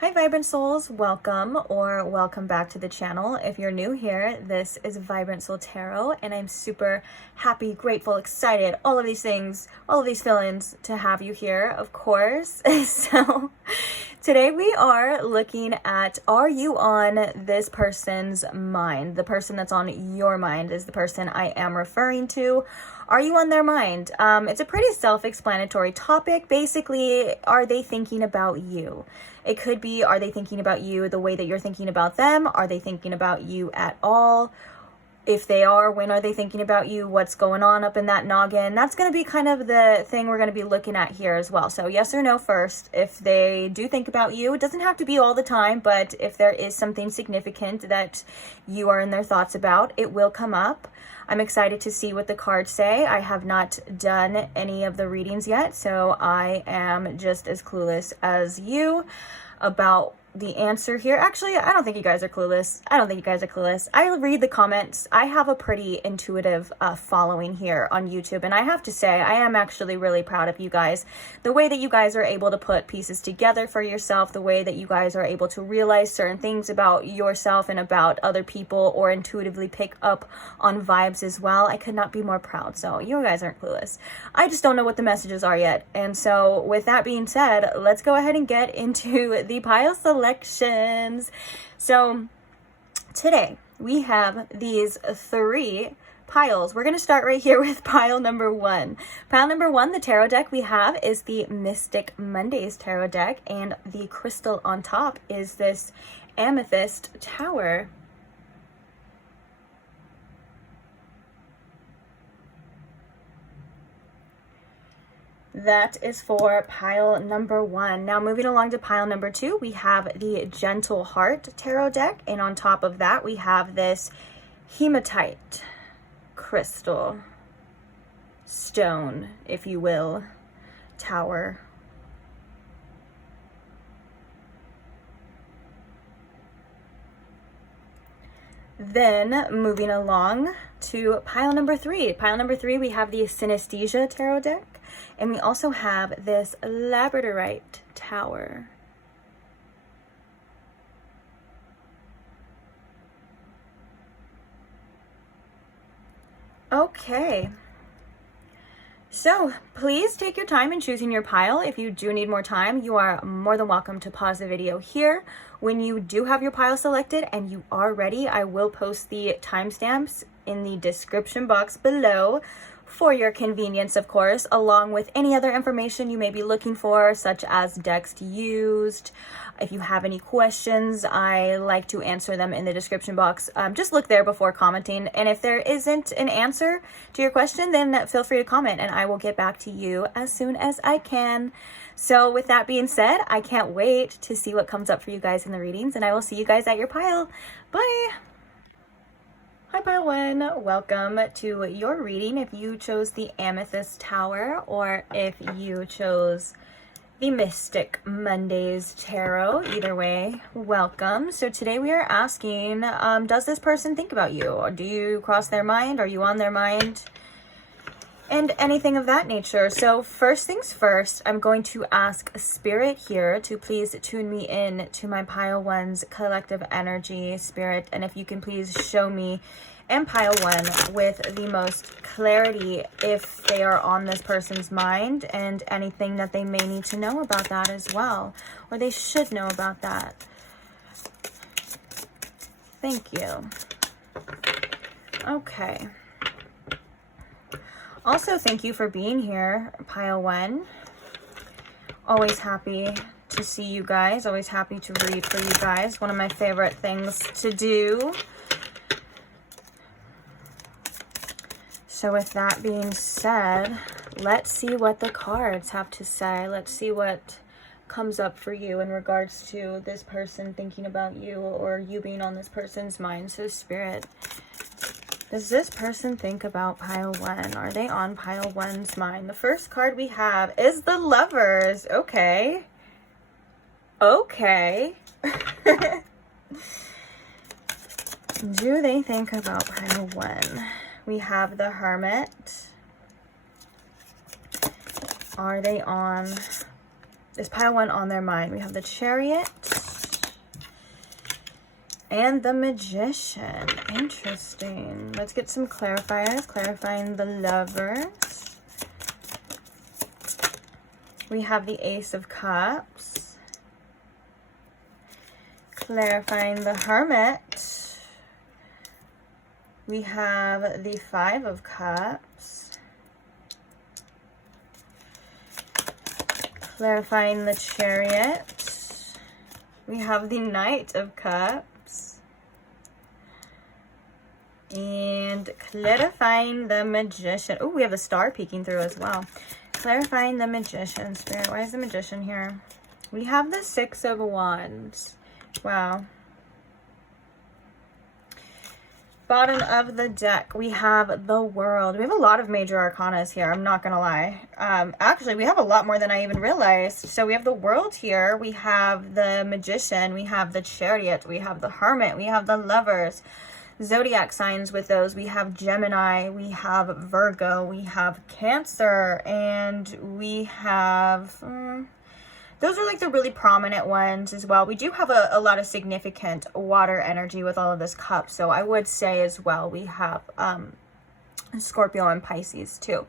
Hi Vibrant Souls, welcome or welcome back to the channel. If you're new here, this is Vibrant Soul Tarot and I'm super happy, grateful, excited, all of these things, all of these feelings to have you here, of course. So today we are looking at, are you on this person's mind? The person that's on your mind is the person I am referring to. Are you on their mind? It's a pretty self-explanatory topic. Basically, are they thinking about you? It could be, are they thinking about you the way that you're thinking about them? Are they thinking about you at all? If they are, when are they thinking about you? What's going on up in that noggin? That's going to be kind of the thing we're going to be looking at here as well. So yes or no first. If they do think about you, it doesn't have to be all the time, but if there is something significant that you are in their thoughts about, it will come up. I'm excited to see what the cards say. I have not done any of the readings yet, so I am just as clueless as you about the answer here. Actually, I don't think you guys are clueless. I read the comments. I have a pretty intuitive following here on YouTube, and I have to say, I am actually really proud of you guys. The way that you guys are able to put pieces together for yourself, the way that you guys are able to realize certain things about yourself and about other people, or intuitively pick up on vibes as well. I could not be more proud. So you guys aren't clueless. I just don't know what the messages are yet. And so with that being said, let's go ahead and get into the pile selections. So today we have these three piles. We're going to start right here with pile number one. Pile number one, the tarot deck we have is the Mystic Mondays tarot deck, and the crystal on top is this amethyst tower. That is for pile number one. Now moving along to pile number two, we have the Gentle Heart tarot deck, and on top of that we have this hematite crystal stone, if you will, tower. Then moving along to pile number three. Pile number three, we have the Synesthesia tarot deck. And we also have this labradorite tower. Okay. So please take your time in choosing your pile. If you do need more time, you are more than welcome to pause the video here. When you do have your pile selected and you are ready, I will post the timestamps in the description box below for your convenience, of course, along with any other information you may be looking for, such as decks used. If you have any questions, I like to answer them in the description box. Just look there before commenting. And if there isn't an answer to your question, then feel free to comment and I will get back to you as soon as I can. So with that being said, I can't wait to see what comes up for you guys in the readings, and I will see you guys at your pile. Bye! Hi pile one, welcome to your reading. If you chose the Amethyst Tower or if you chose the Mystic Mondays Tarot, either way, welcome. So today we are asking, does this person think about you? Or do you cross their mind? Are you on their mind? And anything of that nature. So first things first, I'm going to ask Spirit here to please tune me in to my pile one's collective energy, Spirit. And if you can please show me and pile one with the most clarity if they are on this person's mind, and anything that they may need to know about that as well, or they should know about that. Thank you. Okay. Also, thank you for being here, pile one. Always happy to see you guys. Always happy to read for you guys. One of my favorite things to do. So with that being said, let's see what the cards have to say. Let's see what comes up for you in regards to this person thinking about you, or you being on this person's mind. So Spirit, does this person think about pile one? Are they on pile one's mind? The first card we have is the Lovers. Okay. Okay. Do they think about pile one? We have the Hermit. Are they on this pile went on their mind. We have the Chariot and the Magician. Interesting. Let's get some clarifiers. Clarifying the Lovers. We have the Ace of Cups. Clarifying the Hermit. We have the Five of Cups. Clarifying the Chariot. We have the Knight of Cups. And clarifying the Magician. Oh, we have the Star peeking through as well. Clarifying the Magician. Spirit, why is the Magician here? We have the Six of Wands. Wow. Bottom of the deck, we have the World. We have a lot of major arcanas here, I'm not gonna lie. Actually, we have a lot more than I even realized. So we have the World here, we have the Magician, we have the Chariot, we have the Hermit, we have the Lovers. Zodiac signs with those, we have Gemini, we have Virgo, we have Cancer, and we have... those are like the really prominent ones as well. We do have a lot of significant water energy with all of this cup. So I would say as well, we have Scorpio and Pisces too.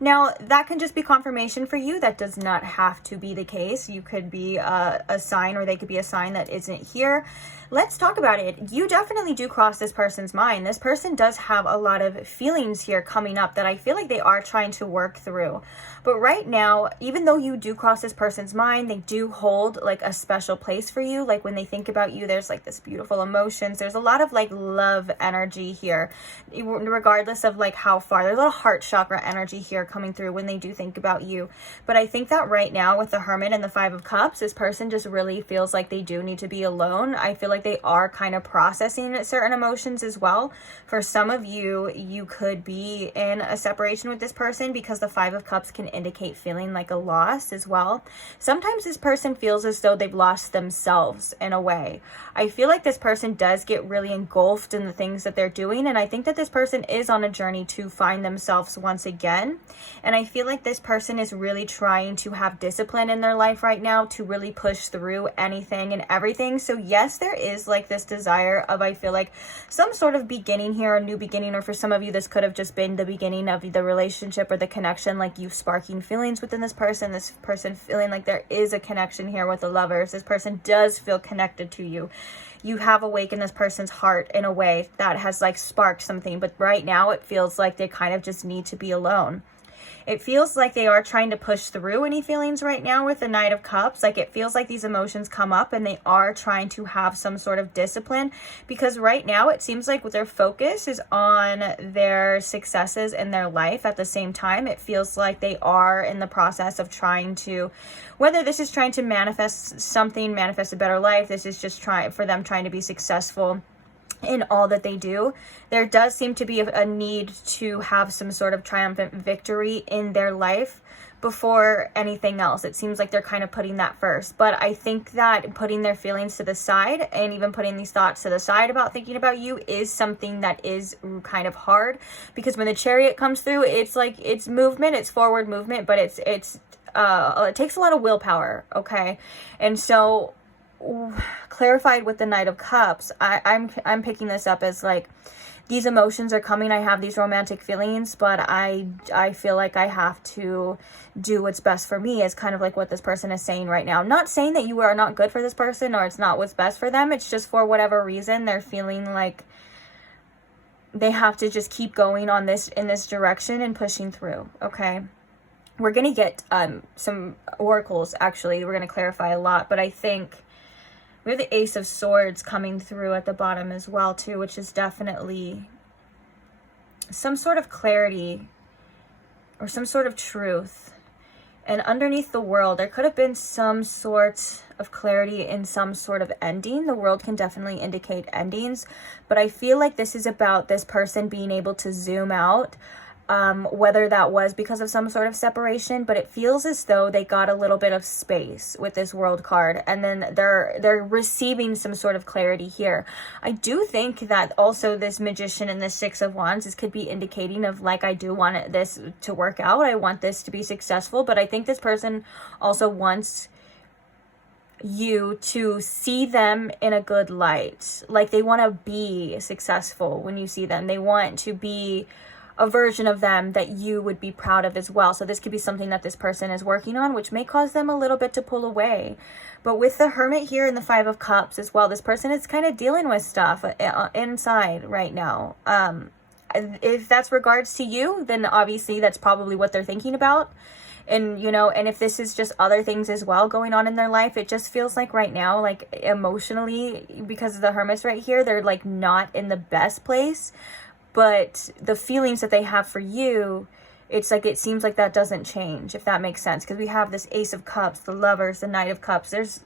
Now, that can just be confirmation for you. That does not have to be the case. You could be a sign, or they could be a sign that isn't here. Let's talk about it. You definitely do cross this person's mind. This person does have a lot of feelings here coming up that I feel like they are trying to work through. But right now, even though you do cross this person's mind, they do hold like a special place for you. Like when they think about you, there's like this beautiful emotions. There's a lot of like love energy here, regardless of like how far. There's a lot of heart chakra energy here coming through when they do think about you. But I think that right now with the Hermit and the Five of Cups, this person just really feels like they do need to be alone. I feel like they are kind of processing certain emotions as well. For some of you, you could be in a separation with this person because the Five of Cups can indicate feeling like a loss as well. Sometimes this person feels as though they've lost themselves in a way. I feel like this person does get really engulfed in the things that they're doing, and I think that this person is on a journey to find themselves once again. And I feel like this person is really trying to have discipline in their life right now to really push through anything and everything. So yes, there is like this desire of, I feel like, some sort of beginning here, a new beginning, or for some of you this could have just been the beginning of the relationship or the connection, like you sparking feelings within this person feeling like there is a connection here with the Lovers. This person does feel connected to you. You have awakened this person's heart in a way that has like sparked something, but right now it feels like they kind of just need to be alone. It feels like they are trying to push through any feelings right now with the Knight of Cups. Like it feels like these emotions come up and they are trying to have some sort of discipline, because right now it seems like their focus is on their successes in their life. At the same time, it feels like they are in the process of trying to, whether this is trying to manifest something, manifest a better life, this is just trying to be successful in all that they do. There does seem to be a need to have some sort of triumphant victory in their life before anything else. It seems like they're kind of putting that first. But I think that putting their feelings to the side and even putting these thoughts to the side about thinking about you is something that is kind of hard, because when the Chariot comes through, it's like it's movement, it's forward movement, but it takes a lot of willpower, okay? And so clarified with the Knight of Cups, I'm picking this up as like these emotions are coming. I have these romantic feelings, but I feel like I have to do what's best for me, is kind of like what this person is saying right now. Not saying that you are not good for this person or it's not what's best for them. It's just for whatever reason they're feeling like they have to just keep going on this in this direction and pushing through. Okay, we're gonna get some oracles. Actually, we're gonna clarify a lot, but I think we have the Ace of Swords coming through at the bottom as well too, which is definitely some sort of clarity or some sort of truth. And underneath the World, there could have been some sort of clarity in some sort of ending. The World can definitely indicate endings, but I feel like this is about this person being able to zoom out, whether that was because of some sort of separation, but it feels as though they got a little bit of space with this World card, and then they're receiving some sort of clarity here. I do think that also this Magician and the Six of Wands, this could be indicating of like, I do want this to work out, I want this to be successful, but I think this person also wants you to see them in a good light. Like they want to be successful when you see them. They want to be a version of them that you would be proud of as well. So this could be something that this person is working on, which may cause them a little bit to pull away. But with the Hermit here and the Five of Cups as well, this person is kind of dealing with stuff inside right now. If that's regards to you, then obviously that's probably what they're thinking about. And, you know, and if this is just other things as well going on in their life, it just feels like right now, like emotionally, because of the Hermits right here, they're like not in the best place. But the feelings that they have for you, it's like, it seems like that doesn't change, if that makes sense. Because we have this Ace of Cups, the Lovers, the Knight of Cups. There's,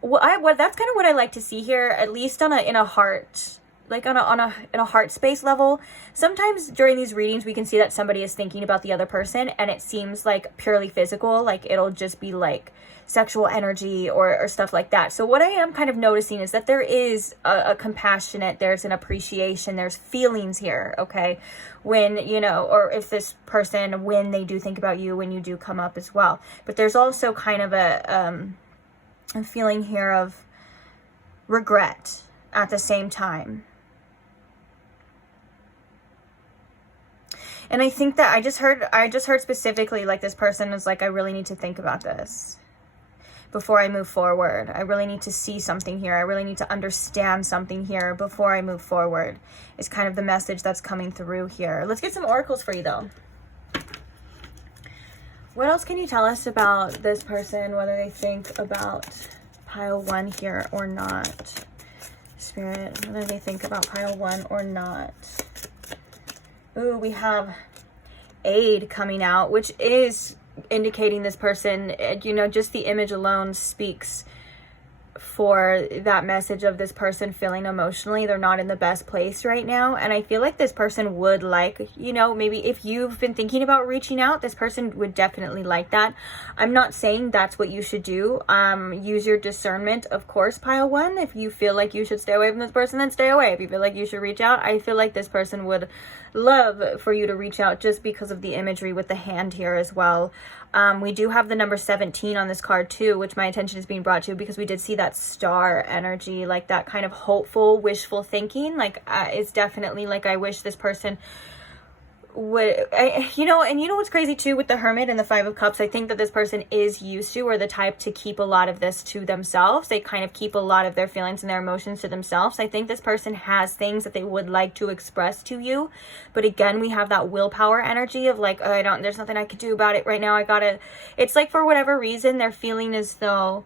that's kind of what I like to see here, at least in a heart, like in a heart space level. Sometimes during these readings, we can see that somebody is thinking about the other person, and it seems like purely physical, like it'll just be like sexual energy or stuff like that. So what I am kind of noticing is that there is a compassionate, there's an appreciation, there's feelings here, okay? When, you know, or if this person, when they do think about you, when you do come up as well. But there's also kind of a feeling here of regret at the same time. And I think that I just heard specifically, like, this person is like, I really need to think about this before I move forward. I really need to see something here. I really need to understand something here before I move forward. Is kind of the message that's coming through here. Let's get some oracles for you though. What else can you tell us about this person, whether they think about pile 1 here or not? Spirit, whether they think about pile 1 or not. Ooh, we have aid coming out, which is indicating this person, you know, just the image alone speaks for that message of this person feeling emotionally they're not in the best place right now. And I feel like this person would like, you know, maybe if you've been thinking about reaching out, this person would definitely like that. I'm not saying that's what you should do. Use your discernment, of course, pile 1. If you feel like you should stay away from this person, then stay away. If you feel like you should reach out, I feel like this person would love for you to reach out, just because of the imagery with the hand here as well. We do have the number 17 on this card too, which my attention is being brought to because we did see that star energy, like that kind of hopeful, wishful thinking. Like it's definitely like, I wish this person would, you know, and you know what's crazy too with the Hermit and the Five of Cups, I think that this person is used to, or the type to keep a lot of this to themselves. They kind of keep a lot of their feelings and their emotions to themselves. I think this person has things that they would like to express to you, but again, we have that willpower energy of like, oh, there's nothing I can do about it right now. It's like for whatever reason, they're feeling as though,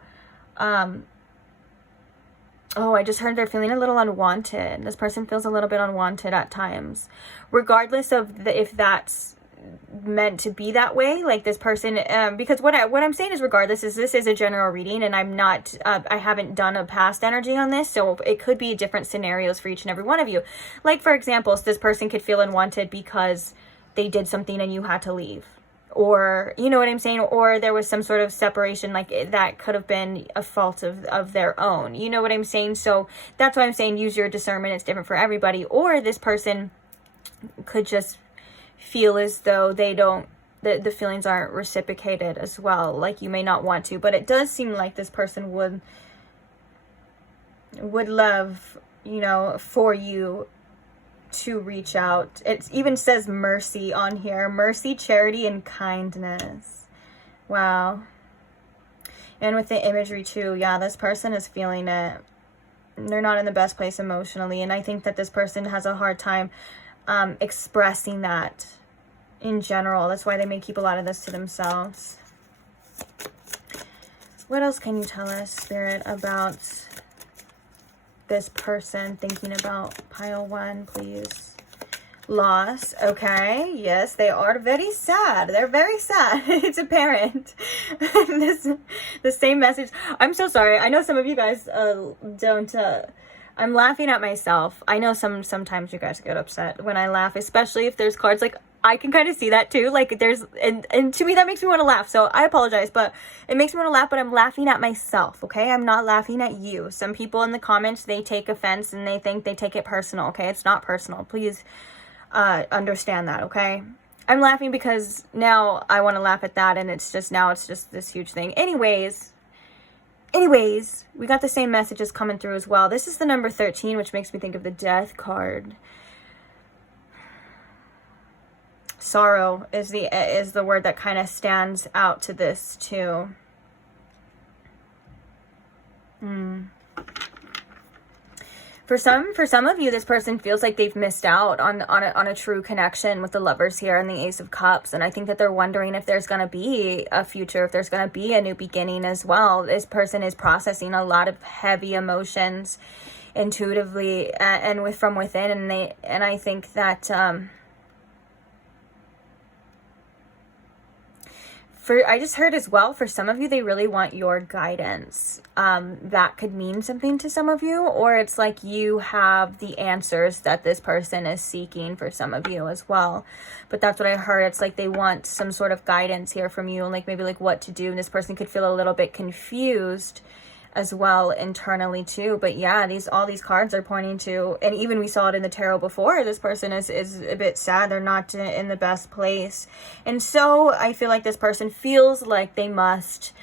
oh, I just heard they're feeling a little unwanted. This person feels a little bit unwanted at times. Regardless of if that's meant to be that way, like this person, because what I'm saying is regardless, is this is a general reading, and I'm not, I haven't done a past energy on this, so it could be different scenarios for each and every one of you. Like, for example, this person could feel unwanted because they did something and you had to leave. Or, you know what I'm saying? Or there was some sort of separation, like that could have been a fault of their own. You know what I'm saying? So that's why I'm saying use your discernment. It's different for everybody. Or this person could just feel as though they don't, the feelings aren't reciprocated as well. Like you may not want to, but it does seem like this person would love, you know, for you to reach out. It even says mercy on here. Mercy, charity, and kindness. Wow. And with the imagery too, yeah, this person is feeling it. They're not in the best place emotionally, and I think that this person has a hard time expressing that in general. That's why they may keep a lot of this to themselves. What else can you tell us, Spirit, about this person thinking about pile 1, please? Loss. Okay, yes, they are very sad. They're very sad. It's apparent. The same message. I'm so sorry. I know some of you guys don't. I'm laughing at myself. I know sometimes you guys get upset when I laugh, especially if there's cards. Like, I can kind of see that too. Like there's, and to me that makes me want to laugh. So I apologize, but it makes me want to laugh, but I'm laughing at myself. Okay. I'm not laughing at you. Some people in the comments, they take offense and they think they take it personal. Okay. It's not personal. Please, understand that. Okay. I'm laughing because now I want to laugh at that. And it's just this huge thing. Anyways, Anyways, we got the same messages coming through as well. This is the number 13, which makes me think of the Death card. Sorrow is the word that kind of stands out to this too. For some of you, this person feels like they've missed out on a true connection with the Lovers here and the Ace of Cups. And I think that they're wondering if there's going to be a future, if there's going to be a new beginning as well. This person is processing a lot of heavy emotions intuitively and from within. And I think that I just heard as well, for some of you, they really want your guidance. That could mean something to some of you, or it's like you have the answers that this person is seeking for some of you as well. But that's what I heard. It's like they want some sort of guidance here from you, and like maybe like what to do. And this person could feel a little bit confused as well internally too. But yeah, all these cards are pointing to, and even we saw it in the tarot before, this person is a bit sad. They're not in the best place. And so I feel like this person feels like they must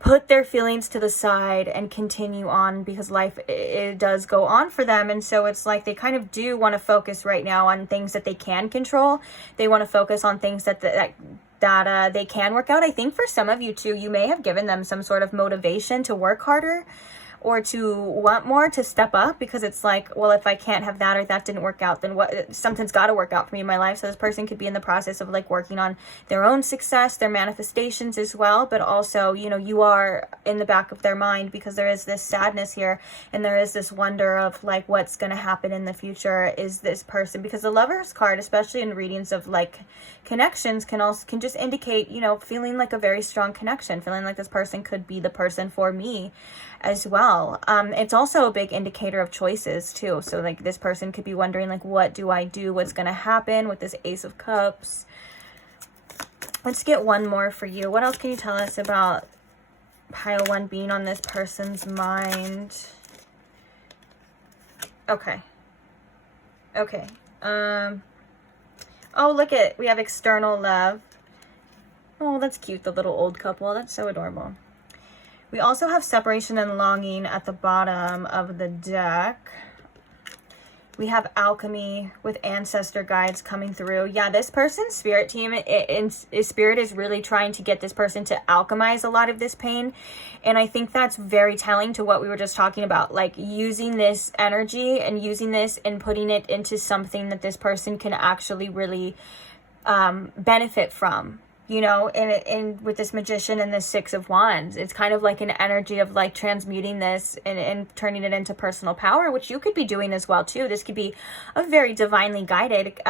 put their feelings to the side and continue on, because life, it does go on for them. And so it's like they kind of do want to focus right now on things that they can control. They want to focus on things that they can work out. I think for some of you too, you may have given them some sort of motivation to work harder or to want more, to step up, because it's like, well, if I can't have that, or that didn't work out, then what? Something's got to work out for me in my life. So this person could be in the process of like working on their own success, their manifestations as well, but also, you know, you are in the back of their mind, because there is this sadness here, and there is this wonder of like what's going to happen in the future. Is this person, because the Lovers card, especially in readings of like connections, can just indicate, you know, feeling like a very strong connection, feeling like this person could be the person for me as well. It's also a big indicator of choices too. So like this person could be wondering like, what do I do? What's going to happen with this Ace of Cups? Let's get one more for you. What else can you tell us about pile 1 being on this person's mind? Okay. Oh, look at, we have external love. Oh, that's cute, the little old couple. That's so adorable. We also have separation and longing at the bottom of the deck. We have alchemy with ancestor guides coming through. Yeah, this person's spirit team, spirit is really trying to get this person to alchemize a lot of this pain. And I think that's very telling to what we were just talking about, like using this energy and using this and putting it into something that this person can actually really benefit from. You know, and with this Magician and this 6 of Wands, it's kind of like an energy of like transmuting this and turning it into personal power, which you could be doing as well too. This could be a very divinely guided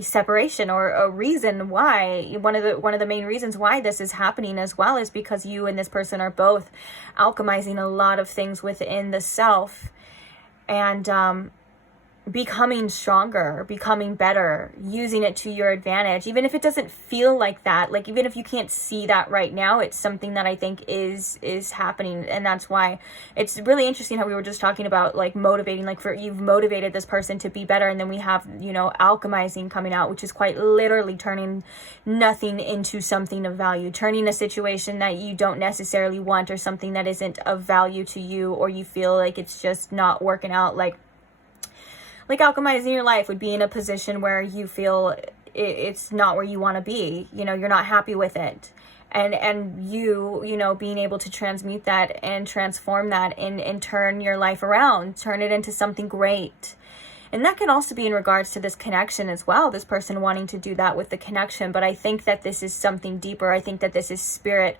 separation, or a reason why, one of the main reasons why this is happening as well is because you and this person are both alchemizing a lot of things within the self, and becoming stronger, becoming better, using it to your advantage, even if it doesn't feel like that. Like, even if you can't see that right now, it's something that I think is happening. And that's why it's really interesting how we were just talking about like motivating, like you've motivated this person to be better, and then we have, you know, alchemizing coming out, which is quite literally turning nothing into something of value, turning a situation that you don't necessarily want, or something that isn't of value to you, or you feel like it's just not working out, like alchemizing your life would be in a position where you feel it's not where you want to be, you know, you're not happy with it, and you know, being able to transmute that and transform that and turn your life around, turn it into something great. And that can also be in regards to this connection as well, this person wanting to do that with the connection. But I think that this is something deeper. I think that this is spirit,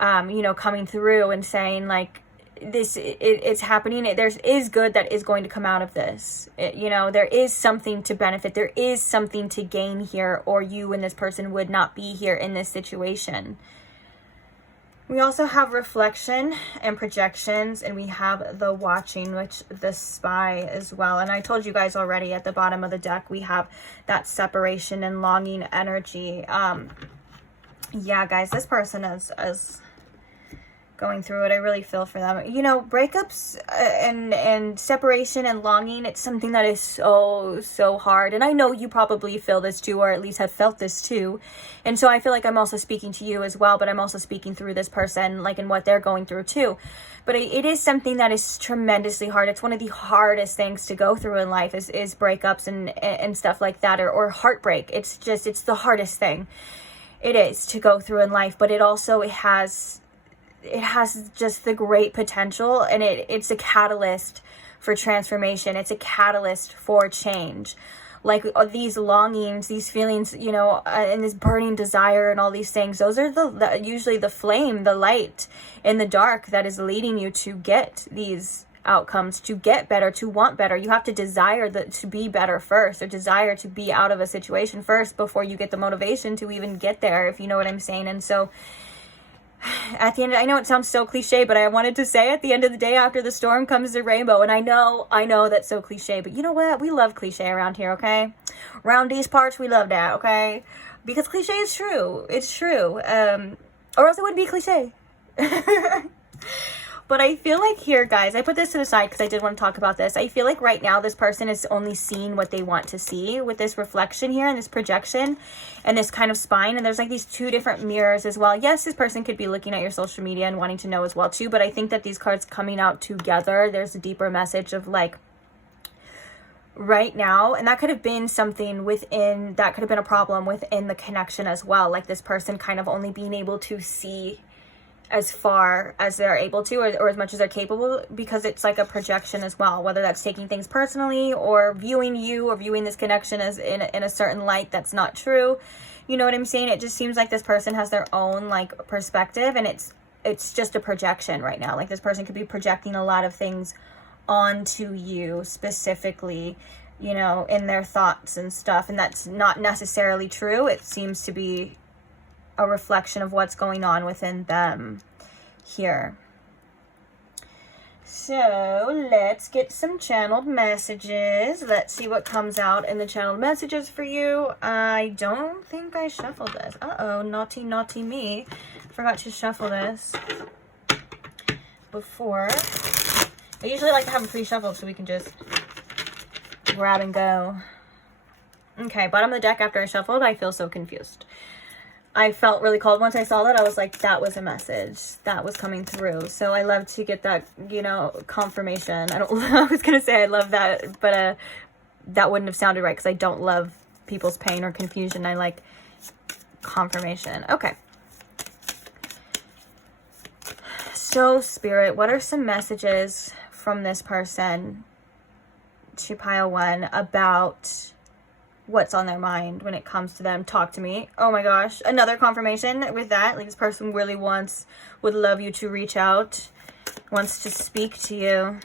you know, coming through and saying like, it's happening. There is good that is going to come out of this. You know, there is something to benefit. There is something to gain here, or you and this person would not be here in this situation. We also have reflection and projections, and we have the watching, which the spy as well. And I told you guys already, at the bottom of the deck, we have that separation and longing energy. Yeah, guys, this person is going through it. I really feel for them. You know, breakups and separation and longing, it's something that is so hard. And I know you probably feel this too, or at least have felt this too. And so I feel like I'm also speaking to you as well, but I'm also speaking through this person, like, in what they're going through too. But it is something that is tremendously hard. It's one of the hardest things to go through in life is breakups and stuff like that, or heartbreak. It's the hardest thing it is to go through in life, but it has just the great potential, and it's a catalyst for transformation. It's a catalyst for change. Like, these longings, these feelings, you know, and this burning desire and all these things, those are usually the flame, the light in the dark that is leading you to get these outcomes, to get better, to want better. You have to desire to be better first, or desire to be out of a situation first before you get the motivation to even get there, if you know what I'm saying. And so at the end, I know it sounds so cliche, but I wanted to say, at the end of the day, after the storm comes the rainbow. And I know that's so cliche, but you know what? We love cliche around here, okay? Around these parts, we love that, okay? Because cliche is true. It's true. Or else it wouldn't be cliche. But I feel like here, guys, I put this to the side because I did want to talk about this. I feel like right now this person is only seeing what they want to see with this reflection here and this projection and this kind of spine. And there's like these two different mirrors as well. Yes, this person could be looking at your social media and wanting to know as well too. But I think that these cards coming out together, there's a deeper message of like, right now, and that could have been something within, that could have been a problem within the connection as well. Like this person kind of only being able to see as far as they're able to, or as much as they're capable, because it's like a projection as well, whether that's taking things personally or viewing you or viewing this connection as in a certain light that's not true. You know what I'm saying? It just seems like this person has their own like perspective, and it's just a projection right now. Like this person could be projecting a lot of things onto you specifically, you know, in their thoughts and stuff, and that's not necessarily true. It seems to be a reflection of what's going on within them here. So let's get some channeled messages. Let's see what comes out in the channeled messages for you. I don't think I shuffled this. Uh-oh, naughty me. Forgot to shuffle this before. I usually like to have them pre-shuffled so we can just grab and go. Okay, bottom of the deck after I shuffled, I feel so confused. I felt really cold once I saw that. I was like, that was a message that was coming through. So I love to get that, you know, confirmation. I was going to say I love that, but that wouldn't have sounded right because I don't love people's pain or confusion. I like confirmation. Okay. So, Spirit, what are some messages from this person to pile one about what's on their mind when it comes to them? Talk to me. Oh my gosh, another confirmation with that. Like this person really would love you to reach out, wants to speak to you.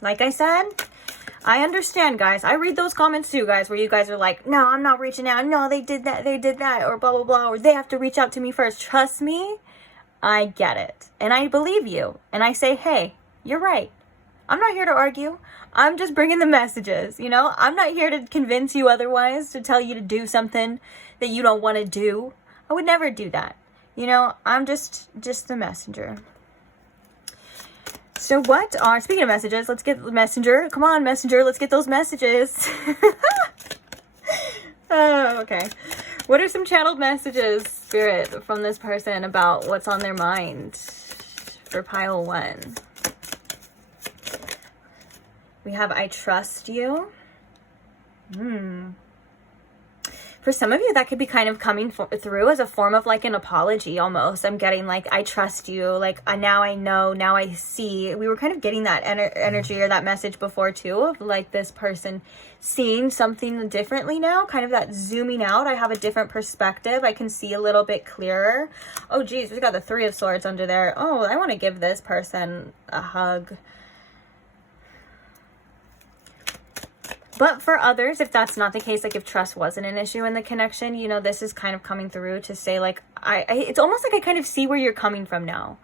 Like I said, I understand, guys. I read those comments too, guys, where you guys are like, no, I'm not reaching out. No, they did that, or blah, blah, blah, or they have to reach out to me first. Trust me, I get it. And I believe you. And I say, hey, you're right. I'm not here to argue. I'm just bringing the messages, you know? I'm not here to convince you otherwise, to tell you to do something that you don't want to do. I would never do that. You know, I'm just the messenger. So speaking of messages, let's get the messenger. Come on, messenger, let's get those messages. Oh, okay. What are some channeled messages, Spirit, from this person about what's on their mind for pile one? We have, I trust you. For some of you, that could be kind of coming through as a form of like an apology almost. I'm getting like, I trust you. Like, now I know, now I see. We were kind of getting that energy or that message before too, of like this person seeing something differently now, kind of that zooming out. I have a different perspective. I can see a little bit clearer. Oh geez, we got the Three of Swords under there. Oh, I want to give this person a hug. But for others, if that's not the case, like if trust wasn't an issue in the connection, you know, this is kind of coming through to say like, it's almost like I kind of see where you're coming from now.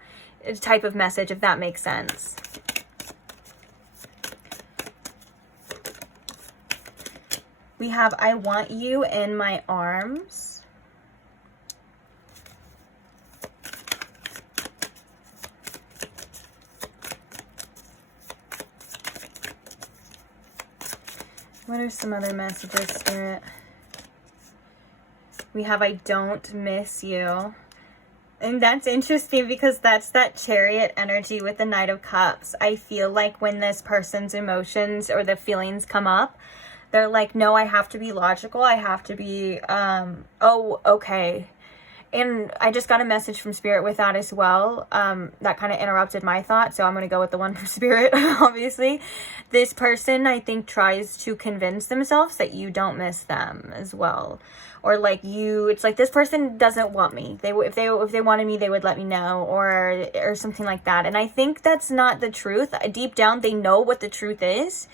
Type of message, if that makes sense. We have, I want you in my arms. What are some other messages, Spirit? We have I don't miss you. And that's interesting because that's that Chariot energy with the Knight of Cups. I feel like when this person's emotions or the feelings come up, they're like, no, I have to be logical. I have to be, oh, okay. And I just got a message from Spirit with that as well. That kind of interrupted my thought. So I'm going to go with the one from Spirit, obviously. This person, I think, tries to convince themselves that you don't miss them as well. Or like you, it's like this person doesn't want me. If they wanted me, they would let me know, or something like that. And I think that's not the truth. Deep down, they know what the truth is.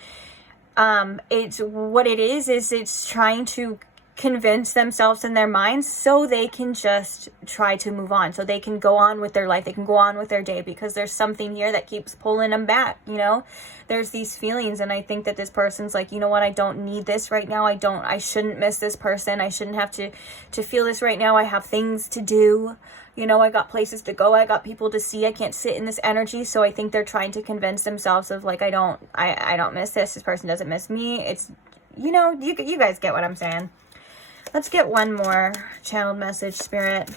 It's what it is it's trying to convince themselves in their minds so they can just try to move on, so they can go on with their life, they can go on with their day, because there's something here that keeps pulling them back, you know. There's these feelings, and I think that this person's like, you know what, I don't need this right now. I shouldn't miss this person. I shouldn't have to feel this right now. I have things to do, you know, I got places to go, I got people to see, I can't sit in this energy. So I think they're trying to convince themselves of like, I don't miss this person doesn't miss me. It's, you know, you guys get what I'm saying. Let's get one more channeled message, Spirit.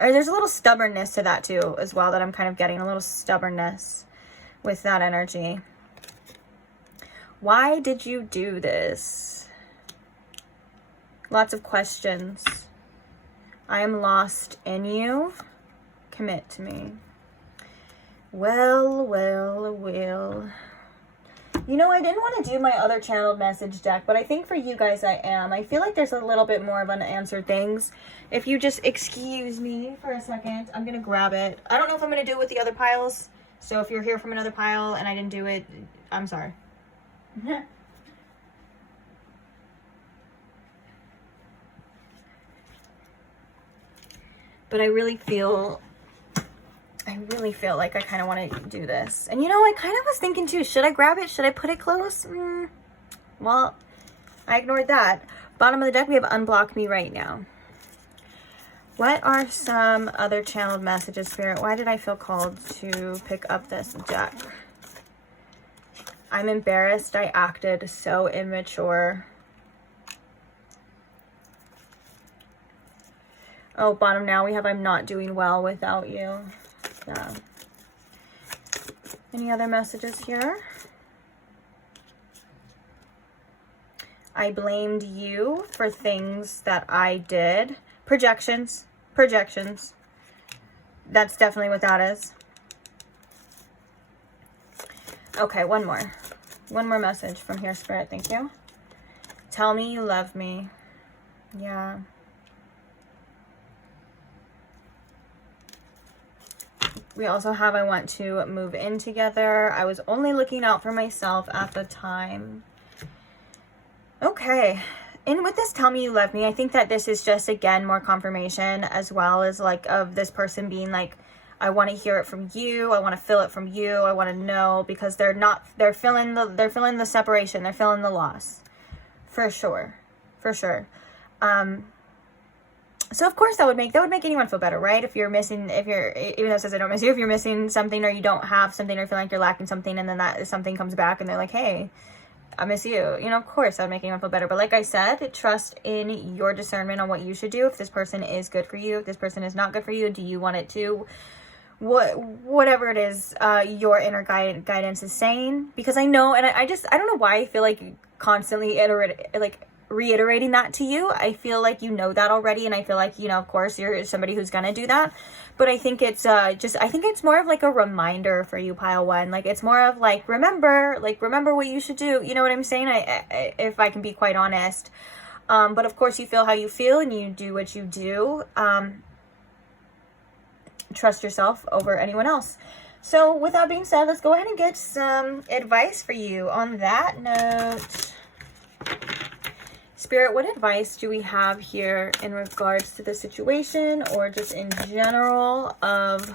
Or there's a little stubbornness to that too as well that I'm kind of getting. A little stubbornness with that energy. Why did you do this? Lots of questions. I am lost in you. Commit to me. Well. You know, I didn't want to do my other channeled message deck, but I think for you guys I am. I feel like there's a little bit more of unanswered things. If you just excuse me for a second, I'm going to grab it. I don't know if I'm going to do it with the other piles. So if you're here from another pile and I didn't do it, I'm sorry. But I really feel like I kind of want to do this. And you know, I kind of was thinking too, should I grab it? Should I put it close? Well, I ignored that. Bottom of the deck, we have unblock me right now. What are some other channeled messages, Spirit? Why did I feel called to pick up this deck? I'm embarrassed. I acted so immature. Oh, bottom now we have I'm not doing well without you. Yeah. Any other messages here? I blamed you for things that I did. Projections. That's definitely what that is. Okay, one more message from here, Spirit. Thank you. Tell me you love me. Yeah. We also have I want to move in together. I was only looking out for myself at the time. Okay. And with this tell me you love me, I think that this is just, again, more confirmation as well as like of this person being like, I want to hear it from you. I want to feel it from you. I want to know, because they're feeling the separation. They're feeling the loss. For sure. So of course that would make anyone feel better, right? If you're missing, even though it says I don't miss you, if you're missing something or you don't have something or feeling like you're lacking something, and then that something comes back and they're like, hey, I miss you. You know, of course that would make anyone feel better. But like I said, trust in your discernment on what you should do. If this person is good for you, if this person is not good for you, do you want it to? Whatever it is, your inner guidance is saying. Because I know, and I don't know why I feel like constantly reiterating that to you. I feel like you know that already, and I feel like, you know, of course you're somebody who's gonna do that, but I think it's I think it's more of like a reminder for you, pile one. Like it's more of like remember what you should do, you know what I'm saying? I if I can be quite honest. But of course you feel how you feel and you do what you do. Trust yourself over anyone else. So with that being said, let's go ahead and get some advice for you on that note. Spirit, what advice do we have here in regards to the situation, or just in general of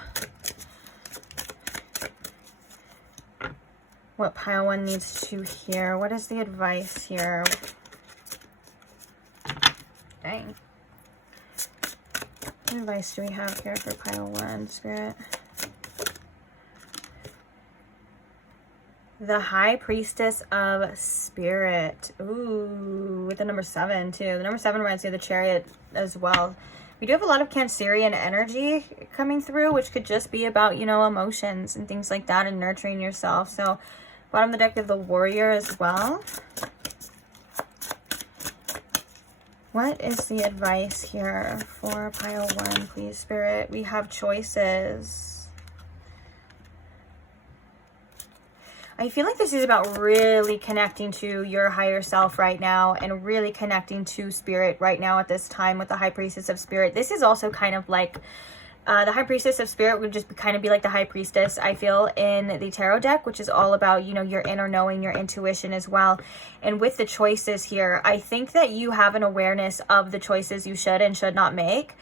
what pile one needs to hear? What is the advice here? Dang. What advice do we have here for pile one, Spirit? The High Priestess of Spirit. Ooh, with the number 7 too. The number 7 reminds me of the Chariot as well. We do have a lot of Cancerian energy coming through, which could just be about, you know, emotions and things like that and nurturing yourself. So bottom of the deck, we have the Warrior as well. What is the advice here for pile 1, please, Spirit? We have choices. I feel like this is about really connecting to your higher self right now and really connecting to Spirit right now at this time with the High Priestess of Spirit. This is also kind of like the High Priestess of Spirit would just kind of be like the High Priestess, I feel, in the Tarot deck, which is all about, you know, your inner knowing, your intuition as well. And with the choices here, I think that you have an awareness of the choices you should and should not make.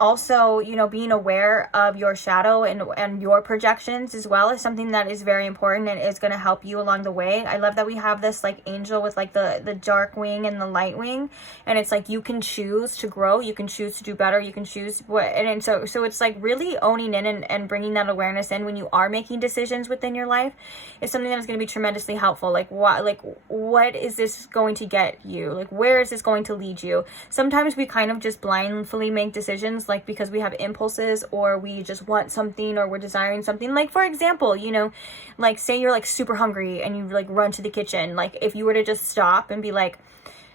Also, you know, being aware of your shadow and your projections as well is something that is very important and is going to help you along the way. I love that we have this like angel with like the dark wing and the light wing, and it's like you can choose to grow, you can choose to do better, you can choose what, and so it's like really owning in and bringing that awareness in when you are making decisions within your life is something that is going to be tremendously helpful. Like what is this going to get you? Like where is this going to lead you? Sometimes we kind of just blindly make decisions, like because we have impulses or we just want something or we're desiring something. Like for example, you know, like say you're like super hungry and you like run to the kitchen. Like if you were to just stop and be like,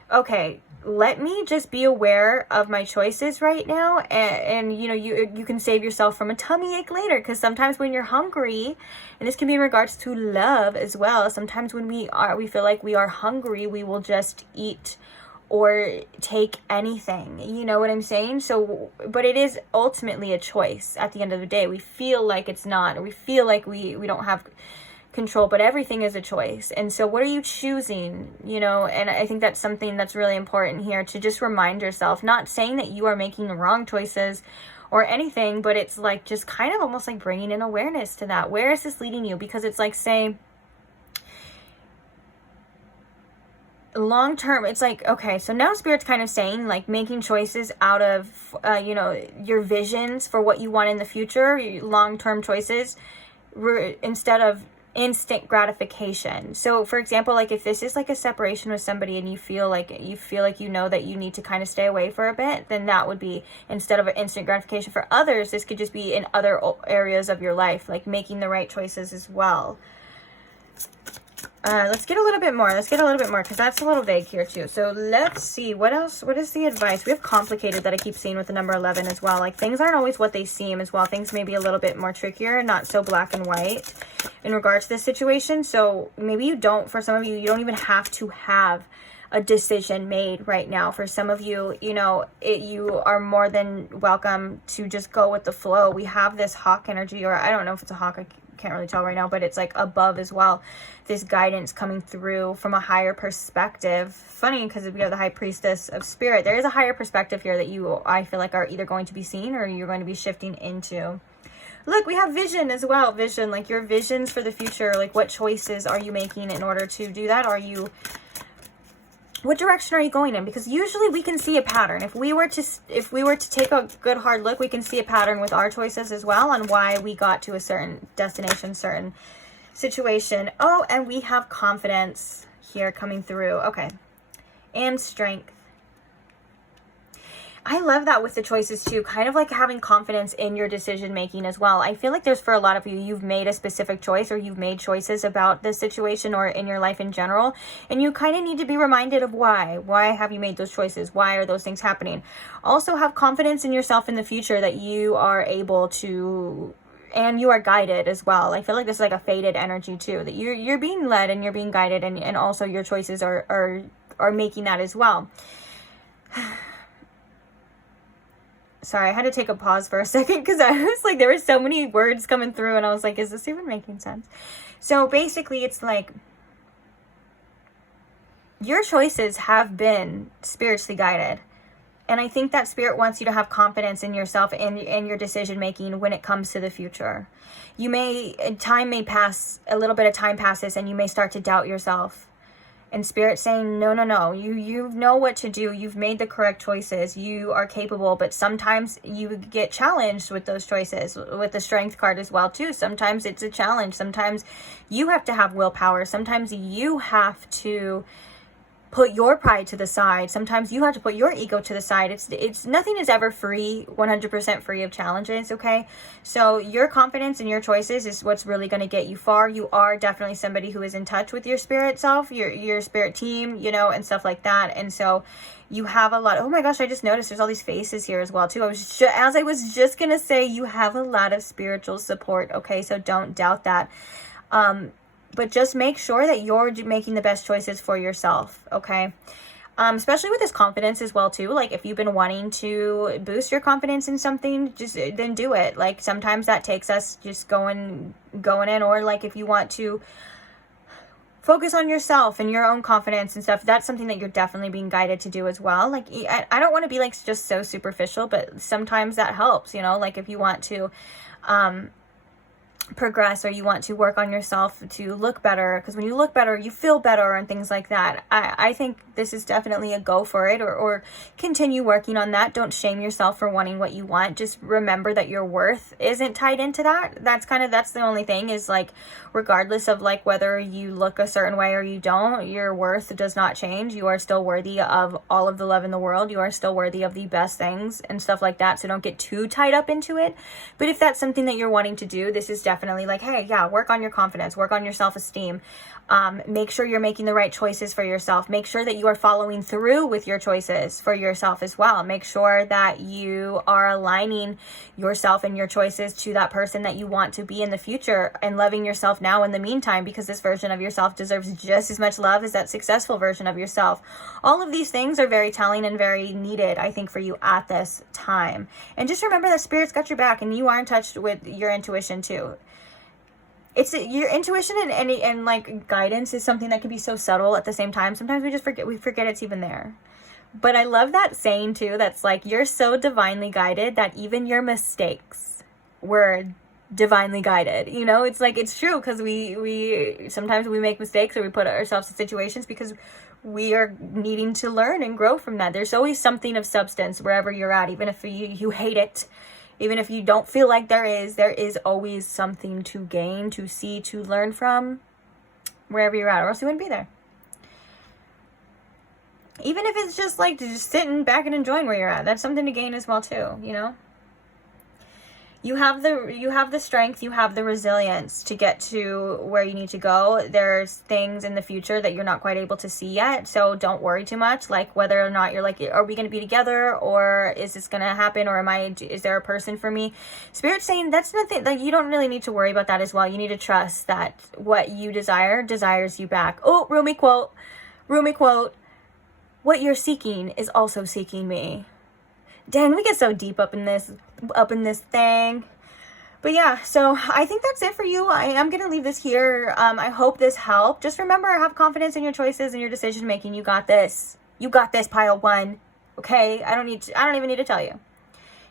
okay, let me just be aware of my choices right now, and you know, you can save yourself from a tummy ache later. Because sometimes when you're hungry, and this can be in regards to love as well, sometimes when we feel like we are hungry, we will just eat or take anything, you know what I'm saying? So, but it is ultimately a choice at the end of the day. We feel like it's not, or we feel like we don't have control, but everything is a choice. And so what are you choosing, you know? And I think that's something that's really important here, to just remind yourself, not saying that you are making the wrong choices or anything, but it's like just kind of almost like bringing in awareness to that. Where is this leading you? Because it's like, say, long term, it's like, okay, so now Spirit's kind of saying like making choices out of you know, your visions for what you want in the future, long-term choices, instead of instant gratification. So for example, like if this is like a separation with somebody and you feel like you know that you need to kind of stay away for a bit, then that would be instead of an instant gratification. For others, this could just be in other areas of your life, like making the right choices as well. Let's get a little bit more. Let's get a little bit more, because that's a little vague here too. So let's see. What else? What is the advice? We have complicated that I keep seeing with the number 11 as well. Like things aren't always what they seem as well. Things may be a little bit more trickier, not so black and white in regards to this situation. So maybe you don't, for some of you, you don't even have to have a decision made right now. For some of you, you know, you are more than welcome to just go with the flow. We have this hawk energy, or I don't know if it's a hawk, I can't really tell right now, but it's like above as well, this guidance coming through from a higher perspective. Funny, because we have the High Priestess of Spirit. There is a higher perspective here that you, I feel like, are either going to be seen or you're going to be shifting into. Look, we have vision as well. Vision, like your visions for the future. Like what choices are you making in order to do that? What direction are you going in? Because usually we can see a pattern. If we were to take a good hard look, we can see a pattern with our choices as well on why we got to a certain destination, certain situation. Oh, and we have confidence here coming through. Okay. And strength. I love that with the choices too, kind of like having confidence in your decision making as well. I feel like there's, for a lot of you, you've made a specific choice, or you've made choices about this situation or in your life in general, and you kind of need to be reminded of why. Why have you made those choices? Why are those things happening? Also have confidence in yourself in the future that you are able to, and you are guided as well. I feel like this is like a faded energy too, that you're being led and you're being guided, and also your choices are making that as well. Sorry, I had to take a pause for a second because I was like, there were so many words coming through and I was like, is this even making sense? So basically it's like your choices have been spiritually guided. And I think that Spirit wants you to have confidence in yourself and your decision making when it comes to the future. Time may pass, a little bit of time passes, and you may start to doubt yourself. And Spirit's saying, no, no, no, you know what to do. You've made the correct choices. You are capable, but sometimes you get challenged with those choices, with the Strength card as well, too. Sometimes it's a challenge. Sometimes you have to have willpower. Sometimes you have to put your pride to the side. Sometimes you have to put your ego to the side. It's nothing is ever free, 100% free of challenges, okay? So your confidence in your choices is what's really going to get you far. You are definitely somebody who is in touch with your spirit self, your spirit team, you know, and stuff like that. And so you have a lot. Oh my gosh, I just noticed there's all these faces here as well too. As I was just going to say, you have a lot of spiritual support, okay? So don't doubt that. But just make sure that you're making the best choices for yourself, okay? Especially with this confidence as well, too. Like, if you've been wanting to boost your confidence in something, then do it. Like, sometimes that takes us just going in. Or, like, if you want to focus on yourself and your own confidence and stuff, that's something that you're definitely being guided to do as well. Like, I don't want to be, like, just so superficial, but sometimes that helps, you know? Like, if you want to progress, or you want to work on yourself to look better, because when you look better you feel better and things like that. I think this is definitely a go for it, or continue working on that. Don't shame yourself for wanting what you want. Just remember that your worth isn't tied into that. That's the only thing, is like, regardless of like whether you look a certain way or you don't, your worth does not change. You are still worthy of all of the love in the world. You are still worthy of the best things and stuff like that. So don't get too tied up into it. But if that's something that you're wanting to do, this is definitely like, hey, yeah, work on your confidence, work on your self-esteem. Make sure you're making the right choices for yourself. Make sure that you are following through with your choices for yourself as well. Make sure that you are aligning yourself and your choices to that person that you want to be in the future, and loving yourself now in the meantime, because this version of yourself deserves just as much love as that successful version of yourself. All of these things are very telling and very needed, I think, for you at this time. And just remember that Spirit's got your back, and you are in touch with your intuition too. It's your intuition and like guidance is something that can be so subtle at the same time. Sometimes we forget it's even there. But I love that saying too, that's like, you're so divinely guided that even your mistakes were divinely guided. You know, it's like, it's true, because we sometimes we make mistakes, or we put ourselves in situations because we are needing to learn and grow from that. There's always something of substance wherever you're at, even if you hate it. Even if you don't feel like there is always something to gain, to see, to learn from, wherever you're at, or else you wouldn't be there. Even if it's just like just sitting back and enjoying where you're at, that's something to gain as well too, you know? You have the strength, you have the resilience to get to where you need to go. There's things in the future that you're not quite able to see yet, so don't worry too much, like whether or not you're like, are we going to be together, or is this going to happen, or is there a person for me? Spirit's saying that's nothing, like, you don't really need to worry about that as well. You need to trust that what you desires you back. Oh, Rumi quote, what you're seeking is also seeking me. Dang, we get so deep up in this thing. But yeah, so I think that's it for you. I am going to leave this here. I hope this helped. Just remember, have confidence in your choices and your decision making. You got this. You got this, pile one. Okay? I don't even need to tell you.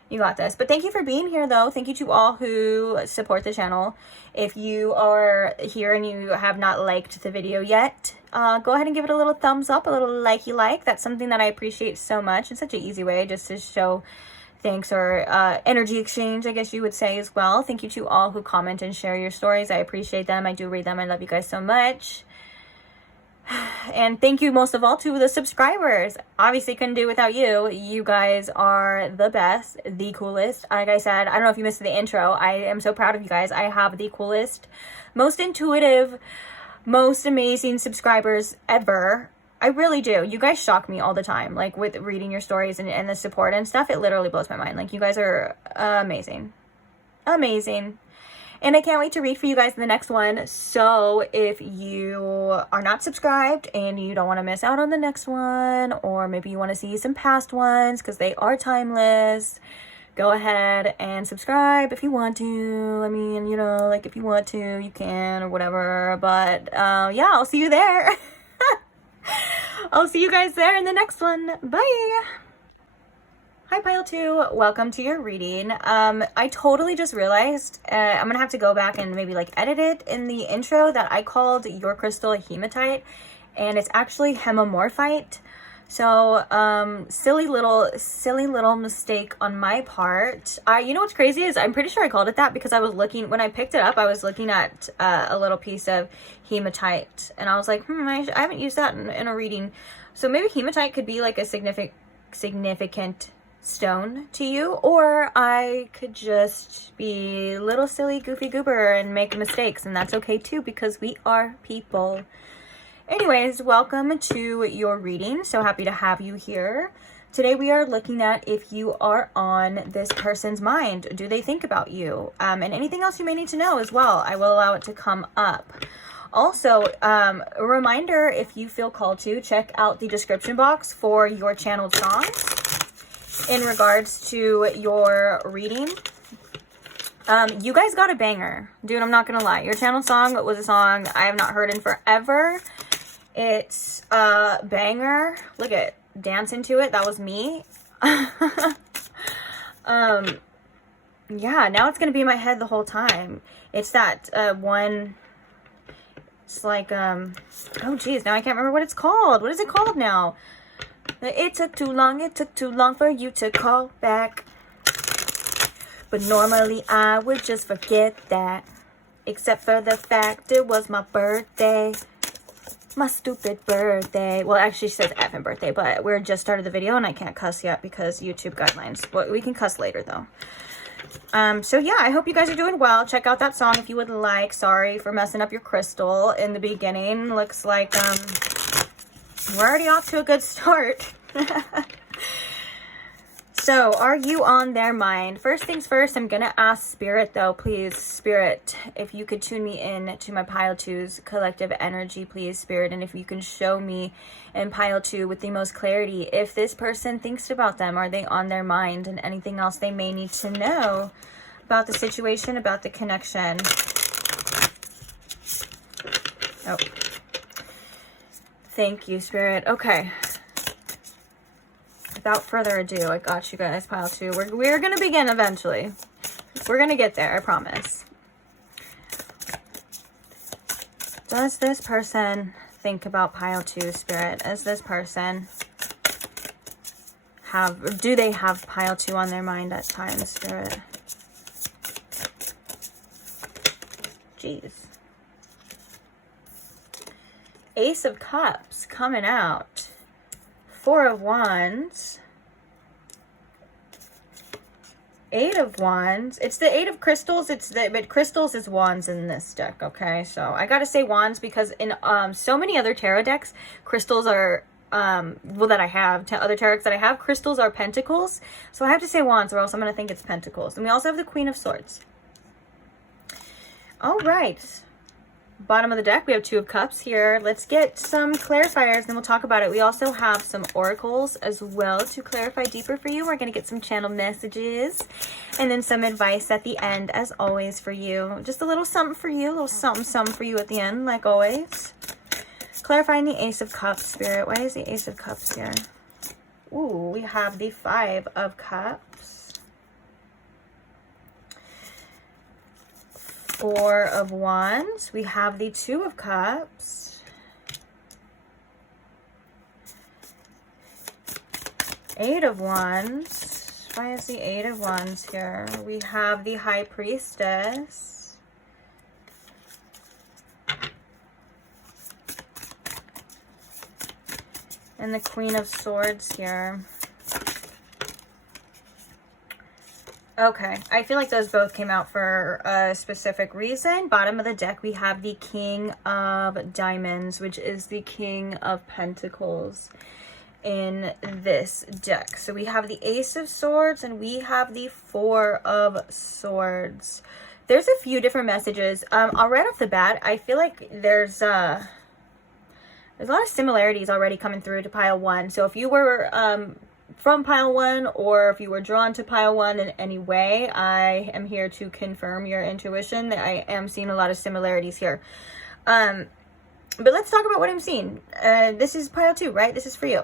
You got this. But thank you for being here, though. Thank you to all who support the channel. If you are here and you have not liked the video yet, go ahead and give it a little thumbs up, a little likey like. That's something that I appreciate so much. It's such an easy way just to show thanks, or energy exchange, I guess you would say as well. Thank you to all who comment and share your stories. I appreciate them. I do read them. I love you guys so much. And thank you most of all to the subscribers. Obviously couldn't do it without you. You guys are the best, the coolest. Like I said, I don't know if you missed the intro. I am so proud of you guys. I have the coolest, most intuitive, most amazing subscribers ever. I really do. You guys shock me all the time, like with reading your stories and the support and stuff. It literally blows my mind. Like, you guys are amazing. Amazing. And I can't wait to read for you guys in the next one. So if you are not subscribed and you don't want to miss out on the next one, or maybe you want to see some past ones because they are timeless, go ahead and subscribe if you want to. I mean, you know, like, if you want to, you can, or whatever. But yeah, I'll see you there. I'll see you guys there in the next one. Bye. Hi, Pile 2. Welcome to your reading. I totally just realized I'm going to have to go back and maybe like edit it in the intro that I called your crystal a hematite. and it's actually hemomorphite. So, silly little mistake on my part. You know what's crazy is I'm pretty sure I called it that because I was looking, when I picked it up, I was looking at a little piece of hematite, and I was like, I haven't used that in a reading. So maybe hematite could be like a significant stone to you, or I could just be little silly goofy goober and make mistakes, and that's okay too, because we are people. Anyways, welcome to your reading. So happy to have you here. Today we are looking at if you are on this person's mind. Do they think about you? And anything else you may need to know as well. I will allow it to come up. Also, a reminder, if you feel called to, check out the description box for your channeled songs in regards to your reading. You guys got a banger. Dude, I'm not gonna lie. Your channel song was a song I have not heard in forever. It's a banger. Look at dancing to it. That was me. Yeah, now it's gonna be in my head the whole time. It's that one. It's like oh geez, now I can't remember what it's called. What is it called now? It took too long for you to call back. But normally I would just forget that. Except for the fact it was my birthday. My stupid birthday. Well, it actually says effing birthday, but we're just started the video and I can't cuss yet because YouTube guidelines. But we can cuss later though. So yeah, I hope you guys are doing well. Check out that song if you would like. Sorry for messing up your crystal in the beginning. Looks like we're already off to a good start. So, are you on their mind? First things first, I'm going to ask Spirit, though. Please, Spirit, if you could tune me in to my Pile 2's collective energy, please, Spirit. And if you can show me in Pile 2 with the most clarity, if this person thinks about them, are they on their mind? And anything else they may need to know about the situation, about the connection. Oh. Thank you, Spirit. Okay. Without further ado, I got you guys, Pile 2. We're going to begin eventually. We're going to get there, I promise. Does this person think about Pile 2, Spirit? Does this person do they have Pile 2 on their mind at times, Spirit? Jeez. Ace of Cups coming out. Four of Wands, Eight of Wands. It's the Eight of Crystals. But Crystals is Wands in this deck. Okay, so I gotta say Wands because in so many other tarot decks, crystals are well that I have other tarot decks that I have, crystals are Pentacles. So I have to say Wands, or else I'm gonna think it's Pentacles. And we also have the Queen of Swords. All right. Bottom of the deck, we have Two of Cups here. Let's get some clarifiers, then we'll talk about it. We also have some oracles as well to clarify deeper for you. We're going to get some channel messages and then some advice at the end, as always, for you. Just a little something for you, a little something for you at the end, like always. Clarifying the Ace of Cups, Spirit. Why is the Ace of Cups here? Ooh, we have the Five of Cups. Four of Wands. We have the Two of Cups. Eight of Wands. Why is the Eight of Wands here? We have the High Priestess. And the Queen of Swords here. Okay, I feel like those both came out for a specific reason. Bottom of the deck, we have the King of Diamonds, which is the King of Pentacles in this deck. So we have the Ace of Swords and we have the Four of Swords. There's a few different messages. I'll right off the bat, I feel like there's a lot of similarities already coming through to Pile 1. So if you were from Pile 1, or if you were drawn to Pile 1 in any way, I am here to confirm your intuition. I am seeing a lot of similarities here. But let's talk about what I'm seeing. This is Pile 2, right? This is for you.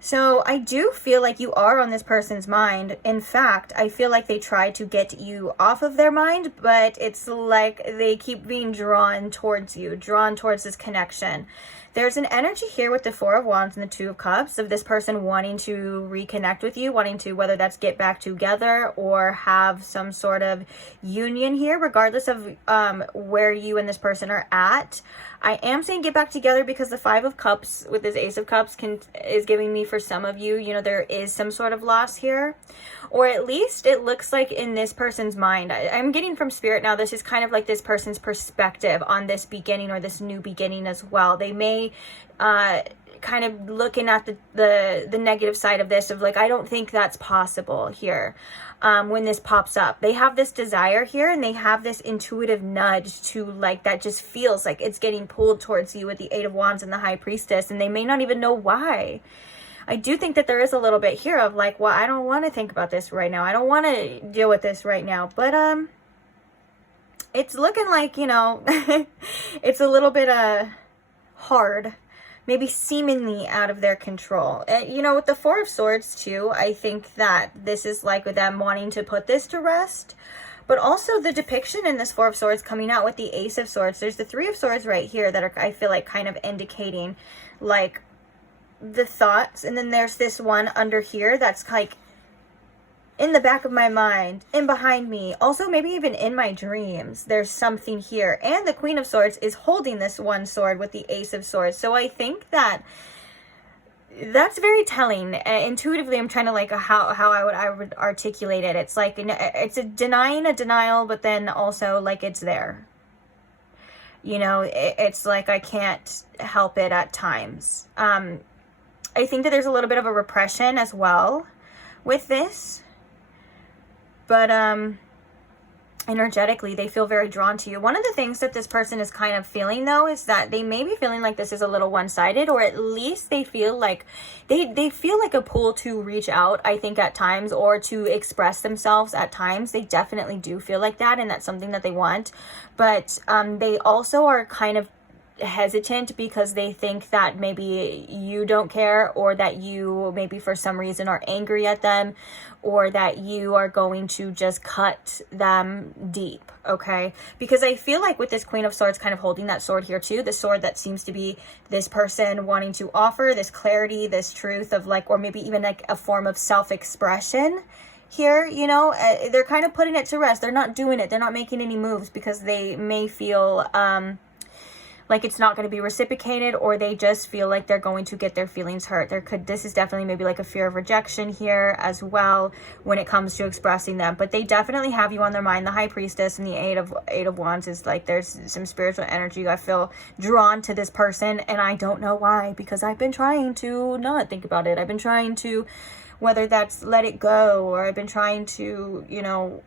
So I do feel like you are on this person's mind. In fact, I feel like they try to get you off of their mind, but it's like they keep being drawn towards you, drawn towards this connection. There's an energy here with the Four of Wands and the Two of Cups of this person wanting to reconnect with you, wanting to, whether that's get back together or have some sort of union here, regardless of where you and this person are at. I am saying get back together because the Five of Cups with this Ace of Cups is giving me, for some of you, you know, there is some sort of loss here. Or at least it looks like in this person's mind. I'm getting from Spirit now, this is kind of like this person's perspective on this beginning or this new beginning as well. They may kind of looking at the negative side of this, of like, I don't think that's possible here. When this pops up, they have this desire here and they have this intuitive nudge to, like, that just feels like it's getting pulled towards you with the Eight of Wands and the High Priestess, and they may not even know why. I do think that there is a little bit here of like, well, I don't want to think about this right now. I don't want to deal with this right now. But it's looking like, you know, it's a little bit hard, maybe seemingly out of their control. You know, with the Four of Swords too, I think that this is like with them wanting to put this to rest. But also the depiction in this Four of Swords coming out with the Ace of Swords. There's the Three of Swords right here that are, I feel like, kind of indicating like the thoughts, and then there's this one under here that's like in the back of my mind, in behind me, also maybe even in my dreams. There's something here, and the Queen of Swords is holding this one sword with the Ace of Swords. So I think that that's very telling. Intuitively, I'm trying to like how I would articulate it. It's like it's denying a denial, but then also like it's there. You know, it's like I can't help it at times. I think that there's a little bit of a repression as well with this. But energetically, they feel very drawn to you. One of the things that this person is kind of feeling, though, is that they may be feeling like this is a little one-sided, or at least they feel like they feel like a pull to reach out, I think, at times, or to express themselves at times. They definitely do feel like that, and that's something that they want. But they also are kind of hesitant because they think that maybe you don't care, or that you maybe for some reason are angry at them, or that you are going to just cut them deep, okay? Because I feel like with this Queen of Swords kind of holding that sword here too, the sword that seems to be this person wanting to offer this clarity, this truth of like, or maybe even like a form of self-expression here, you know, they're kind of putting it to rest. They're not doing it. They're not making any moves because they may feel like it's not going to be reciprocated, or they just feel like they're going to get their feelings hurt. This is definitely maybe like a fear of rejection here as well when it comes to expressing them. But they definitely have you on their mind. The High Priestess and the Eight of Wands is like, there's some spiritual energy. I feel drawn to this person, and I don't know why, because I've been trying to not think about it. I've been trying to, whether that's let it go, or I've been trying to, you know,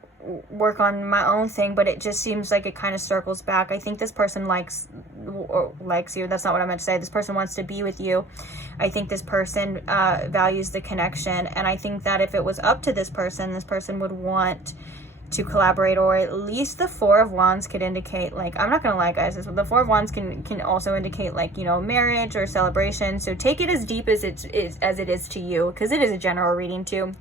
work on my own thing, but it just seems like it kind of circles back. I think this person likes you. That's not what I meant to say. This person wants to be with you. I think this person values the connection, and I think that if it was up to this person would want to collaborate, or at least the Four of Wands could indicate, like, I'm not gonna lie, guys, the Four of Wands can also indicate, like, you know, marriage or celebration. So take it as deep as it is to you, because it is a general reading too.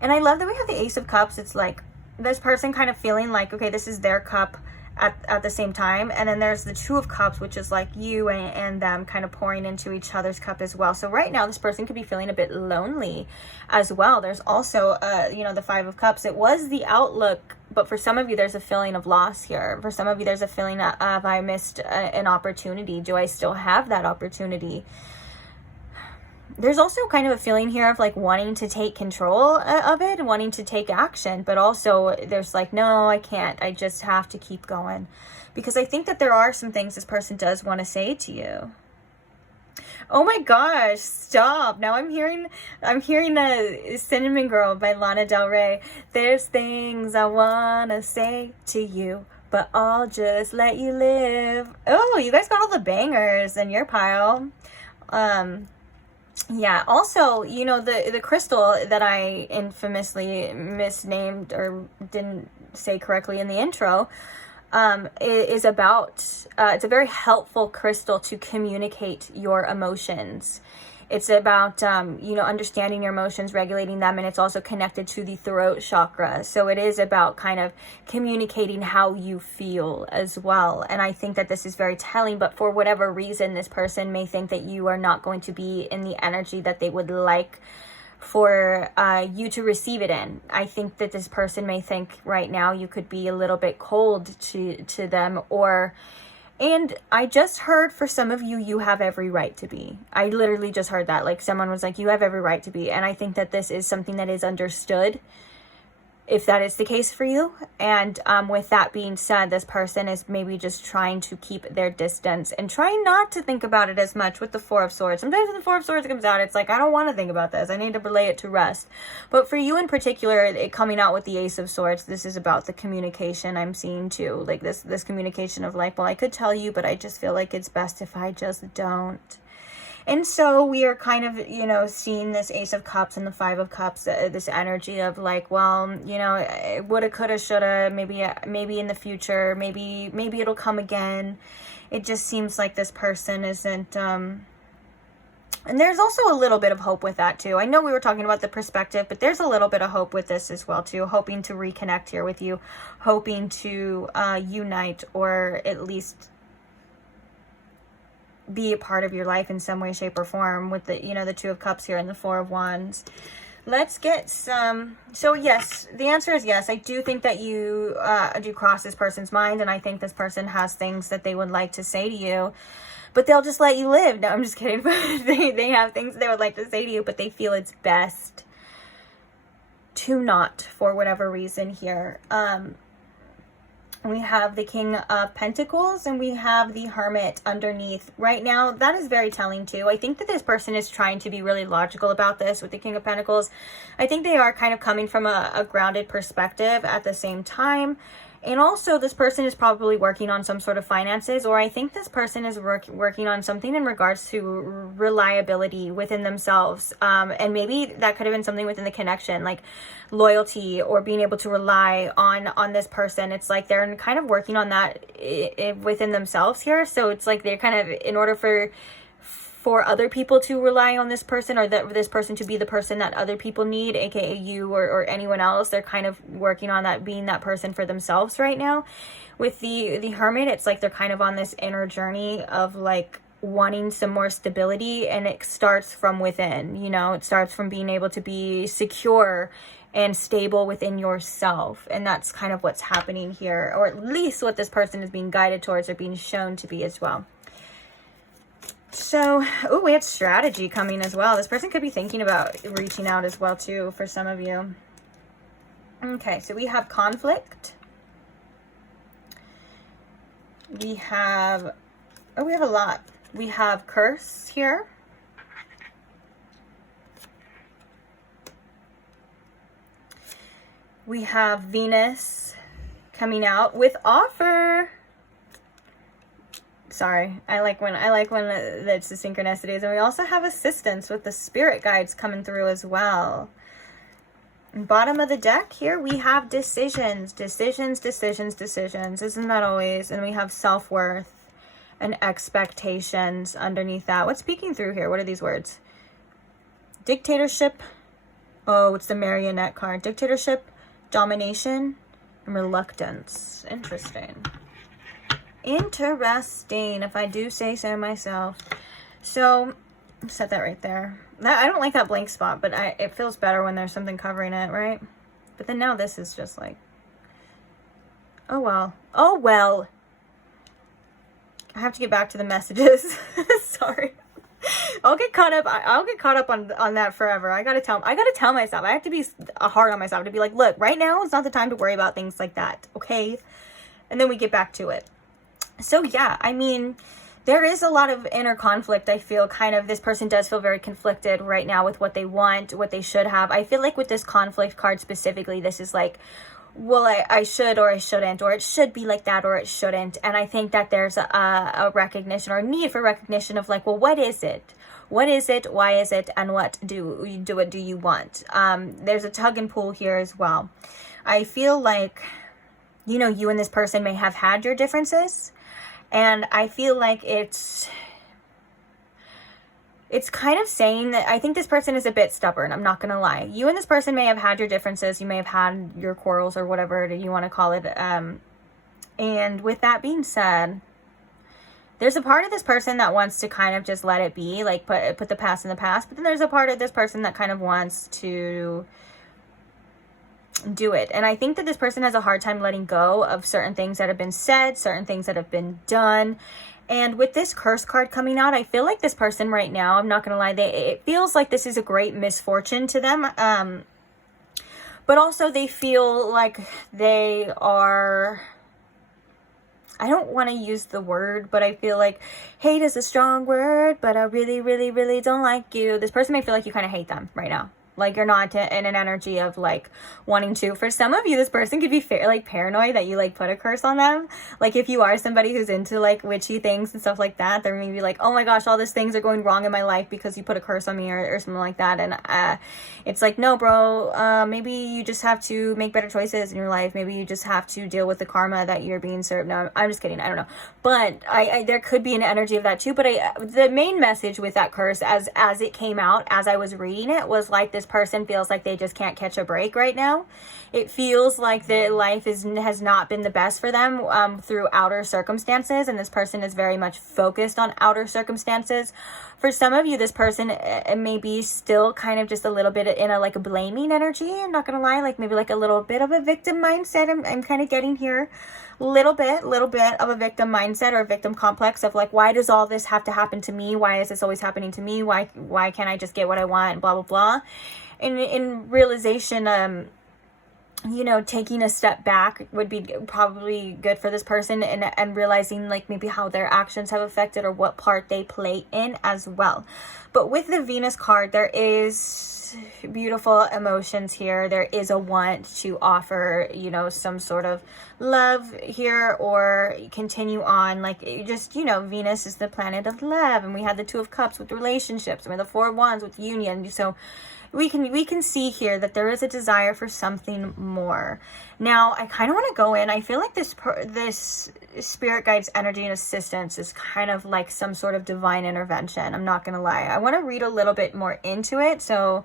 And I love that we have the Ace of Cups. It's like this person kind of feeling like, okay, this is their cup at the same time. And then there's the Two of Cups, which is like you and them kind of pouring into each other's cup as well. So right now, this person could be feeling a bit lonely as well. There's also, you know, the Five of Cups. It was the outlook, but for some of you, there's a feeling of loss here. For some of you, there's a feeling of, I missed an opportunity. Do I still have that opportunity? There's also kind of a feeling here of like wanting to take control of it, wanting to take action, but also there's like, no, I can't. I just have to keep going, because I think that there are some things this person does want to say to you. Oh my gosh, stop. Now I'm hearing Cinnamon Girl by Lana Del Rey. There's things I want to say to you, but I'll just let you live. Oh, you guys got all the bangers in your pile. Yeah, also, you know, the crystal that I infamously misnamed or didn't say correctly in the intro is about, it's a very helpful crystal to communicate your emotions. It's about, you know, understanding your emotions, regulating them, and it's also connected to the throat chakra. So it is about kind of communicating how you feel as well. And I think that this is very telling, but for whatever reason, this person may think that you are not going to be in the energy that they would like for you to receive it in. I think that this person may think right now you could be a little bit cold to them, and I just heard for some of you, you have every right to be. I literally just heard that. Like someone was like, you have every right to be. And I think that this is something that is understood, if that is the case for you. And with that being said, this person is maybe just trying to keep their distance and trying not to think about it as much with the Four of Swords. Sometimes when the Four of Swords comes out, it's like, I don't want to think about this. I need to lay it to rest. But for you in particular, it coming out with the Ace of Swords, this is about the communication I'm seeing too. Like this communication of like, well, I could tell you, but I just feel like it's best if I just don't. And so we are kind of, you know, seeing this Ace of Cups and the Five of Cups, this energy of like, well, you know, woulda, coulda, shoulda, maybe in the future, maybe it'll come again. It just seems like this person isn't, and there's also a little bit of hope with that too. I know we were talking about the perspective, but there's a little bit of hope with this as well too. Hoping to reconnect here with you, hoping to unite, or at least be a part of your life in some way, shape, or form with the, you know, the Two of Cups here and the Four of Wands. Let's get some. So yes, the answer is yes. I do think that you do cross this person's mind, and I think this person has things that they would like to say to you, but they'll just let you live. No, I'm just kidding. They have things they would like to say to you, but they feel it's best to not, for whatever reason here. We have the King of Pentacles and we have the Hermit underneath. Right now, that is very telling too. I think that this person is trying to be really logical about this with the King of Pentacles. I think they are kind of coming from a grounded perspective at the same time. And also, this person is probably working on some sort of finances, or I think this person is working on something in regards to reliability within themselves. And maybe that could have been something within the connection, like loyalty or being able to rely on this person. It's like they're kind of working on that within themselves here. So it's like they're kind of, in order for other people to rely on this person, or that this person to be the person that other people need, aka you or anyone else, they're kind of working on that, being that person for themselves right now. With the Hermit, it's like they're kind of on this inner journey of like wanting some more stability, and it starts from within. You know, it starts from being able to be secure and stable within yourself, and that's kind of what's happening here, or at least what this person is being guided towards or being shown to be as well. So, oh, we had strategy coming as well. This person could be thinking about reaching out as well too for some of you. Okay, so we have conflict. We have, oh, we have a lot. We have curse here. We have Venus coming out with offer. Sorry, I like when it's the synchronicities. And we also have assistance with the spirit guides coming through as well. Bottom of the deck here, we have decisions. Isn't that always? And we have self-worth and expectations underneath that. What's peeking through here? What are these words? Dictatorship. Oh, it's the marionette card. Dictatorship, domination, and reluctance. Interesting, if I do say so myself. So set that right there. I don't like that blank spot, but it feels better when there's something covering it, right? But then now this is just like, oh well. I have to get back to the messages. Sorry. I'll get caught up on that forever. I gotta tell myself. I have to be hard on myself to be like, look, right now is not the time to worry about things like that, okay? And then we get back to it. So yeah, I mean, there is a lot of inner conflict. I feel kind of, this person does feel very conflicted right now with what they want, what they should have. I feel like with this conflict card specifically, this is like, well, I should or I shouldn't, or it should be like that or it shouldn't. And I think that there's a recognition or a need for recognition of like, well, what is it? What is it? Why is it? And what do you want? There's a tug and pull here as well. I feel like, you know, you and this person may have had your differences. And I feel like it's it's kind of saying that I think this person is a bit stubborn. I'm not going to lie. You and this person may have had your differences. You may have had your quarrels or whatever you want to call it. And with that being said, there's a part of this person that wants to kind of just let it be, like put the past in the past. But then there's a part of this person that kind of wants to do it. And I think that this person has a hard time letting go of certain things that have been said, certain things that have been done. And with this curse card coming out, I feel like this person right now, I'm not going to lie, it feels like this is a great misfortune to them. But also they feel like they are, I don't want to use the word, but I feel like hate is a strong word, but I really, really, really don't like you. This person may feel like you kind of hate them right now. Like you're not in an energy of like wanting to. For some of you, this person could be like paranoid that you like put a curse on them. Like if you are somebody who's into like witchy things and stuff like that, they're maybe like, oh my gosh, all these things are going wrong in my life because you put a curse on me or something like that. And it's like, no, bro, maybe you just have to make better choices in your life. Maybe you just have to deal with the karma that you're being served. No, I'm just kidding. I don't know. But there could be an energy of that too. But the main message with that curse as it came out, as I was reading it, was like this person feels like they just can't catch a break right now. It feels like their life has not been the best for them through outer circumstances, and this person is very much focused on outer circumstances. For some of you, this person may be still kind of just a little bit in a blaming energy. I'm not gonna lie, like maybe like a little bit of a victim mindset. I'm kind of getting here. Little bit of a victim mindset or a victim complex of like, why does all this have to happen to me? Why is this always happening to me? Why can't I just get what I want? Blah, blah, blah. In realization, taking a step back would be probably good for this person, and realizing like maybe how their actions have affected or what part they play in as well. But with the Venus card, there is beautiful emotions here. There is a want to offer, some sort of love here or continue on. Like, Venus is the planet of love, and we had the Two of Cups with relationships, and we had the Four of Wands with union. So we can see here that there is a desire for something more. Now, I kind of want to go in. I feel like this spirit guide's energy and assistance is kind of like some sort of divine intervention. I'm not going to lie. I want to read a little bit more into it. So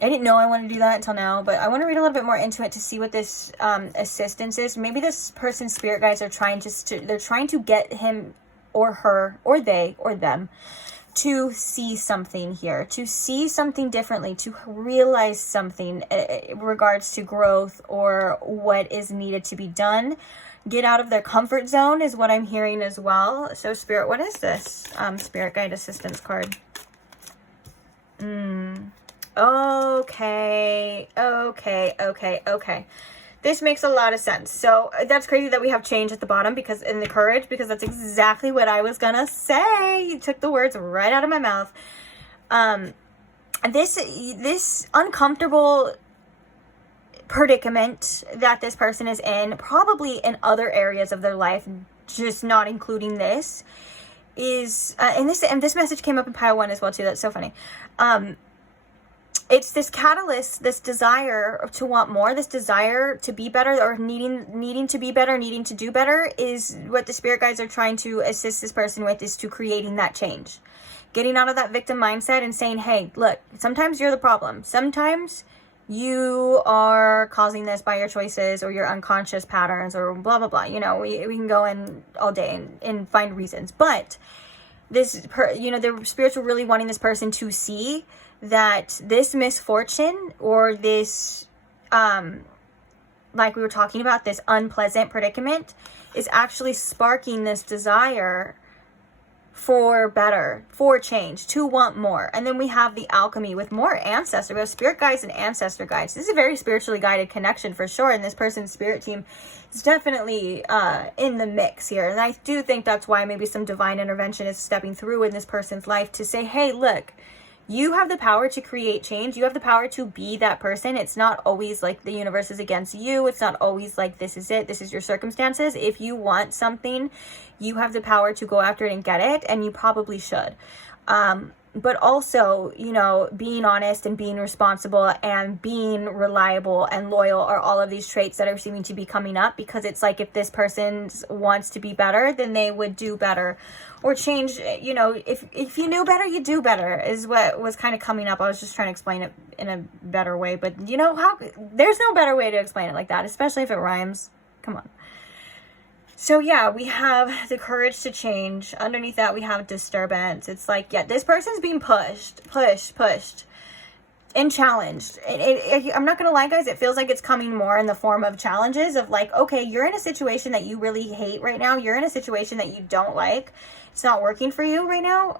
I didn't know I wanted to do that until now, but I want to read a little bit more into it to see what this assistance is. Maybe this person's spirit guides are trying to get him or her or they or them to see something here, to see something differently, to realize something in regards to growth or what is needed to be done. Get out of their comfort zone is what I'm hearing as well. So Spirit, what is this Spirit Guide Assistance card? Okay. This makes a lot of sense. So that's crazy that we have change at the bottom in the courage, because that's exactly what I was gonna say. You took the words right out of my mouth. This uncomfortable predicament that this person is in, probably in other areas of their life, just not including this, is and this message came up in pile 1 as well too. That's so funny. It's this catalyst, this desire to want more, this desire to be better, or needing to be better, needing to do better, is what the spirit guides are trying to assist this person with, is to creating that change. Getting out of that victim mindset and saying, hey, look, sometimes you're the problem. Sometimes you are causing this by your choices or your unconscious patterns or blah, blah, blah. We can go in all day and find reasons. But the spirits are really wanting this person to see that this misfortune or this, like we were talking about, this unpleasant predicament is actually sparking this desire for better, for change, to want more. And then we have the alchemy with more ancestor. We have spirit guides and ancestor guides. This is a very spiritually guided connection for sure. And this person's spirit team is definitely in the mix here. And I do think that's why maybe some divine intervention is stepping through in this person's life to say, hey, look, you have the power to create change. You have the power to be that person. It's not always like the universe is against you. It's not always like this is it. This is your circumstances. If you want something, you have the power to go after it and get it, and you probably should. But also, you know, being honest and being responsible and being reliable and loyal are all of these traits that are seeming to be coming up, because it's like if this person wants to be better, then they would do better or change. You know, if you knew better, you do better is what was kind of coming up. I was just trying to explain it in a better way, but you know how there's no better way to explain it like that, especially if it rhymes. Come on. So yeah, we have the courage to change. Underneath that, we have disturbance. It's like, yeah, this person's being pushed, and challenged. I'm not going to lie, guys, it feels like it's coming more in the form of challenges of like, okay, you're in a situation that you really hate right now. You're in a situation that you don't like. It's not working for you right now.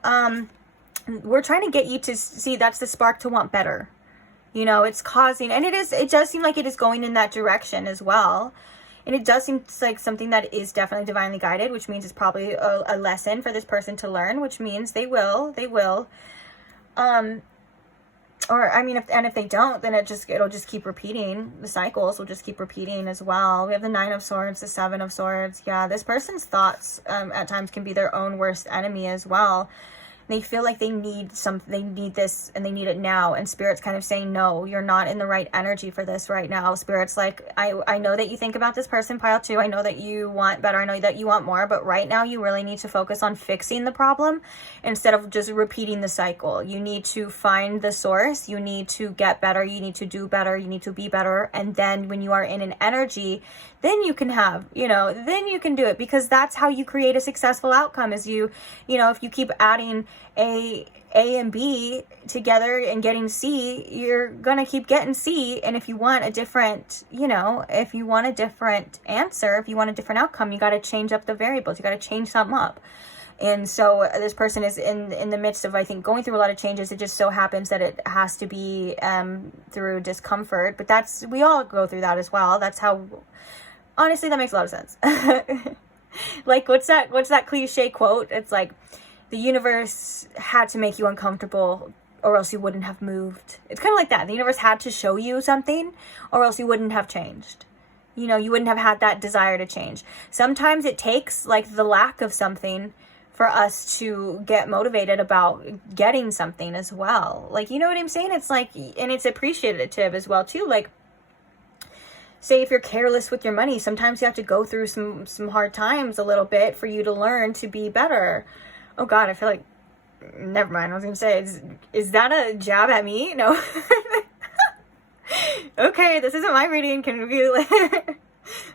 We're trying to get you to see that's the spark to want better. You know, it's causing, and it does seem like it is going in that direction as well. And it does seem like something that is definitely divinely guided, which means it's probably a lesson for this person to learn, which means they will. Or, I mean, if they don't, then it'll just keep repeating. The cycles will just keep repeating as well. We have the 9 of Swords, the 7 of Swords. Yeah, this person's thoughts at times can be their own worst enemy as well. They feel like they need this, and they need it now. And Spirit's kind of saying, no, you're not in the right energy for this right now. Spirit's like, I know that you think about this person, pile 2. I know that you want better. I know that you want more. But right now, you really need to focus on fixing the problem instead of just repeating the cycle. You need to find the source. You need to get better. You need to do better. You need to be better. And then when you are in an energy, then you can have, then you can do it, because that's how you create a successful outcome. Is if you keep adding A and B together and getting C, you're gonna keep getting C. And if you want a different, if you want a different answer, if you want a different outcome, you got to change up the variables. You got to change something up. And so this person is in the midst of, I think, going through a lot of changes. It just so happens that it has to be through discomfort, but we all go through that as well. That's how, honestly, that makes a lot of sense. Like, what's that cliche quote? It's like, the universe had to make you uncomfortable or else you wouldn't have moved. It's kind of like that. The universe had to show you something or else you wouldn't have changed. You wouldn't have had that desire to change. Sometimes it takes like the lack of something for us to get motivated about getting something as well. Like, you know what I'm saying? It's like, and it's appreciative as well too. Like, say if you're careless with your money, sometimes you have to go through some hard times a little bit for you to learn to be better. Oh God, I feel like, never mind. I was going to say, is that a jab at me? No. Okay, this isn't my reading. Can we,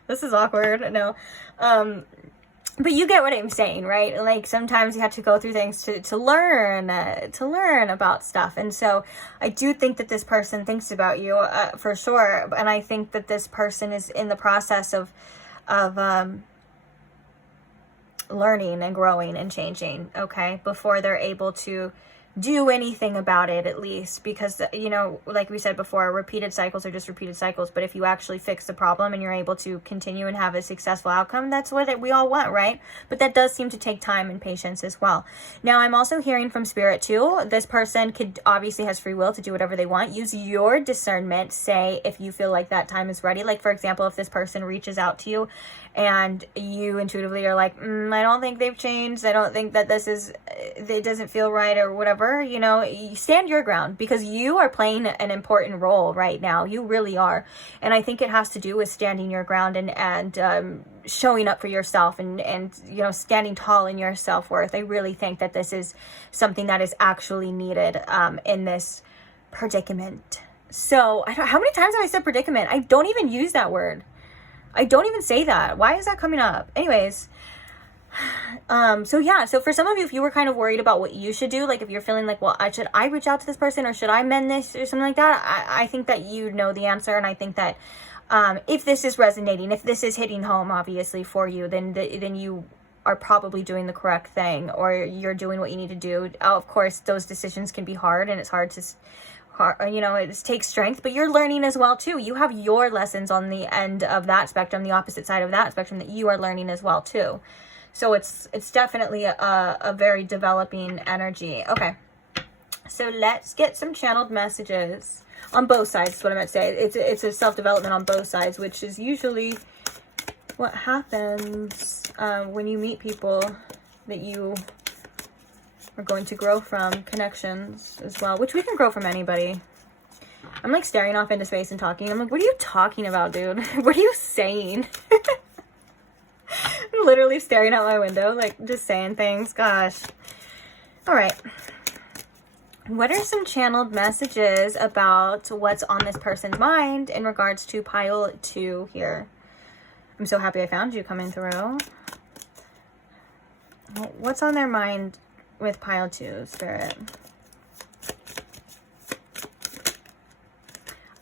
this is awkward. No. But you get what I'm saying, right? Like, sometimes you have to go through things to learn about stuff. And so I do think that this person thinks about you for sure. And I think that this person is in the process of learning and growing and changing, okay, before they're able to do anything about it, at least, because like we said before, repeated cycles are just repeated cycles. But if you actually fix the problem and you're able to continue and have a successful outcome, that's what we all want, right? But that does seem to take time and patience as well. Now, I'm also hearing from Spirit too, this person obviously has free will to do whatever they want. Use your discernment. Say if you feel like that time is ready. Like, for example, if this person reaches out to you and you intuitively are like, I don't think they've changed. I don't think that it doesn't feel right or whatever. You stand your ground, because you are playing an important role right now. You really are. And I think it has to do with standing your ground and showing up for yourself and standing tall in your self-worth. I really think that this is something that is actually needed in this predicament. So how many times have I said predicament? I don't even use that word. I don't even say that. Why is that coming up? Anyways, so for some of you, if you were kind of worried about what you should do, like if you're feeling like, well, should I reach out to this person or should I mend this or something like that? I think that you know the answer. And I think that if this is resonating, if this is hitting home, obviously, for you, then you are probably doing the correct thing, or you're doing what you need to do. Of course, those decisions can be hard, and it's hard to... it takes strength, but you're learning as well too. You have your lessons on the end of that spectrum, the opposite side of that spectrum, that you are learning as well too. So it's definitely a very developing energy. Okay, so let's get some channeled messages on both sides. Is what I meant to say. It's a self-development on both sides, which is usually what happens when you meet people that you We're going to grow from connections as well, which we can grow from anybody. I'm like staring off into space and talking. I'm like, what are you talking about, dude? What are you saying? I'm literally staring out my window, like just saying things. Gosh. All right. What are some channeled messages about what's on this person's mind in regards to pile 2 here? I'm so happy I found you coming through. What's on their mind with pile 2, Spirit?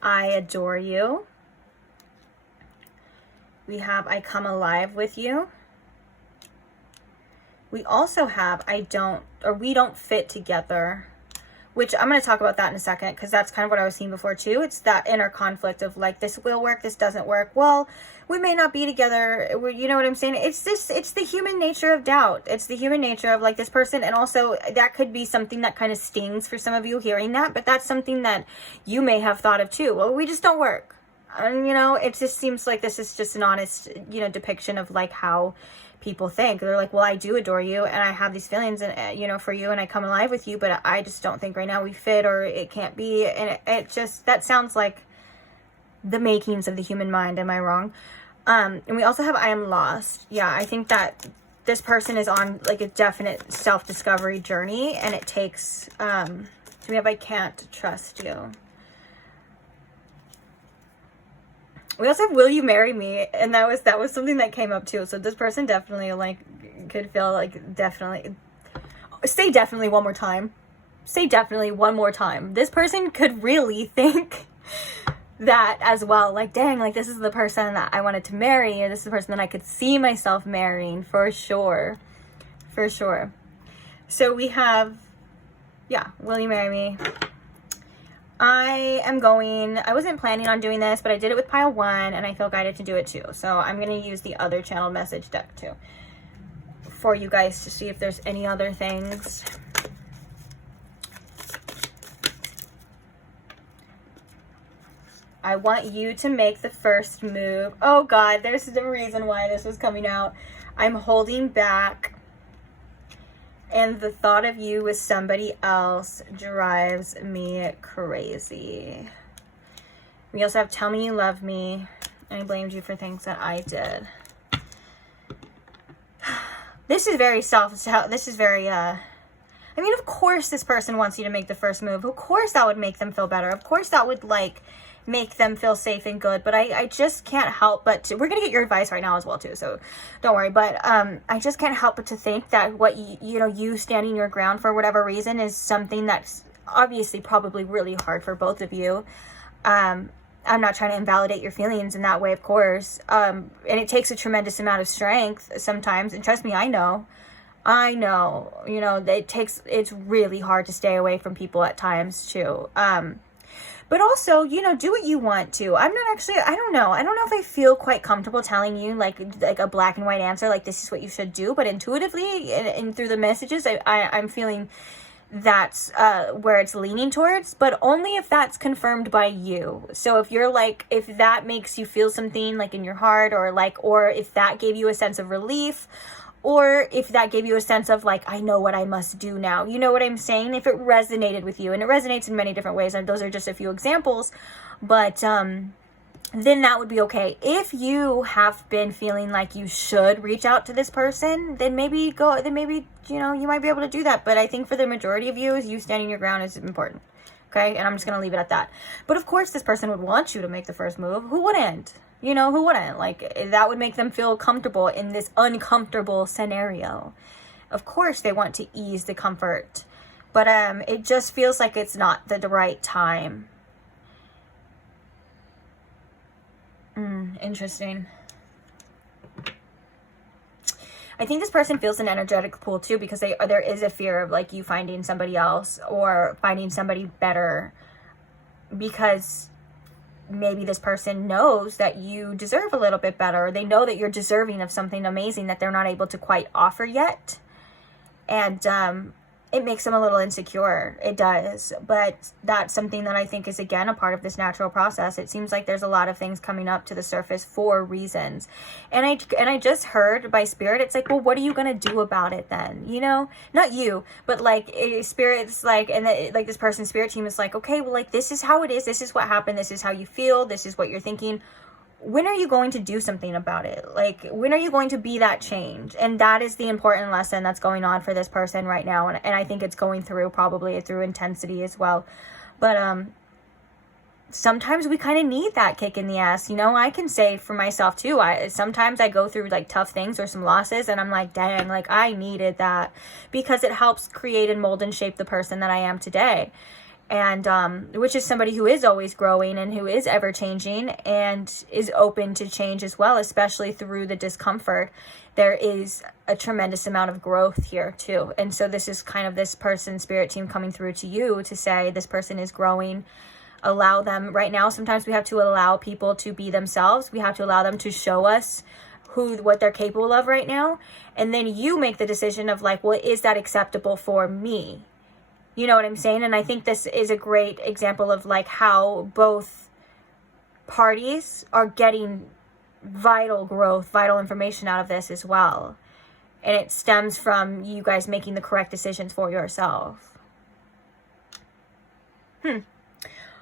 I adore you. We have I come alive with you. We also have we don't fit together, which I'm going to talk about that in a second, because that's kind of what I was seeing before too. It's that inner conflict of like, this will work, this doesn't work. Well, we may not be together. You know what I'm saying? It's the human nature of doubt. It's the human nature of like this person. And also that could be something that kind of stings for some of you hearing that, but that's something that you may have thought of too. Well, we just don't work. You know, it just seems like this is just an honest, you know, depiction of like how people think. They're like, well, I do adore you and I have these feelings and you know, for you, and I come alive with you, but I just don't think right now we fit, or it can't be. And it just, that sounds like the makings of the human mind. Am I wrong? And we also have I am lost. Yeah, I think that this person is on like a definite self-discovery journey, and it takes we have I can't trust you. We also have will you marry me, and that was something that came up too. So this person definitely like could feel like definitely say definitely one more time. Say definitely one more time. This person could really think that as well. Like, dang, like this is the person that I wanted to marry, or this is the person that I could see myself marrying for sure. For sure. So we have, yeah, will you marry me? I wasn't planning on doing this, but I did it with pile 1 and I feel guided to do it too. So I'm going to use the other channeled message deck too for you guys to see if there's any other things. I want you to make the first move. Oh God, there's the reason why this was coming out. I'm holding back, and the thought of you with somebody else drives me crazy. We also have tell me you love me, and I blamed you for things that I did. This is very I mean, of course this person wants you to make the first move. Of course that would make them feel better. Of course that would like make them feel safe and good, but I just can't help but to, we're gonna get your advice right now as well too, so don't worry, but I just can't help but to think that what you standing your ground for whatever reason is something that's obviously probably really hard for both of you. I'm not trying to invalidate your feelings in that way, of course, and it takes a tremendous amount of strength sometimes, and trust me, I know, you know, it's really hard to stay away from people at times too. But also, you know, do what you want to. I don't know if I feel quite comfortable telling you like a black and white answer, like this is what you should do, but intuitively and through the messages, I'm feeling that's where it's leaning towards, but only if that's confirmed by you. So if you're like, if that makes you feel something like in your heart, or if that gave you a sense of relief, or if that gave you a sense of like, I know what I must do now. You know what I'm saying? If it resonated with you, and it resonates in many different ways, and those are just a few examples, but then that would be okay. If you have been feeling like you should reach out to this person, then maybe, you know, you might be able to do that. But I think for the majority of you standing your ground is important. Okay? And I'm just going to leave it at that. But of course, this person would want you to make the first move. Who wouldn't? You know, who wouldn't? Like, that would make them feel comfortable in this uncomfortable scenario. Of course, they want to ease the comfort. But it just feels like it's not the right time. Interesting. I think this person feels an energetic pull too, because there is a fear of like you finding somebody else or finding somebody better, because maybe this person knows that you deserve a little bit better, or they know that you're deserving of something amazing that they're not able to quite offer yet. And it makes them a little insecure. It does. But that's something that I think is, again, a part of this natural process. It seems like there's a lot of things coming up to the surface for reasons. And I just heard by Spirit, it's like, well, what are you going to do about it then? You know, not you, but like Spirit's like, and like this person's spirit team is like, okay, well, like, this is how it is. This is what happened. This is how you feel. This is what you're thinking. When are you going to do something about it? Like, when are you going to be that change? And that is the important lesson that's going on for this person right now. And I think it's going through, probably through intensity as well. But sometimes we kind of need that kick in the ass. You know, I can say for myself too, sometimes I go through like tough things or some losses and I'm like, dang, like I needed that, because it helps create and mold and shape the person that I am today. And which is somebody who is always growing and who is ever changing and is open to change as well, especially through the discomfort. There is a tremendous amount of growth here too. And so this is kind of this person's spirit team coming through to you to say this person is growing. Allow them. Right now, sometimes we have to allow people to be themselves. We have to allow them to show us what they're capable of right now. And then you make the decision of like, well, is that acceptable for me? You know what I'm saying? And I think this is a great example of like how both parties are getting vital growth, vital information out of this as well. And it stems from you guys making the correct decisions for yourself. On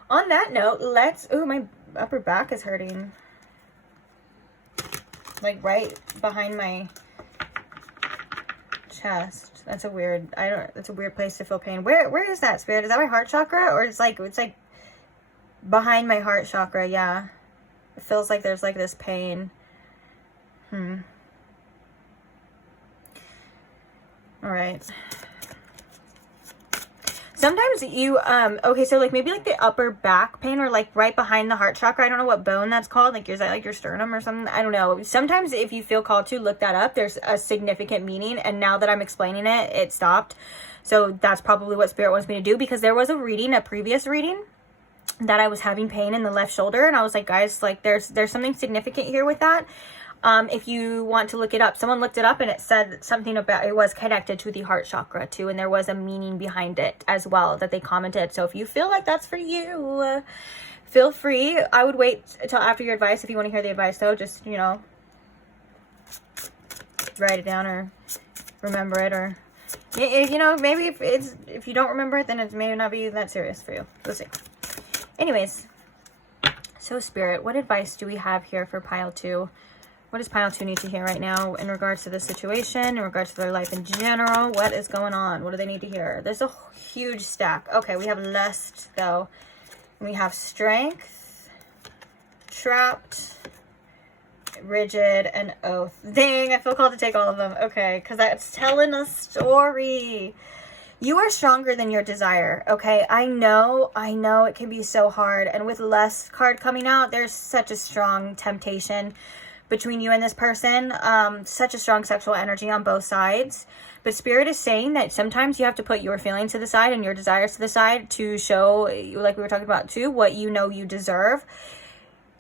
that note, my upper back is hurting. Like right behind my chest. That's a weird place to feel pain. Where is that, Spirit? Is that my heart chakra? Or it's like behind my heart chakra, yeah. It feels like there's like this pain. All right. Sometimes you, okay, so like maybe like the upper back pain or like right behind the heart chakra. I don't know what bone that's called. Like, is that like your sternum or something? I don't know. Sometimes if you feel called to, look that up. There's a significant meaning. And now that I'm explaining it, it stopped. So that's probably what Spirit wants me to do, because there was a previous reading that I was having pain in the left shoulder. And I was like, guys, like there's something significant here with that. If you want to look it up, someone looked it up and it said something about, it was connected to the heart chakra too. And there was a meaning behind it as well that they commented. So if you feel like that's for you, feel free. I would wait until after your advice. If you want to hear the advice though, just, you know, write it down or remember it, or, you know, maybe if you don't remember it, then it may not be that serious for you. We'll see. Anyways, so Spirit, what advice do we have here for pile 2? What does pile 2 need to hear right now in regards to the situation, in regards to their life in general? What is going on? What do they need to hear? There's a huge stack. Okay, we have lust, though. We have strength, trapped, rigid, and oath. Dang, I feel called to take all of them. Okay, because that's telling a story. You are stronger than your desire, okay? I know it can be so hard. And with lust card coming out, there's such a strong temptation between you and this person, such a strong sexual energy on both sides. But Spirit is saying that sometimes you have to put your feelings to the side and your desires to the side to show, like we were talking about too, what you know you deserve.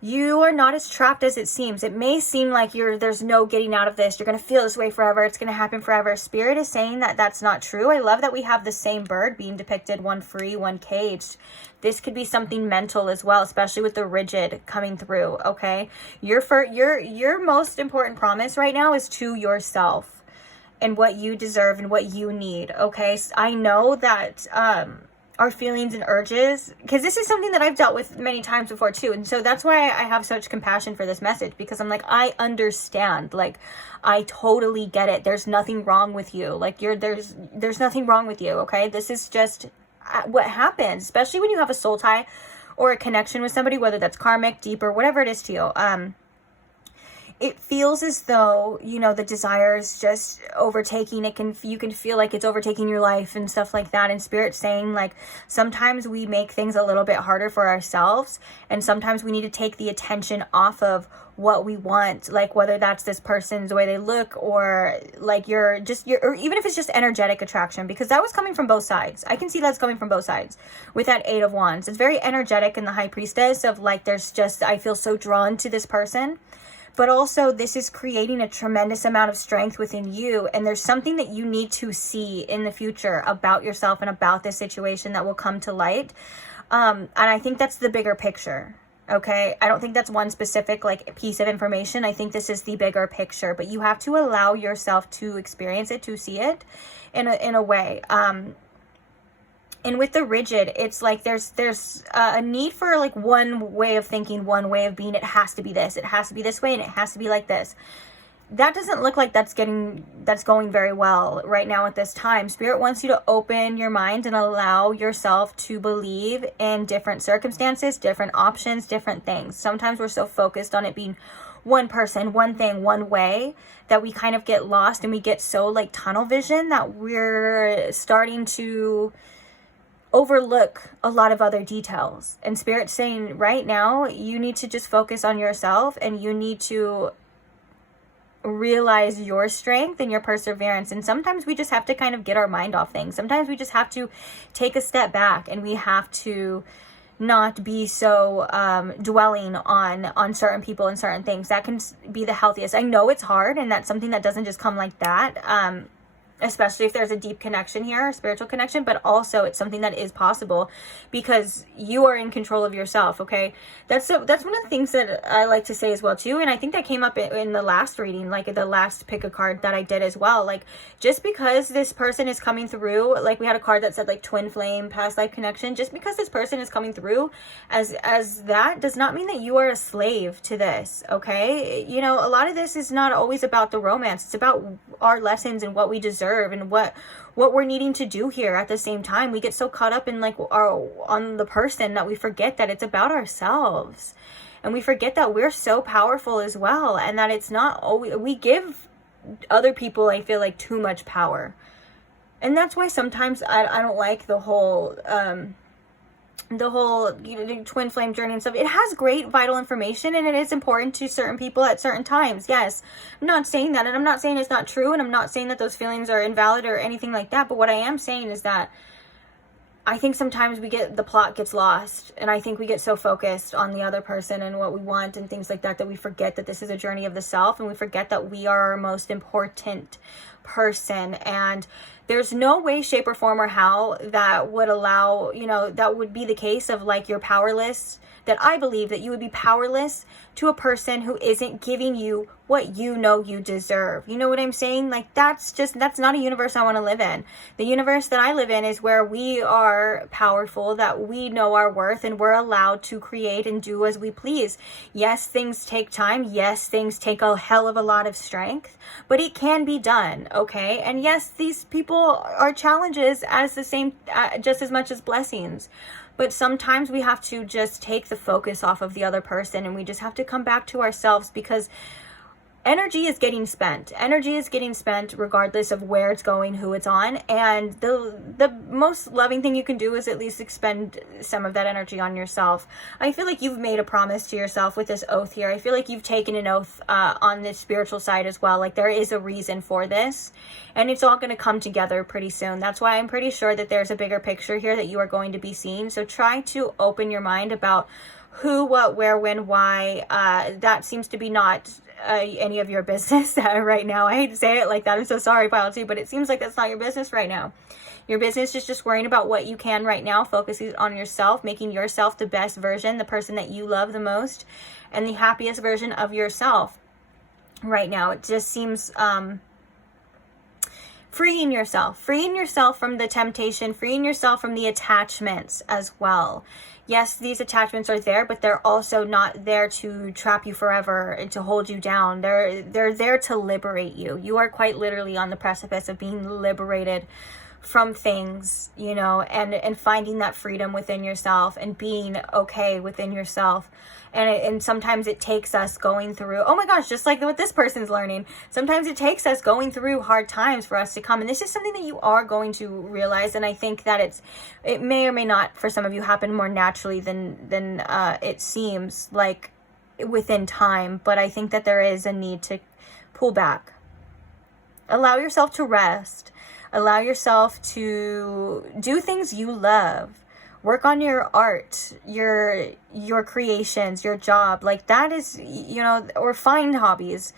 You are not as trapped as it seems. It may seem like there's no getting out of this. You're going to feel this way forever. It's going to happen forever. Spirit is saying that that's not true. I love that we have the same bird being depicted, one free, one caged. This could be something mental as well, especially with the rigid coming through, okay? Your most important promise right now is to yourself and what you deserve and what you need, okay? So I know that our feelings and urges, because this is something that I've dealt with many times before too, and so that's why I have such compassion for this message, because I'm like, I understand, like, I totally get it. There's nothing wrong with you. Like, there's nothing wrong with you, okay? This is just what happens, especially when you have a soul tie or a connection with somebody, whether that's karmic, deep, or whatever it is to you. It feels as though, you know, the desire is just overtaking. You can feel like it's overtaking your life and stuff like that. And Spirit's saying, like, sometimes we make things a little bit harder for ourselves, and sometimes we need to take the attention off of what we want, like whether that's this person's, the way they look, or like or even if it's just energetic attraction, because that was coming from both sides. I can see that's coming from both sides with that 8 of Wands. It's very energetic in the High Priestess of like, there's just, I feel so drawn to this person. but also this is creating a tremendous amount of strength within you, and there's something that you need to see in the future about yourself and about this situation that will come to light. And I think that's the bigger picture. Okay, I don't think that's one specific like piece of information. I think this is the bigger picture, but you have to allow yourself to experience it, to see it in a way. And with the rigid, it's like there's a need for like one way of thinking, one way of being. It has to be this, it has to be this way, and it has to be like this. That doesn't look like that's going very well right now at this time. Spirit wants you to open your mind and allow yourself to believe in different circumstances, different options, different things. Sometimes we're so focused on it being one person, one thing, one way, that we kind of get lost, and we get so like tunnel vision that we're starting to overlook a lot of other details. And Spirit's saying right now, you need to just focus on yourself, and you need to realize your strength and your perseverance. And sometimes we just have to kind of get our mind off things. Sometimes we just have to take a step back, and we have to not be so dwelling on certain people and certain things. That can be the healthiest. I know it's hard, and that's something that doesn't just come like that, especially if there's a deep connection here, a spiritual connection, but also it's something that is possible because you are in control of yourself. Okay, that's one of the things that I like to say as well too, and I think that came up in the last reading, like the last pick a card that I did as well. Like, just because this person is coming through, like we had a card that said like twin flame, past life connection, just because this person is coming through as that does not mean that you are a slave to this. Okay, you know, a lot of this is not always about the romance. It's about our lessons and what we deserve and what we're needing to do here. At the same time, we get so caught up in like on the person that we forget that it's about ourselves, and we forget that we're so powerful as well, and that it's not always, we give other people, I feel like, too much power. And that's why sometimes I don't like the whole you know, twin flame journey and stuff. It has great vital information, and it is important to certain people at certain times. Yes, I'm not saying that, and I'm not saying it's not true, and I'm not saying that those feelings are invalid or anything like that. But what I am saying is that I think sometimes the plot gets lost, and I think we get so focused on the other person and what we want and things like that, that we forget that this is a journey of the self, and we forget that we are our most important person. And there's no way, shape, or form or how that would allow, you know, that would be the case of like you're powerless, that I believe that you would be powerless to a person who isn't giving you what you know you deserve. You know what I'm saying? Like, that's not a universe I want to live in. The universe that I live in is where we are powerful, that we know our worth, and we're allowed to create and do as we please. Yes, things take time. Yes, things take a hell of a lot of strength, but it can be done. Okay. And yes, these people are challenges as the same, just as much as blessings. But sometimes we have to just take the focus off of the other person, and we just have to come back to ourselves, because energy is getting spent. Energy is getting spent regardless of where it's going, who it's on. And the most loving thing you can do is at least expend some of that energy on yourself. I feel like you've made a promise to yourself with this oath here. I feel like you've taken an oath on the spiritual side as well. Like, there is a reason for this, and it's all going to come together pretty soon. That's why I'm pretty sure that there's a bigger picture here that you are going to be seeing. So try to open your mind about who, what, where, when, why. That seems to be not any of your business right now. I hate to say it like that. I'm so sorry, Pile 2, but it seems like that's not your business right now. Your business is just worrying about what you can right now, focusing on yourself, making yourself the best version, the person that you love the most, and the happiest version of yourself right now. It just seems freeing yourself from the temptation, freeing yourself from the attachments as well. Yes, these attachments are there, but they're also not there to trap you forever and to hold you down. They're there to liberate you. You are quite literally on the precipice of being liberated from things, you know, and finding that freedom within yourself and being okay within yourself. And sometimes it takes us going through, oh my gosh, just like what this person's learning, sometimes it takes us going through hard times for us to come. And this is something that you are going to realize. And I think that it may or may not, for some of you, happen more naturally than it seems like within time. But I think that there is a need to pull back. Allow yourself to rest. Allow yourself to do things you love. Work on your art, your creations, your job. Like, that is, you know, or find hobbies.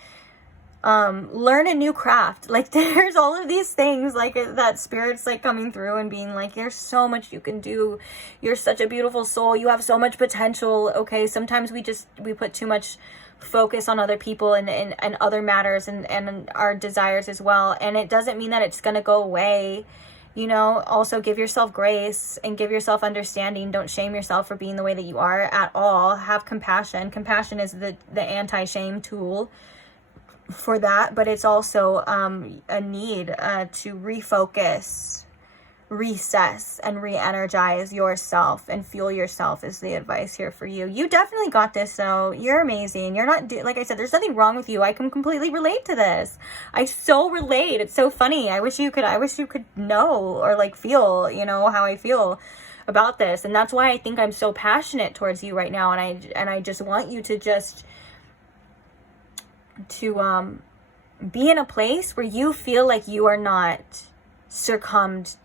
Learn a new craft. Like, there's all of these things, like, that spirit's like coming through and being like, there's so much you can do. You're such a beautiful soul. You have so much potential. Okay. Sometimes we put too much focus on other people and other matters and our desires as well. And it doesn't mean that it's going to go away. You know, also give yourself grace and give yourself understanding. Don't shame yourself for being the way that you are at all. Have compassion. Compassion is the anti-shame tool for that, but it's also a need to refocus, recess, and re-energize yourself and fuel yourself is the advice here for you. You definitely got this, though. You're amazing. You're not, like I said, there's nothing wrong with you. I can completely relate to this. I so relate. It's so funny. I wish you could know or like feel, you know, how I feel about this. And that's why I think I'm so passionate towards you right now. And I just want you to be in a place where you feel like you are not succumbed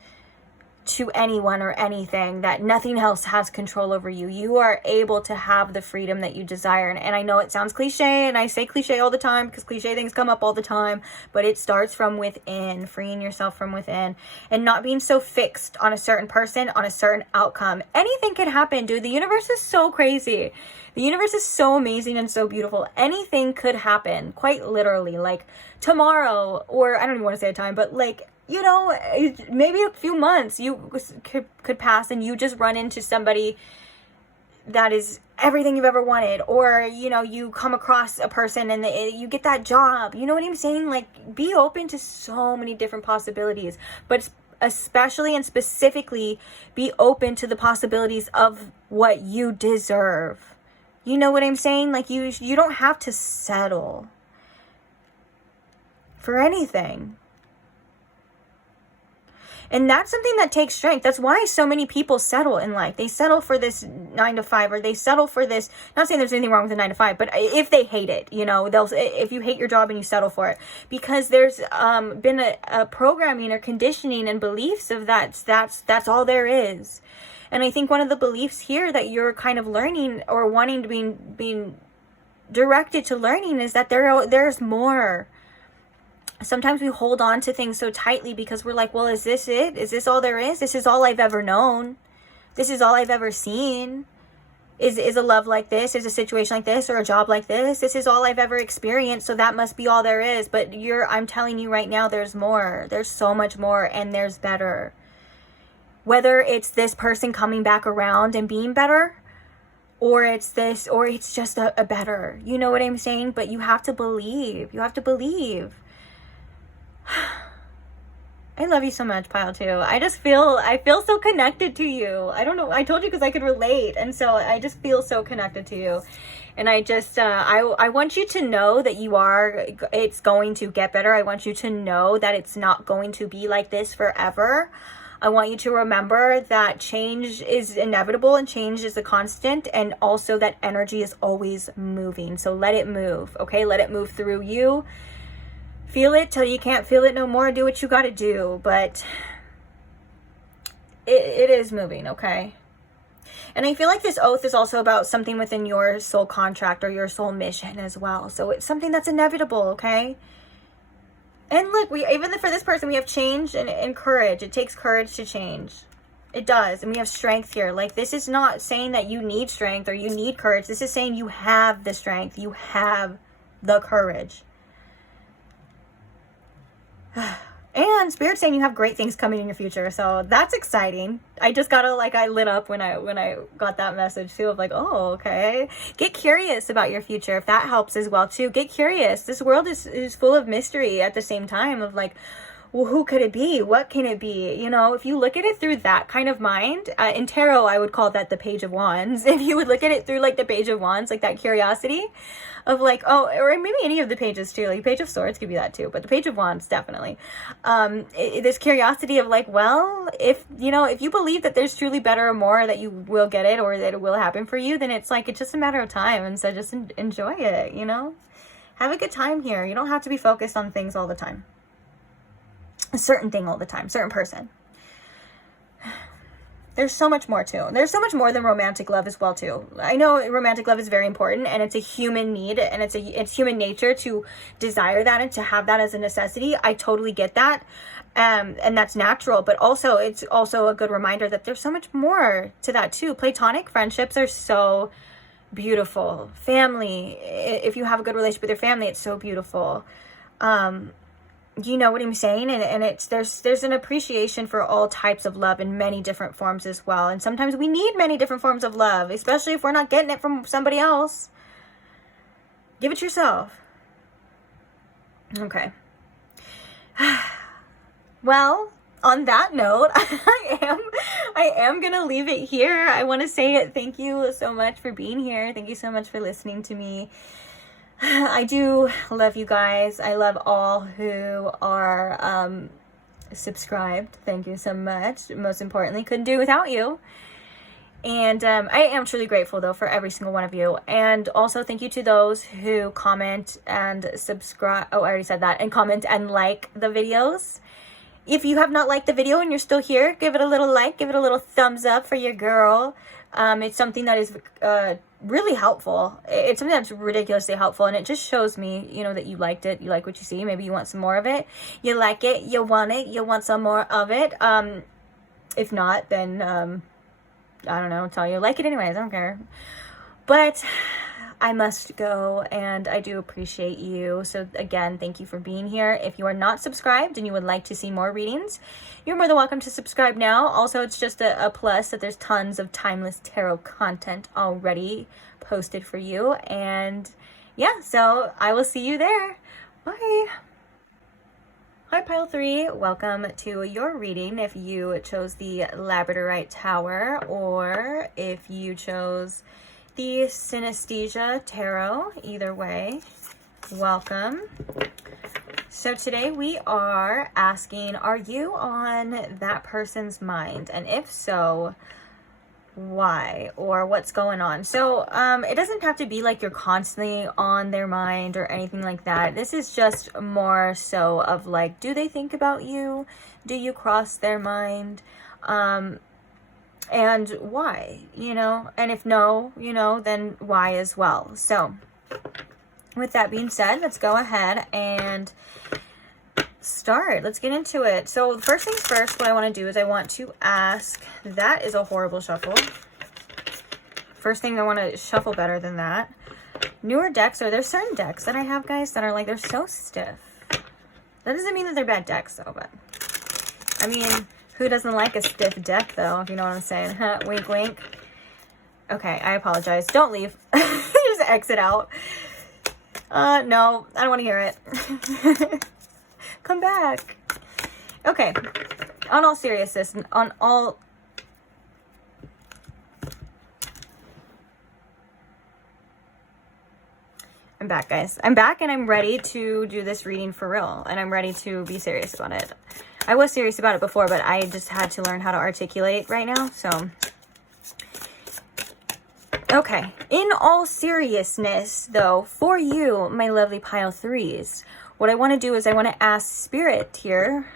to anyone or anything, that nothing else has control over you. You are able to have the freedom that you desire. And I know it sounds cliche, and I say cliche all the time because cliche things come up all the time, but it starts from within, freeing yourself from within and not being so fixed on a certain person, on a certain outcome. Anything can happen, dude. The universe is so crazy. The universe is so amazing and so beautiful. Anything could happen, quite literally, like tomorrow, or I don't even want to say a time, but like, you know, maybe a few months you could pass and you just run into somebody that is everything you've ever wanted. Or, you know, you come across a person and you get that job. You know what I'm saying? Like, be open to so many different possibilities, but especially and specifically be open to the possibilities of what you deserve. You know what I'm saying? Like, you don't have to settle for anything. And that's something that takes strength. That's why so many people settle in life. They settle for this 9 to 5, or they settle for this, not saying there's anything wrong with the 9 to 5, but if they hate it, you know, if you hate your job and you settle for it, because there's been a programming or conditioning and beliefs of that's all there is. And I think one of the beliefs here that you're kind of learning or wanting to being directed to learning is that there's more. Sometimes we hold on to things so tightly because we're like, well, is this it? Is this all there is? This is all I've ever known. This is all I've ever seen. Is a love like this? Is a situation like this? Or a job like this? This is all I've ever experienced. So that must be all there is. But I'm telling you right now, there's more. There's so much more, and there's better. Whether it's this person coming back around and being better, or it's this, or it's just a better. You know what I'm saying? But you have to believe. You have to believe. I love you so much, Pile 2. I feel so connected to you. I don't know. I told you because I could relate. And so I just feel so connected to you. And I just, I want you to know that it's going to get better. I want you to know that it's not going to be like this forever. I want you to remember that change is inevitable and change is a constant, and also that energy is always moving. So let it move, okay? Let it move through you. Feel it till you can't feel it no more. Do what you got to do, but it is moving, okay? And I feel like this oath is also about something within your soul contract or your soul mission as well. So it's something that's inevitable, okay? And look, even for this person, we have change and courage. It takes courage to change. It does. And we have strength here. Like, this is not saying that you need strength or you need courage. This is saying you have the strength. You have the courage. And Spirit's saying you have great things coming in your future. So that's exciting. I just got I lit up when I got that message too, of like, oh, okay. Get curious about your future, if that helps as well too. Get curious. This world is full of mystery at the same time, of like, well, who could it be? What can it be? You know, if you look at it through that kind of mind, in tarot, I would call that the Page of Wands. If you would look at it through like the Page of Wands, like that curiosity of like, oh, or maybe any of the pages too, like Page of Swords could be that too, but the Page of Wands, definitely. This curiosity of like, well, if you believe that there's truly better or more, that you will get it or that it will happen for you, then it's like, it's just a matter of time. And so just enjoy it, you know? Have a good time here. You don't have to be focused on things all the time. A certain thing all the time, certain person. There's so much more too. There's so much more than romantic love as well too. I know romantic love is very important, and it's a human need, and it's human nature to desire that and to have that as a necessity. I totally get that. And that's natural, but also it's also a good reminder that there's so much more to that too. Platonic friendships are so beautiful. Family, if you have a good relationship with your family, it's so beautiful. You know what I'm saying? And it's there's an appreciation for all types of love in many different forms as well. And sometimes we need many different forms of love, especially if we're not getting it from somebody else. Give it yourself. Okay. Well, on that note, I am gonna leave it here. I want to say thank you so much for being here. Thank you so much for listening to me. I do love you guys. I love all who are subscribed. Thank you so much. Most importantly, couldn't do it without you. And I am truly grateful, though, for every single one of you. And also thank you to those who comment and subscribe. Oh, I already said that. And comment and like the videos. If you have not liked the video and you're still here, give it a little like. Give it a little thumbs up for your girl. It's something that is really helpful. It's something that's ridiculously helpful, and it just shows me, you know, that you liked it. You like what you see. Maybe you want some more of it. You like it. You want some more of it. If not, then I don't know. I'll tell you, like it anyways. I don't care. But I must go, and I do appreciate you. So again, thank you for being here. If you are not subscribed and you would like to see more readings, you're more than welcome to subscribe now. Also, it's just a plus that there's tons of timeless tarot content already posted for you. And yeah, so I will see you there. Bye. Hi, Pile 3. Welcome to your reading. If you chose the Labradorite Tower, or if you chose the Synesthesia Tarot, either way, welcome. So today we are asking, are you on that person's mind? And if so, why? Or what's going on? So it doesn't have to be like you're constantly on their mind or anything like that. This is just more so of like, do they think about you? Do you cross their mind? And why, you know? And if no, you know, then why as well? So with that being said, let's go ahead and start. Let's get into it. So first things first, what I want to do is I want to ask, that is a horrible shuffle. First thing, I want to shuffle better than that. Newer decks, or there's certain decks that I have, guys, that are like, they're so stiff. That doesn't mean that they're bad decks though, but I mean, who doesn't like a stiff deck though, if you know what I'm saying? Wink, wink. Okay, I apologize. Don't leave. Just exit out. No, I don't want to hear it. Come back. Okay, on all seriousness, on all... I'm back, guys. I'm back, and I'm ready to do this reading for real, and I'm ready to be serious about it. I was serious about it before, but I just had to learn how to articulate right now, so... Okay, in all seriousness, though, for you, my lovely Pile 3s, what I want to do is I want to ask Spirit here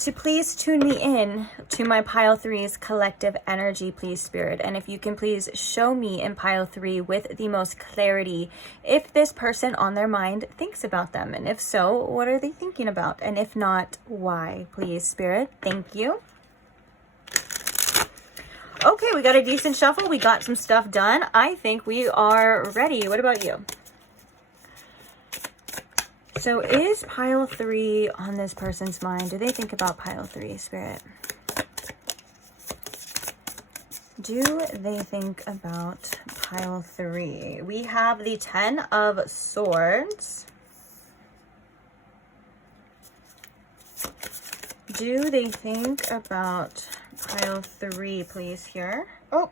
to please tune me in to my Pile 3's collective energy, please, Spirit. And if you can please show me in Pile 3 with the most clarity if this person on their mind thinks about them. And if so, what are they thinking about? And if not, why, please, Spirit? Thank you. Okay, we got a decent shuffle. We got some stuff done. I think we are ready. What about you? So is Pile 3 on this person's mind? Do they think about Pile 3, Spirit? Do they think about Pile 3? We have the 10 of Swords. Do they think about Pile 3, please, here? Oh,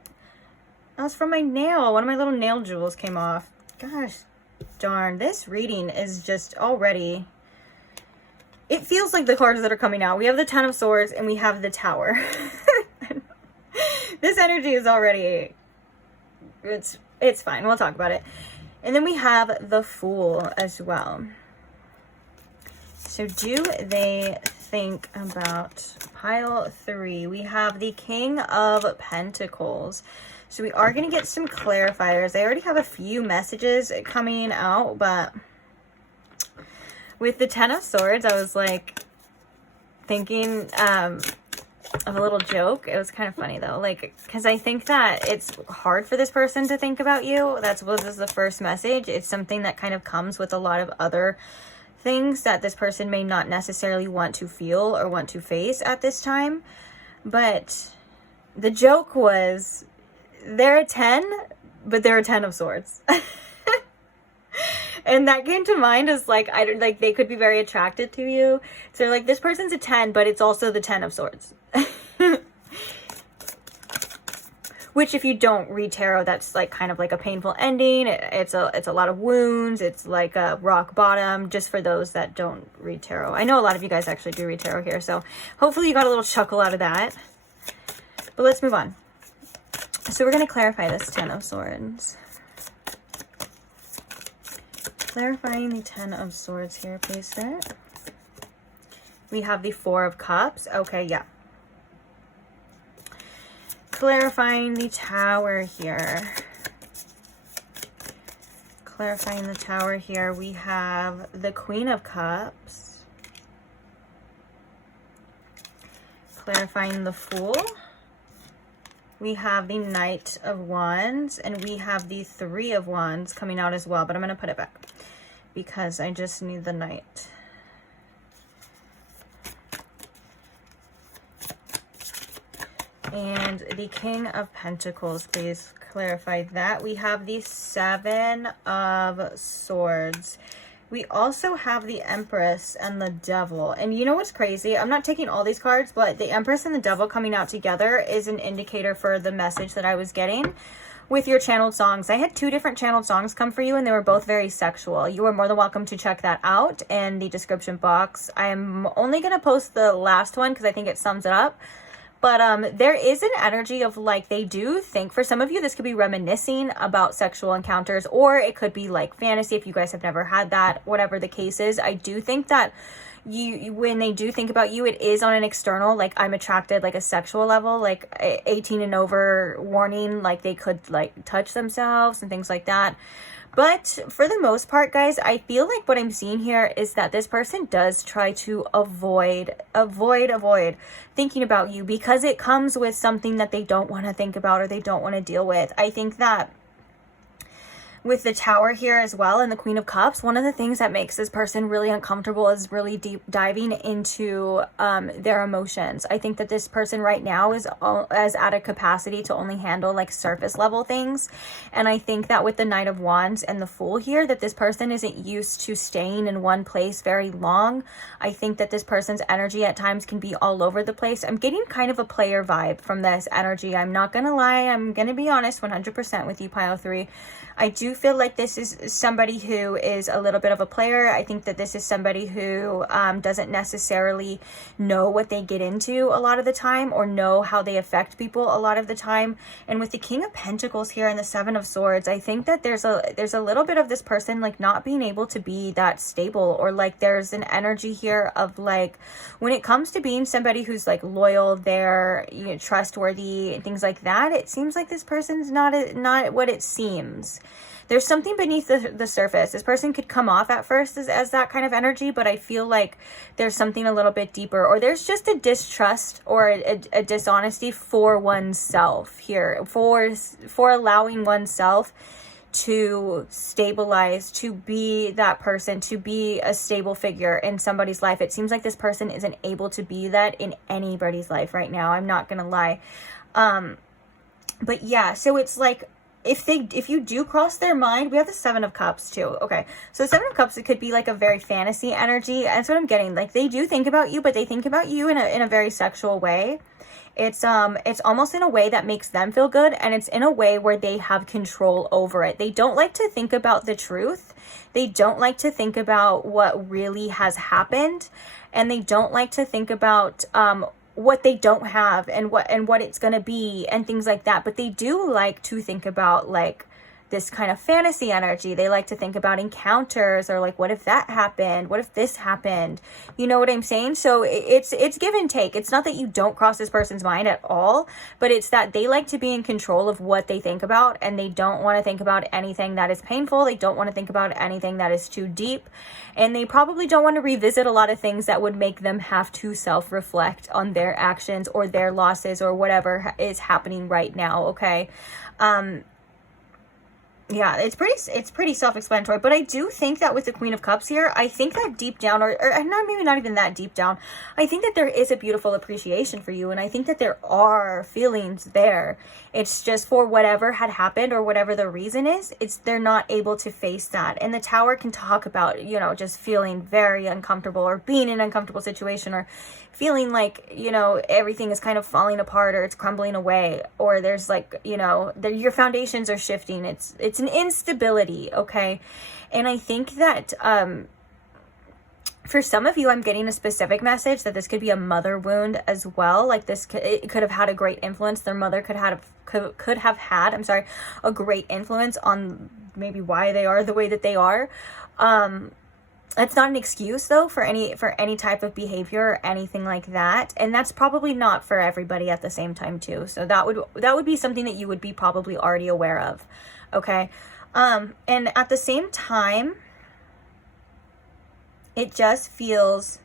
that was from my nail. One of my little nail jewels came off. Gosh darn, this reading is just already... It feels like the cards that are coming out. We have the 10 of Swords and we have the Tower. This energy is already... It's fine. We'll talk about it. And then we have the Fool as well. So do they think about pile 3? We have the King of Pentacles. So we are going to get some clarifiers. I already have a few messages coming out, but with the Ten of Swords, I was like thinking of a little joke. It was kind of funny though, like, because I think that it's hard for this person to think about you. This is the first message. It's something that kind of comes with a lot of other things that this person may not necessarily want to feel or want to face at this time. But the joke was, they're a 10, but they're a 10 of Swords. And that came to mind as like, they could be very attracted to you. So like, this person's a 10, but it's also the 10 of Swords. Which, if you don't read tarot, that's like kind of like a painful ending. It's a lot of wounds. It's like a rock bottom, just for those that don't read tarot. I know a lot of you guys actually do read tarot here, so hopefully you got a little chuckle out of that. But let's move on. So we're going to clarify this 10 of Swords. Clarifying the 10 of Swords here, please, sir. We have the 4 of Cups. Okay, yeah. Clarifying the Tower here. Clarifying the Tower here, we have the Queen of Cups. Clarifying the Fool. We have the Knight of Wands, and we have the 3 of Wands coming out as well, but I'm going to put it back because I just need the Knight. And the King of Pentacles, please clarify that. We have the 7 of Swords. We also have the Empress and the Devil. And you know what's crazy? I'm not taking all these cards, but the Empress and the Devil coming out together is an indicator for the message that I was getting with your channeled songs. I had 2 different channeled songs come for you, and they were both very sexual. You are more than welcome to check that out in the description box. I am only going to post the last one because I think it sums it up. But there is an energy of like, they do think, for some of you, this could be reminiscing about sexual encounters, or it could be like fantasy if you guys have never had that, whatever the case is. I do think that when they do think about you, it is on an external, like I'm attracted, like a sexual level, like 18 and over warning, like they could like touch themselves and things like that. But for the most part, guys, I feel like what I'm seeing here is that this person does try to avoid thinking about you because it comes with something that they don't want to think about or they don't want to deal with. I think that with the Tower here as well and the Queen of Cups, one of the things that makes this person really uncomfortable is really deep diving into their emotions. I think that this person right now is at a capacity to only handle like surface level things. And I think that with the Knight of Wands and the Fool here, that this person isn't used to staying in one place very long. I think that this person's energy at times can be all over the place. I'm getting kind of a player vibe from this energy. I'm not going to lie. I'm going to be honest 100% with you, Pile 3. I do feel like this is somebody who is a little bit of a player. I think that this is somebody who doesn't necessarily know what they get into a lot of the time or know how they affect people a lot of the time. And with the King of Pentacles here and the 7 of Swords, I think that there's a little bit of this person like not being able to be that stable, or like there's an energy here of like when it comes to being somebody who's like loyal, they're trustworthy and things like that, it seems like this person's not what it seems. There's something beneath the surface. This person could come off at first as that kind of energy, but I feel like there's something a little bit deeper, or there's just a distrust or a dishonesty for oneself here, for allowing oneself to stabilize, to be that person, to be a stable figure in somebody's life. It seems like this person isn't able to be that in anybody's life right now. I'm not gonna lie. But yeah, so it's like, if you do cross their mind, we have the 7 of Cups too. Okay, so the 7 of Cups, it could be like a very fantasy energy. That's what I'm getting. Like they do think about you, but they think about you in a very sexual way. It's almost in a way that makes them feel good, and it's in a way where they have control over it. They don't like to think about the truth. They don't like to think about what really has happened, and they don't like to think about what they don't have and what it's going to be and things like that. But they do like to think about like this kind of fantasy energy. They like to think about encounters, or like, what if that happened? What if this happened? You know what I'm saying? So it's give and take. It's not that you don't cross this person's mind at all, but it's that they like to be in control of what they think about, and they don't want to think about anything that is painful. They don't want to think about anything that is too deep, and they probably don't want to revisit a lot of things that would make them have to self-reflect on their actions or their losses or whatever is happening right now. Okay. Yeah, it's pretty self-explanatory, but I do think that with the Queen of Cups here, I think that deep down, or not, maybe not even that deep down, I think that there is a beautiful appreciation for you, and I think that there are feelings there. It's just for whatever had happened or whatever the reason is, they're not able to face that. And the Tower can talk about, you know, just feeling very uncomfortable, or being in an uncomfortable situation, or feeling like, you know, everything is kind of falling apart, or it's crumbling away, or there's like, you know, your foundations are shifting. It's an instability, okay? And I think that for some of you, I'm getting a specific message that this could be a mother wound as well. Like it could have had a great influence. Their mother could have had, I'm sorry, a great influence on maybe why they are the way that they are. It's not an excuse though for any type of behavior or anything like that, and that's probably not for everybody at the same time too. So that would be something that you would be probably already aware of, okay? And at the same time, it just feels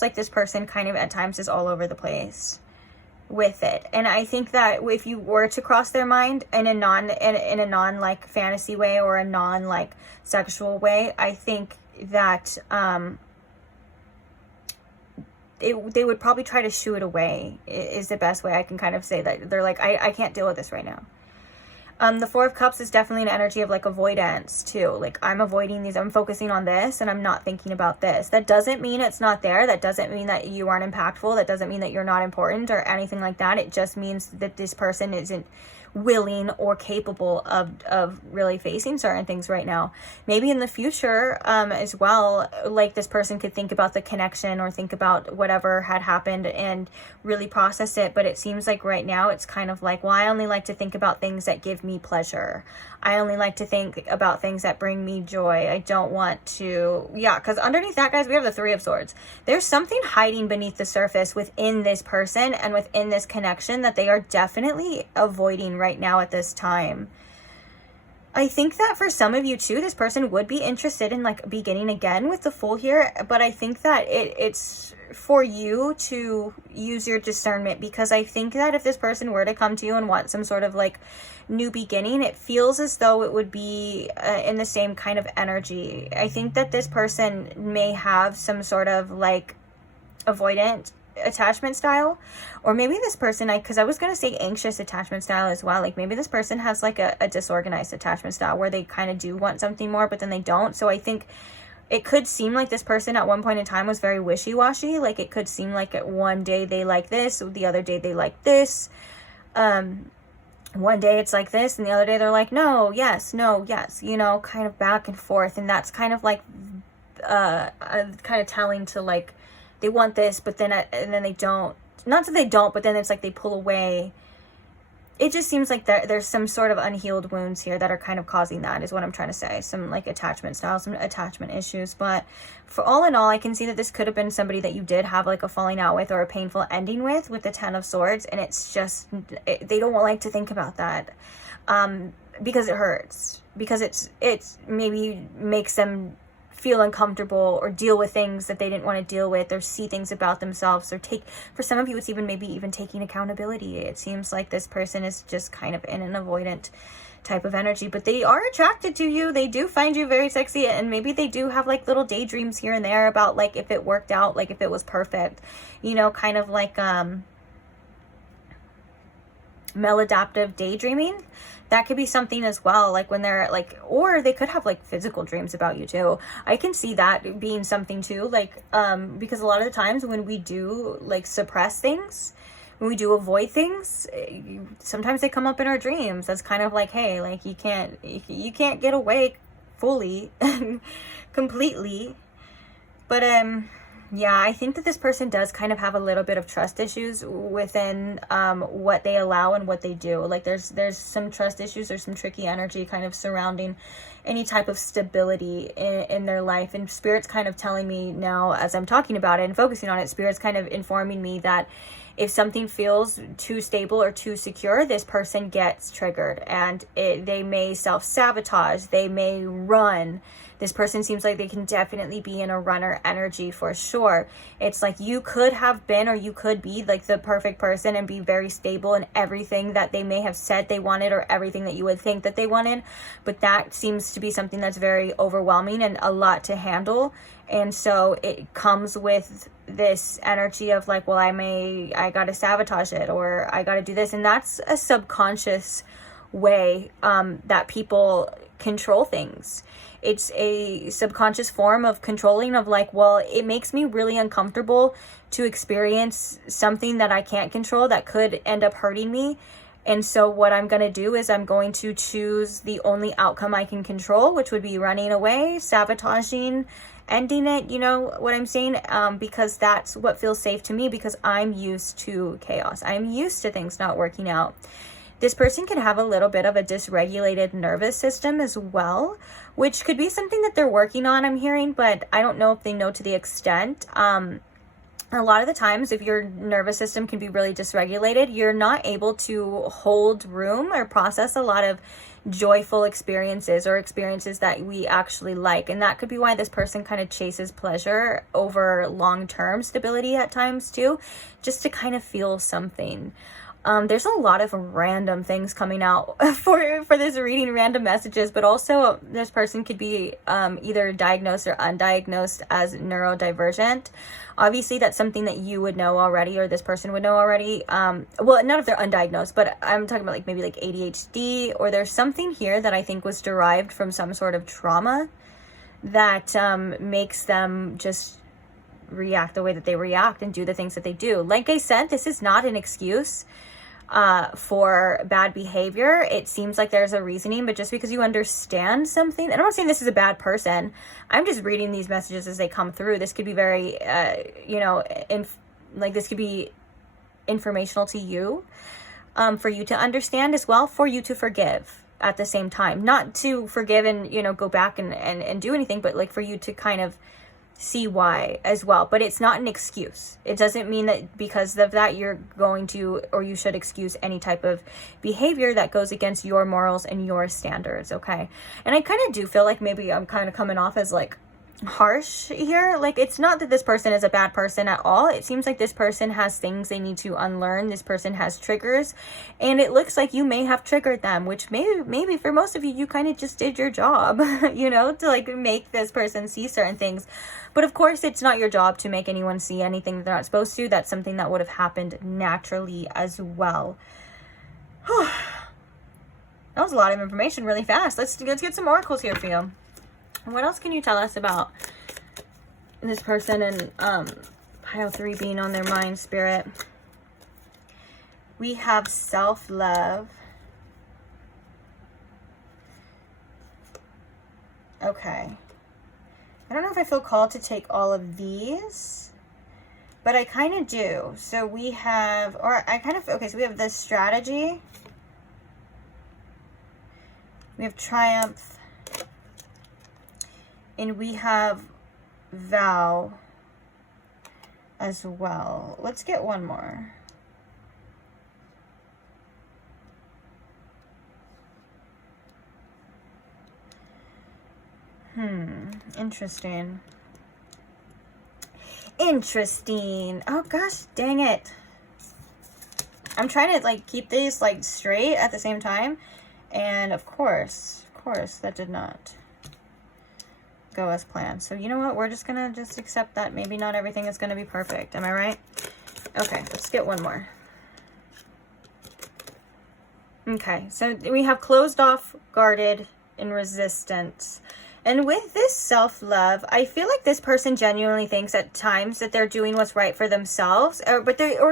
like this person kind of at times is all over the place with it. And I think that if you were to cross their mind in a non like fantasy way, or a non like sexual way, I think that they would probably try to shoo it away, is the best way I can kind of say that. They're like, I can't deal with this right now. The Four of Cups is definitely an energy of like avoidance too. Like, I'm avoiding these, I'm focusing on this, and I'm not thinking about this. That doesn't mean it's not there. That doesn't mean that you aren't impactful. That doesn't mean that you're not important or anything like that. It just means that this person isn't willing or capable of really facing certain things right now. Maybe in the future as well, like this person could think about the connection or think about whatever had happened and really process it. But it seems like right now it's kind of like, well, I only like to think about things that give me pleasure. I only like to think about things that bring me joy. I don't want to, yeah, because underneath that, guys, we have the Three of Swords. There's something hiding beneath the surface within this person and within this connection that they are definitely avoiding right now at this time. I think that for some of you too, this person would be interested in like beginning again with the Fool here, but I think that it's for you to use your discernment, because I think that if this person were to come to you and want some sort of like new beginning, it feels as though it would be in the same kind of energy. I think that this person may have some sort of like avoidant attachment style, or maybe this person, because I was going to say anxious attachment style as well. Like maybe this person has like a disorganized attachment style where they kind of do want something more, but then they don't. So I think it could seem like this person at one point in time was very wishy-washy. Like it could seem like one day they like this, the other day they like this. One day it's like this, and the other day they're like, no, yes, you know, kind of back and forth. And that's kind of like kind of telling to like, they want this, but then and then they don't. Not that they don't, but then it's like they pull away. It just seems like there's some sort of unhealed wounds here that are kind of causing that, is what I'm trying to say. Some like attachment styles, some attachment issues. But for all in all, I can see that this could have been somebody that you did have like a falling out with or a painful ending with the Ten of Swords. And it's just, they don't like to think about that because it hurts. Because it's maybe makes them feel uncomfortable or deal with things that they didn't want to deal with, or see things about themselves, or for some of you it's maybe even taking accountability. It seems like this person is just kind of in an avoidant type of energy, but they are attracted to you. They do find you very sexy, and maybe they do have like little daydreams here and there about like if it worked out, like if it was perfect, you know, kind of like maladaptive daydreaming. That could be something as well, like when they're like, or they could have like physical dreams about you too. I can see that being something too, like because a lot of the times when we do like suppress things, when we do avoid things, sometimes they come up in our dreams. That's kind of like, hey, like you can't get away fully completely. But Yeah, I think that this person does kind of have a little bit of trust issues within what they allow and what they do. Like there's some trust issues, there's some tricky energy kind of surrounding any type of stability in their life. And Spirit's kind of telling me now, as I'm talking about it and focusing on it, Spirit's kind of informing me that if something feels too stable or too secure, this person gets triggered, and they may self-sabotage, they may run. This person seems like they can definitely be in a runner energy for sure. It's like you could have been, or you could be like the perfect person and be very stable in everything that they may have said they wanted, or everything that you would think that they wanted. But that seems to be something that's very overwhelming and a lot to handle. And so it comes with this energy of like, well, I got to sabotage it, or I got to do this. And that's a subconscious way that people control things. It's a subconscious form of controlling, of like, well, it makes me really uncomfortable to experience something that I can't control that could end up hurting me. And so what I'm going to do is I'm going to choose the only outcome I can control, which would be running away, sabotaging, ending it, you know what I'm saying? Because that's what feels safe to me, because I'm used to chaos. I'm used to things not working out. This person could have a little bit of a dysregulated nervous system as well, which could be something that they're working on, I'm hearing, but I don't know if they know to the extent. A lot of the times, if your nervous system can be really dysregulated, you're not able to hold room or process a lot of joyful experiences, or experiences that we actually like. And that could be why this person kind of chases pleasure over long-term stability at times too, just to kind of feel something. There's a lot of random things coming out for this reading, random messages, but also this person could be either diagnosed or undiagnosed as neurodivergent. Obviously, that's something that you would know already, or this person would know already. Well, not if they're undiagnosed, but I'm talking about like maybe like ADHD, or there's something here that I think was derived from some sort of trauma that makes them just react the way that they react and do the things that they do. Like I said, this is not an excuse for bad behavior. It seems like there's a reasoning, but just because you understand something, and I'm not saying this is a bad person, I'm just reading these messages as they come through. This could be very, this could be informational to you, for you to understand as well, for you to forgive at the same time. Not to forgive and, go back and do anything, but like for you to kind of see why as well. But it's not an excuse. It doesn't mean that because of that you're going to, or you should excuse any type of behavior that goes against your morals and your standards, okay? And I kind of do feel like maybe I'm kind of coming off as like harsh here. Like, it's not that this person is a bad person at all. It seems like this person has things they need to unlearn. This person has triggers, and it looks like you may have triggered them, which maybe for most of you, you kind of just did your job, to like make this person see certain things. But of course, it's not your job to make anyone see anything that they're not supposed to. That's something that would have happened naturally as well. That was a lot of information really fast. Let's get some oracles here for you. What else can you tell us about this person and pile 3 being on their mind, Spirit? We have self-love. Okay. I don't know if I feel called to take all of these, but I kind of do. So we have, so we have the strategy. We have triumph. And we have vow as well. Let's get one more. Interesting. Oh gosh, dang it. I'm trying to like keep these like straight at the same time. And of course, that did not go as planned. So you know what? We're just gonna accept that maybe not everything is gonna be perfect. Am I right? Okay, let's get one more. Okay, so we have closed off, guarded, and resistance. And with this self-love, I feel like this person genuinely thinks at times that they're doing what's right for themselves, or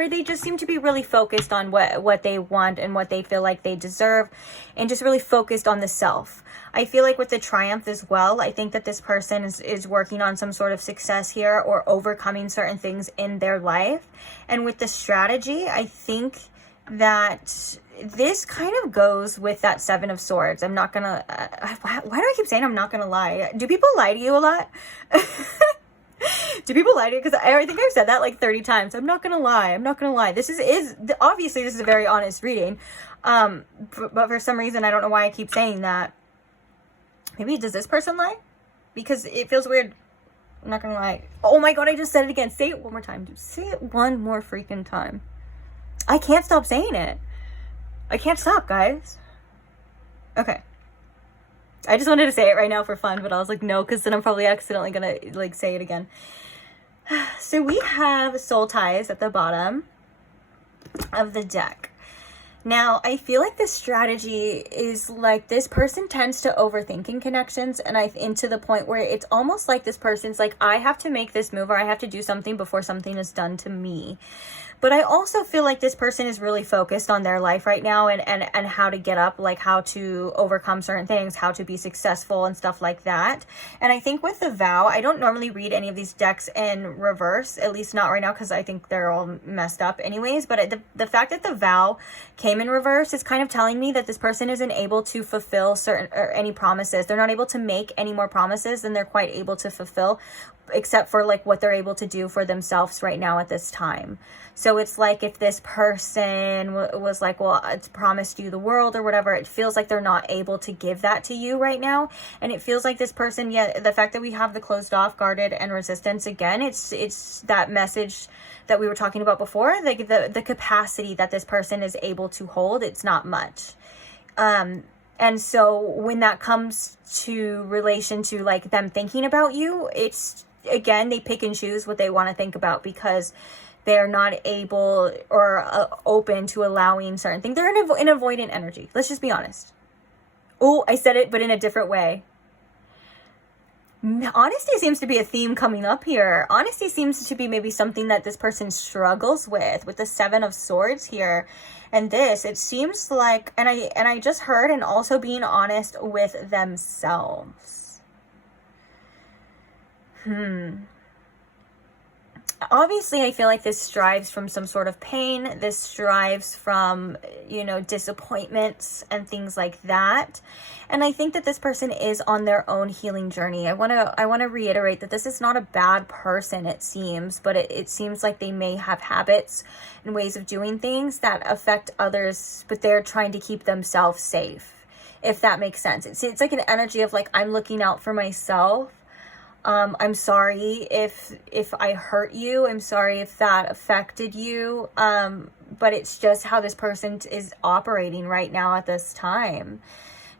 they just seem to be really focused on what they want and what they feel like they deserve, and just really focused on the self. I feel like with the Triumph as well, I think that this person is working on some sort of success here or overcoming certain things in their life. And with the Strategy, I think that this kind of goes with that Seven of Swords. I'm not gonna, why do I keep saying I'm not gonna lie? Do people lie to you a lot? Do people lie to you? Because I think I've said that like 30 times. I'm not gonna lie. I'm not gonna lie. This is obviously this is a very honest reading. But for some reason, I don't know why I keep saying that. Maybe does this person lie? Because it feels weird. I'm not gonna lie. Oh my God, I just said it again. Say it one more time, dude. Say it one more freaking time. I can't stop saying it. I can't stop, guys. Okay. I just wanted to say it right now for fun, but I was like, no, because then I'm probably accidentally gonna like say it again. So we have soul ties at the bottom of the deck. Now, I feel like this Strategy is like this person tends to overthink in connections, and into the point where it's almost like this person's like, I have to make this move or I have to do something before something is done to me. But I also feel like this person is really focused on their life right now and how to get up, like how to overcome certain things, how to be successful and stuff like that. And I think with the Vow, I don't normally read any of these decks in reverse, at least not right now, because I think they're all messed up anyways. But the fact that the Vow came in reverse is kind of telling me that this person isn't able to fulfill certain or any promises. They're not able to make any more promises than they're quite able to fulfill, except for like what they're able to do for themselves right now at this time. So it's like if this person was like, well, it's promised you the world or whatever, it feels like they're not able to give that to you right now. And it feels like this person, yeah, the fact that we have the closed off, guarded, and resistance again, it's that message that we were talking about before, like the capacity that this person is able to hold, it's not much. And so when that comes to relation to like them thinking about you, it's, again, they pick and choose what they want to think about because they're not able or open to allowing certain things. They're in avoidant energy. Let's just be honest. Oh, I said it, but in a different way. Honesty seems to be a theme coming up here. Honesty seems to be maybe something that this person struggles with the Seven of Swords here. And this, it seems like, and I just heard, and also being honest with themselves. Obviously, I feel like this strives from some sort of pain. This strives from, disappointments and things like that. And I think that this person is on their own healing journey. I want to reiterate that this is not a bad person, it seems, but it seems like they may have habits and ways of doing things that affect others, but they're trying to keep themselves safe, if that makes sense. It's like an energy of like, I'm looking out for myself. I'm sorry if I hurt you. I'm sorry if that affected you. But it's just how this person is operating right now at this time.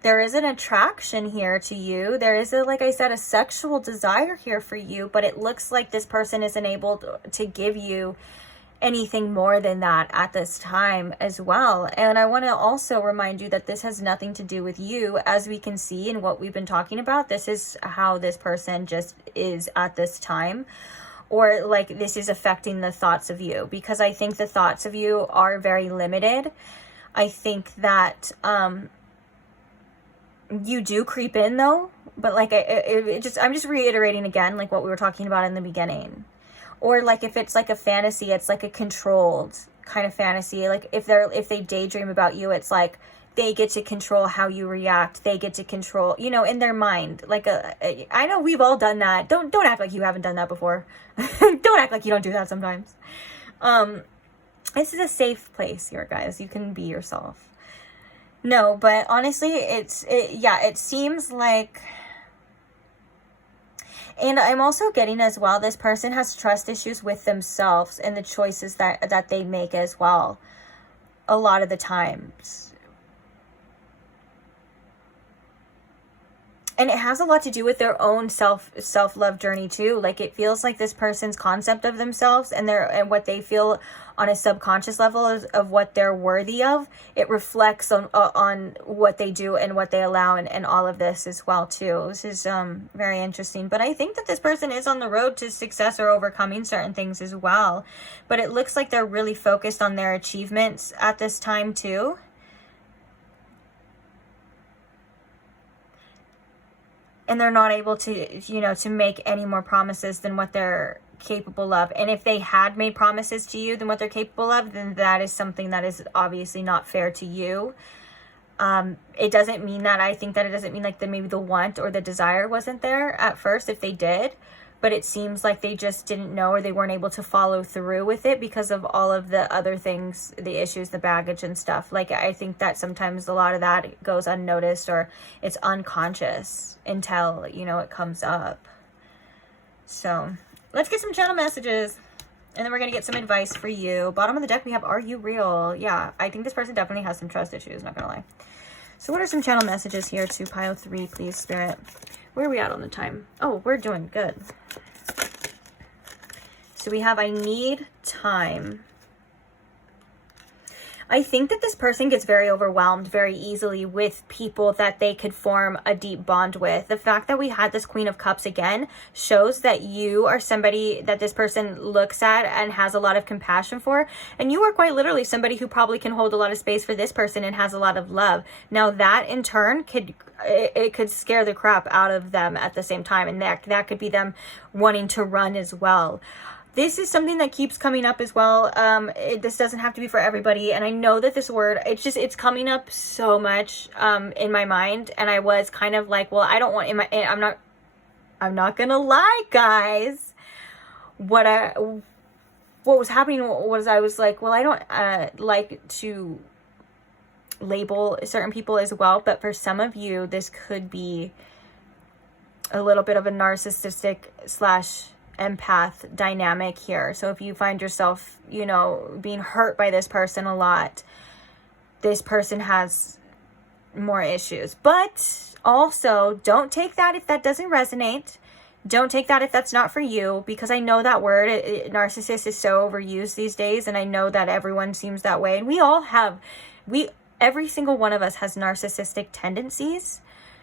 There is an attraction here to you. There is like I said, a sexual desire here for you, but it looks like this person isn't able to give you anything more than that at this time as well. And I want to also remind you that this has nothing to do with you. As we can see in what we've been talking about, this is how this person just is at this time, or like this is affecting the thoughts of you, because I think the thoughts of you are very limited. I think that you do creep in though, but like I'm just reiterating again like what we were talking about in the beginning. Or like if it's like a fantasy, it's like a controlled kind of fantasy. Like if they daydream about you, it's like they get to control how you react. They get to control, in their mind. Like I know we've all done that. Don't act like you haven't done that before. Don't act like you don't do that sometimes. This is a safe place here, guys. You can be yourself. No, but honestly, it seems like. And I'm also getting as well, this person has trust issues with themselves and the choices that they make as well, a lot of the times. And it has a lot to do with their own self-love journey too. Like it feels like this person's concept of themselves and what they feel on a subconscious level of what they're worthy of. It reflects on what they do and what they allow and all of this as well too. This is very interesting. But I think that this person is on the road to success or overcoming certain things as well. But it looks like they're really focused on their achievements at this time too. and they're not able to, you know, to make any more promises than what they're capable of. And if they had made promises to you than what they're capable of, then that is something that is obviously not fair to you. It doesn't mean that, I think that it doesn't mean like maybe the want or the desire wasn't there at first if they did, but it seems like they just didn't know, or they weren't able to follow through with it because of all of the other things, the issues, the baggage and stuff. Like, I think that sometimes a lot of that goes unnoticed, or it's unconscious until, you know, it comes up. So let's get some channel messages, and then we're going to get some advice for you. Bottom of the deck, we have, are you real? Yeah, I think this person definitely has some trust issues, not going to lie. So what are some channel messages here to pile 3, please, Spirit? Where are we at on the time? Oh, we're doing good. So we have, I need time. I think that this person gets very overwhelmed very easily with people that they could form a deep bond with. The fact that we had this Queen of Cups again shows that you are somebody that this person looks at and has a lot of compassion for. And you are quite literally somebody who probably can hold a lot of space for this person and has a lot of love. Now that in turn could scare the crap out of them at the same time. And that could be them wanting to run as well. This is something that keeps coming up as well. This doesn't have to be for everybody. And I know that this word, it's coming up so much in my mind. And I was kind of like, well, I don't want, I'm not gonna lie, guys. What was happening was I was like, well, I don't like to label certain people as well. But for some of you, this could be a little bit of a narcissistic / empath dynamic here. So if you find yourself, you know, being hurt by this person a lot, this person has more issues. But also, don't take that if that doesn't resonate. Don't take that if that's not for you, because I know that word, narcissist, is so overused these days, and I know that everyone seems that way. And we all have, every single one of us has narcissistic tendencies.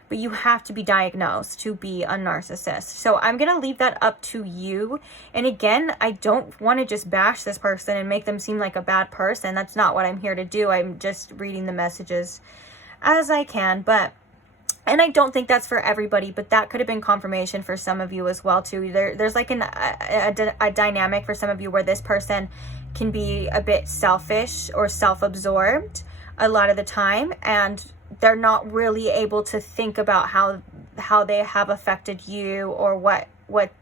But you have to be diagnosed to be a narcissist. So I'm going to leave that up to you. And again, I don't want to just bash this person and make them seem like a bad person. That's not what I'm here to do. I'm just reading the messages as I can. And I don't think that's for everybody, but that could have been confirmation for some of you as well too. There's like a dynamic for some of you where this person can be a bit selfish or self-absorbed a lot of the time, and they're not really able to think about how they have affected you, or what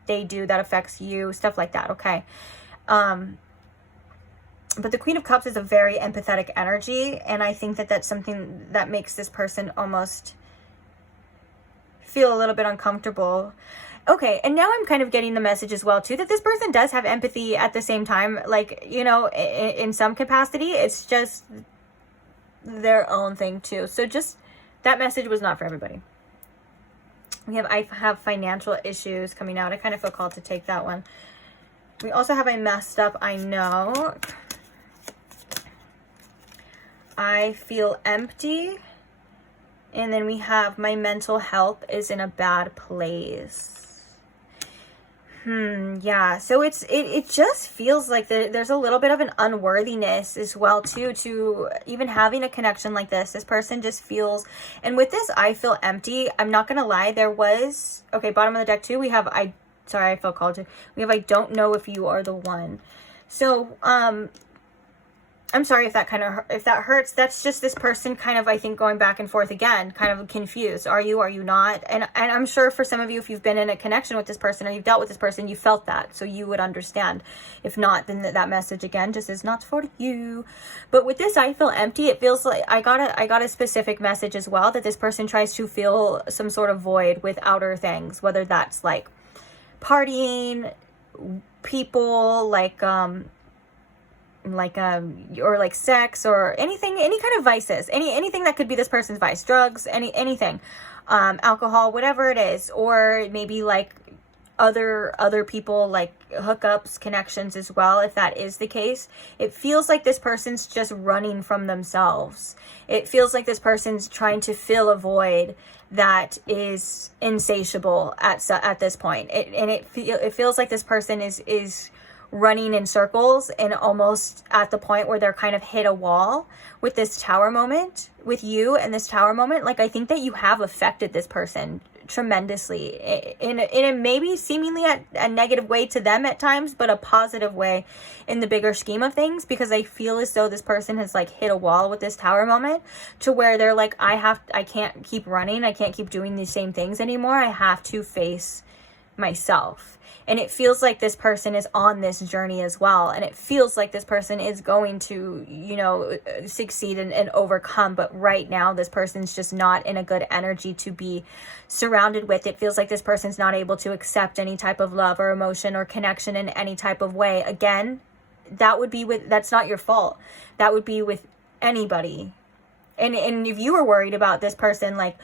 they do that affects you, stuff like that. Okay. But the Queen of Cups is a very empathetic energy, and I think that that's something that makes this person almost feel a little bit uncomfortable. Okay, and now I'm kind of getting the message as well too that this person does have empathy at the same time, like, you know, in some capacity. It's just their own thing too. So just, that message was not for everybody. I have financial issues coming out. I kind of feel called to take that one. We also have, I messed up, I know. I feel empty. And then we have, my mental health is in a bad place. Yeah, so it just feels like there's a little bit of an unworthiness as well too, to even having a connection like this. This person just feels, and with this, I feel empty. I'm not gonna lie, there was, okay, bottom of the deck too, we have, I felt called to, we have, I don't know if you are the one. So, I'm sorry if that hurts. That's just this person kind of, I think, going back and forth again, kind of confused. Are you not? And I'm sure for some of you, if you've been in a connection with this person or you've dealt with this person, you felt that. So you would understand. If not, then that message again just is not for you. But with this, I feel empty. It feels like I got a specific message as well, that this person tries to fill some sort of void with outer things, whether that's like partying, people, or like sex, or anything, any kind of vices, anything that could be this person's vice, drugs, anything, alcohol, whatever it is, or maybe like other people, like hookups, connections as well. If that is the case, it feels like this person's just running from themselves. It feels like this person's trying to fill a void that is insatiable at this point. It feels like this person is running in circles and almost at the point where they're kind of hit a wall with this tower moment with you and this tower moment. Like, I think that you have affected this person tremendously in a maybe seemingly a negative way to them at times, but a positive way in the bigger scheme of things, because I feel as though this person has like hit a wall with this tower moment to where they're like, I can't keep running, I can't keep doing these same things anymore, I have to face myself. And it feels like this person is on this journey as well. And it feels like this person is going to, you know, succeed and overcome. But right now, this person's just not in a good energy to be surrounded with. It feels like this person's not able to accept any type of love or emotion or connection in any type of way. Again, that's not your fault. That would be with anybody. And if you were worried about this person, like,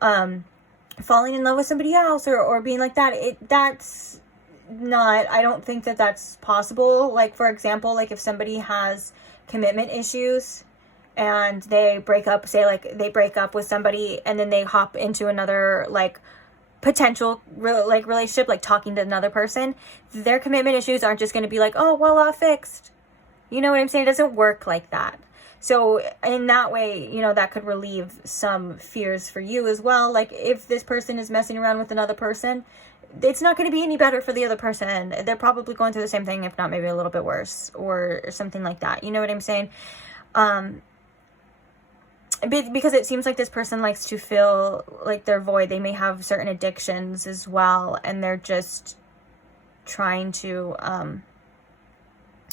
falling in love with somebody else or being like that, that's not, I don't think that that's possible. Like, for example, like if somebody has commitment issues and they break up, say like they break up with somebody and then they hop into another like potential relationship, like talking to another person, their commitment issues aren't just going to be like, oh, well, fixed. You know what I'm saying? It doesn't work like that. So in that way, you know, that could relieve some fears for you as well. Like if this person is messing around with another person, it's not going to be any better for the other person. They're probably going through the same thing, if not maybe a little bit worse or something like that. You know what I'm saying? Because it seems like this person likes to feel like they're void. They may have certain addictions as well, and they're just trying to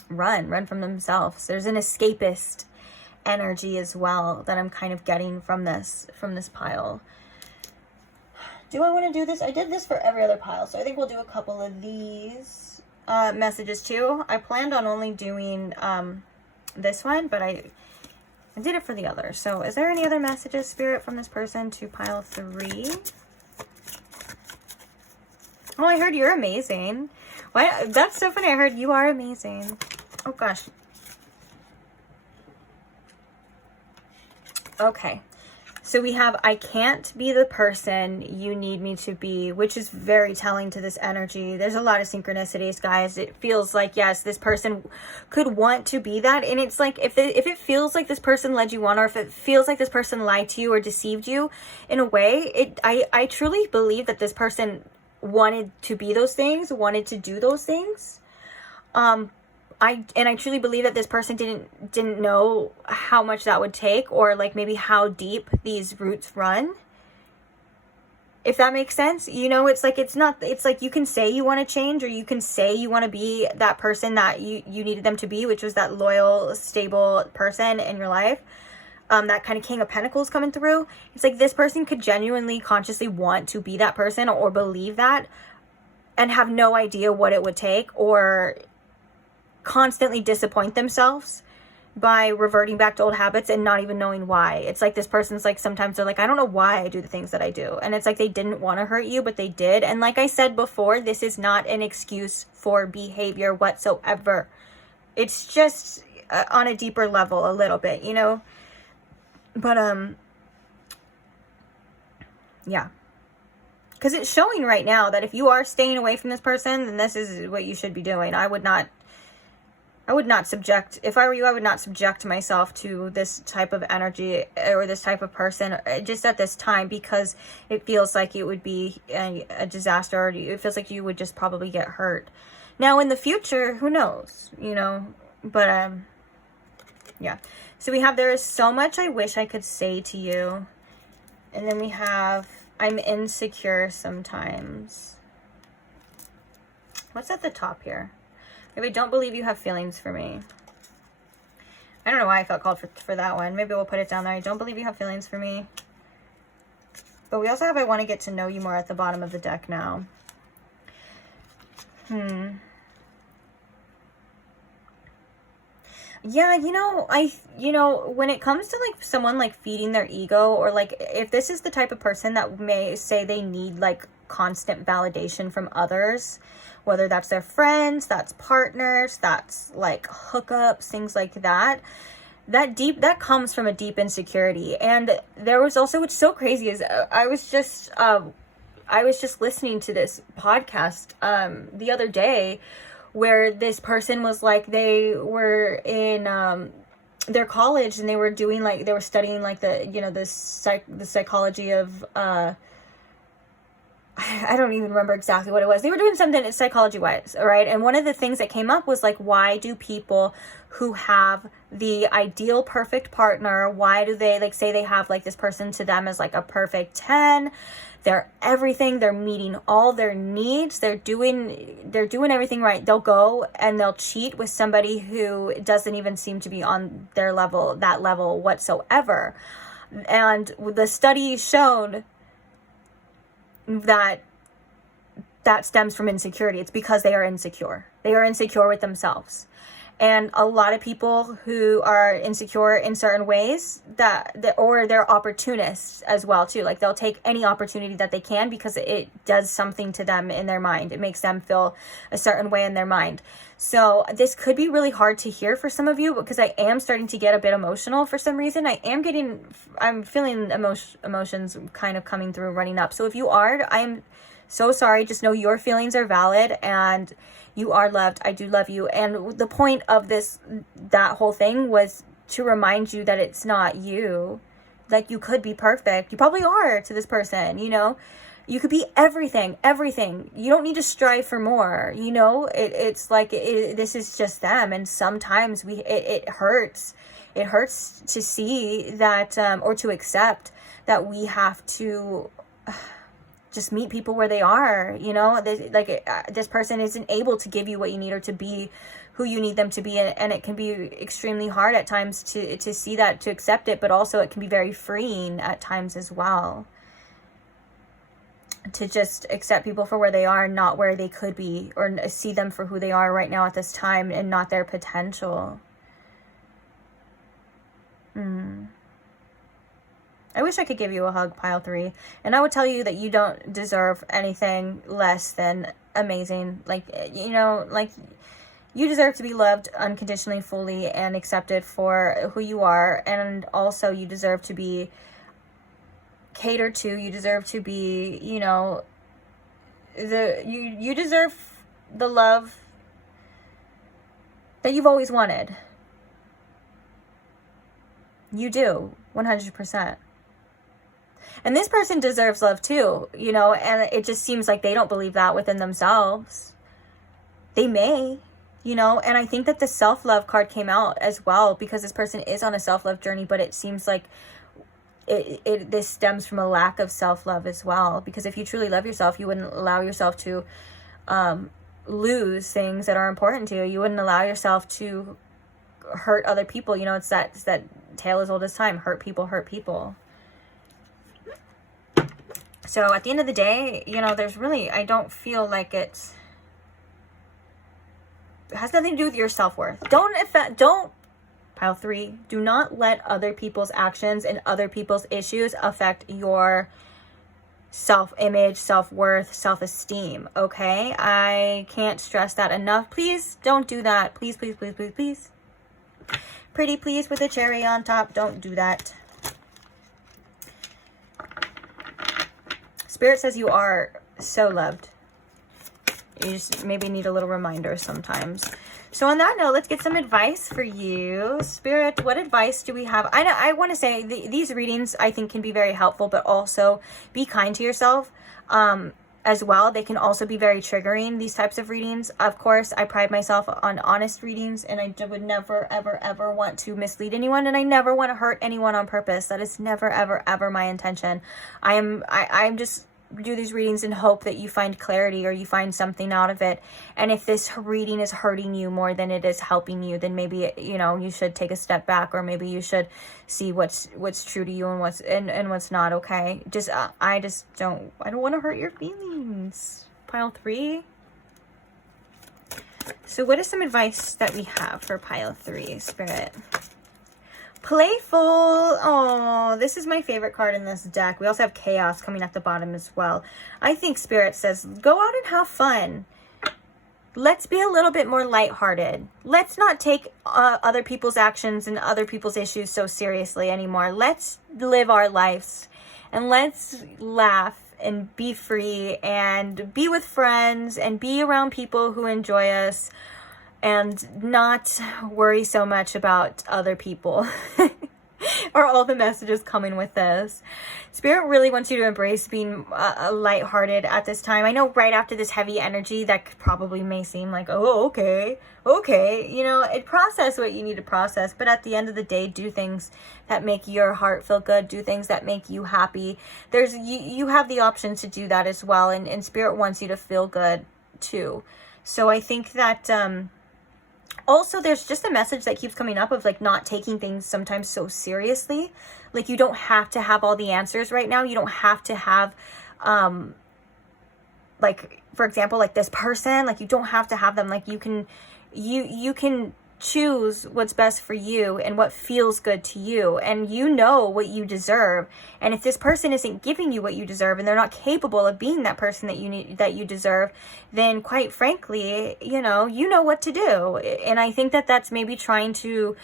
run from themselves. There's an escapist energy as well that I'm kind of getting from this pile. Do I want to do this? I did this for every other pile, so I think we'll do a couple of these messages too. I planned on only doing this one, but I did it for the others. So is there any other messages, Spirit, from this person to pile 3? Oh, I heard you're amazing. Why? That's so funny. I heard you are amazing. Oh gosh. Okay. So we have, I can't be the person you need me to be, which is very telling to this energy. There's a lot of synchronicities, guys. It feels like, yes, this person could want to be that. And it's like, if it feels like this person led you on, or if it feels like this person lied to you or deceived you in a way, I truly believe that this person wanted to be those things, wanted to do those things. I truly believe that this person didn't know how much that would take, or like maybe how deep these roots run. If that makes sense. You know, it's like you can say you want to change, or you can say you want to be that person that you needed them to be, which was that loyal, stable person in your life. That kind of King of Pentacles coming through. It's like this person could genuinely, consciously want to be that person or believe that, and have no idea what it would take, or constantly disappoint themselves by reverting back to old habits and not even knowing why. It's like this person's like, sometimes they're like, I don't know why I do the things that I do. And it's like they didn't want to hurt you, but they did. And like I said before, this is not an excuse for behavior whatsoever. It's just on a deeper level a little bit, you know? But, yeah. Because it's showing right now that if you are staying away from this person, then this is what you should be doing. I would not subject, if I were you, I would not subject myself to this type of energy or this type of person just at this time, because it feels like it would be a disaster, or it feels like you would just probably get hurt. Now in the future, who knows, you know, but yeah. So we have, there is so much I wish I could say to you. And then we have, I'm insecure sometimes. What's at the top here? Maybe don't believe you have feelings for me. I don't know why I felt called for that one. Maybe we'll put it down there. I don't believe you have feelings for me. But we also have, I want to get to know you more at the bottom of the deck now. Yeah, you know, when it comes to like someone like feeding their ego, or like if this is the type of person that may say they need like constant validation from others, whether that's their friends, that's partners, that's like hookups, things like that, that comes from a deep insecurity. And there was also, what's so crazy is I was just listening to this podcast the other day where this person was like, they were in their college, and they were doing like, they were studying like the, you know, the psychology of I don't even remember exactly what it was. They were doing something psychology-wise, right? And one of the things that came up was like, why do people who have the ideal perfect partner, why do they like say they have like this person to them as like a perfect 10? They're everything. They're meeting all their needs. They're doing everything right. They'll go and they'll cheat with somebody who doesn't even seem to be on their level, that level whatsoever. And the study showed that stems from insecurity. It's because they are insecure. They are insecure with themselves. And a lot of people who are insecure in certain ways, or they're opportunists as well too. Like they'll take any opportunity that they can because it does something to them in their mind. It makes them feel a certain way in their mind. So this could be really hard to hear for some of you, because I am starting to get a bit emotional for some reason. I'm feeling emotions kind of coming through, running up. So if you are, I'm so sorry. Just know your feelings are valid and you are loved. I do love you. And the point of that whole thing was to remind you that it's not you. Like, you could be perfect. You probably are to this person, you know. You could be everything. You don't need to strive for more, you know. It's like, this is just them. And sometimes it hurts. It hurts to see that, or to accept that we have to just meet people where they are, you know. This person isn't able to give you what you need or to be who you need them to be, and it can be extremely hard at times to see that, to accept it, but also it can be very freeing at times as well, to just accept people for where they are, not where they could be, or see them for who they are right now at this time and not their potential. I wish I could give you a hug, pile 3, and I would tell you that you don't deserve anything less than amazing. Like, you know, like, you deserve to be loved unconditionally, fully, and accepted for who you are. And also you deserve to be catered to. You deserve to be, you know, you deserve the love that you've always wanted. You do, 100%. And this person deserves love too, you know, and it just seems like they don't believe that within themselves. They may, you know, and I think that the self-love card came out as well because this person is on a self-love journey, but it seems like this stems from a lack of self-love as well. Because if you truly love yourself, you wouldn't allow yourself to lose things that are important to you. You wouldn't allow yourself to hurt other people. You know, it's that tale as old as time. Hurt people hurt people. So at the end of the day, you know, I don't feel like it has nothing to do with your self-worth. Don't, pile 3, do not let other people's actions and other people's issues affect your self-image, self-worth, self-esteem, okay? I can't stress that enough. Please don't do that. Please, please, please, please, please. Pretty please with a cherry on top. Don't do that. Spirit says you are so loved. You just maybe need a little reminder sometimes. So on that note, let's get some advice for you. Spirit, what advice do we have? I want to say these readings I think can be very helpful, but also be kind to yourself as well. They can also be very triggering, these types of readings. Of course, I pride myself on honest readings, and I would never, ever, ever want to mislead anyone, and I never want to hurt anyone on purpose. That is never, ever, ever my intention. I'm just do these readings in hope that you find clarity or you find something out of it. And if this reading is hurting you more than it is helping you, then maybe, you know, you should take a step back, or maybe you should see what's true to you and what's not. Okay, I don't want to hurt your feelings. Pile 3. So what is some advice that we have for pile 3, Spirit? Playful. Oh, this is my favorite card in this deck. We also have chaos coming at the bottom as well. I think Spirit says, go out and have fun. Let's be a little bit more lighthearted. Let's not take other people's actions and other people's issues so seriously anymore. Let's live our lives and let's laugh and be free and be with friends and be around people who enjoy us and not worry so much about other people or all the messages coming with this. Spirit really wants you to embrace being lighthearted at this time. I know right after this heavy energy that probably may seem like, oh, okay, you know, process what you need to process, but at the end of the day, do things that make your heart feel good, do things that make you happy. You have the option to do that as well, and Spirit wants you to feel good too. So I think that also, there's just a message that keeps coming up of like not taking things sometimes so seriously. Like you don't have to have all the answers right now. You don't have to have, like, for example, like this person, like you don't have to have them. Like you can choose what's best for you and what feels good to you, and you know what you deserve. And if this person isn't giving you what you deserve and they're not capable of being that person that you deserve, then quite frankly, you know what to do. And I think that that's maybe trying to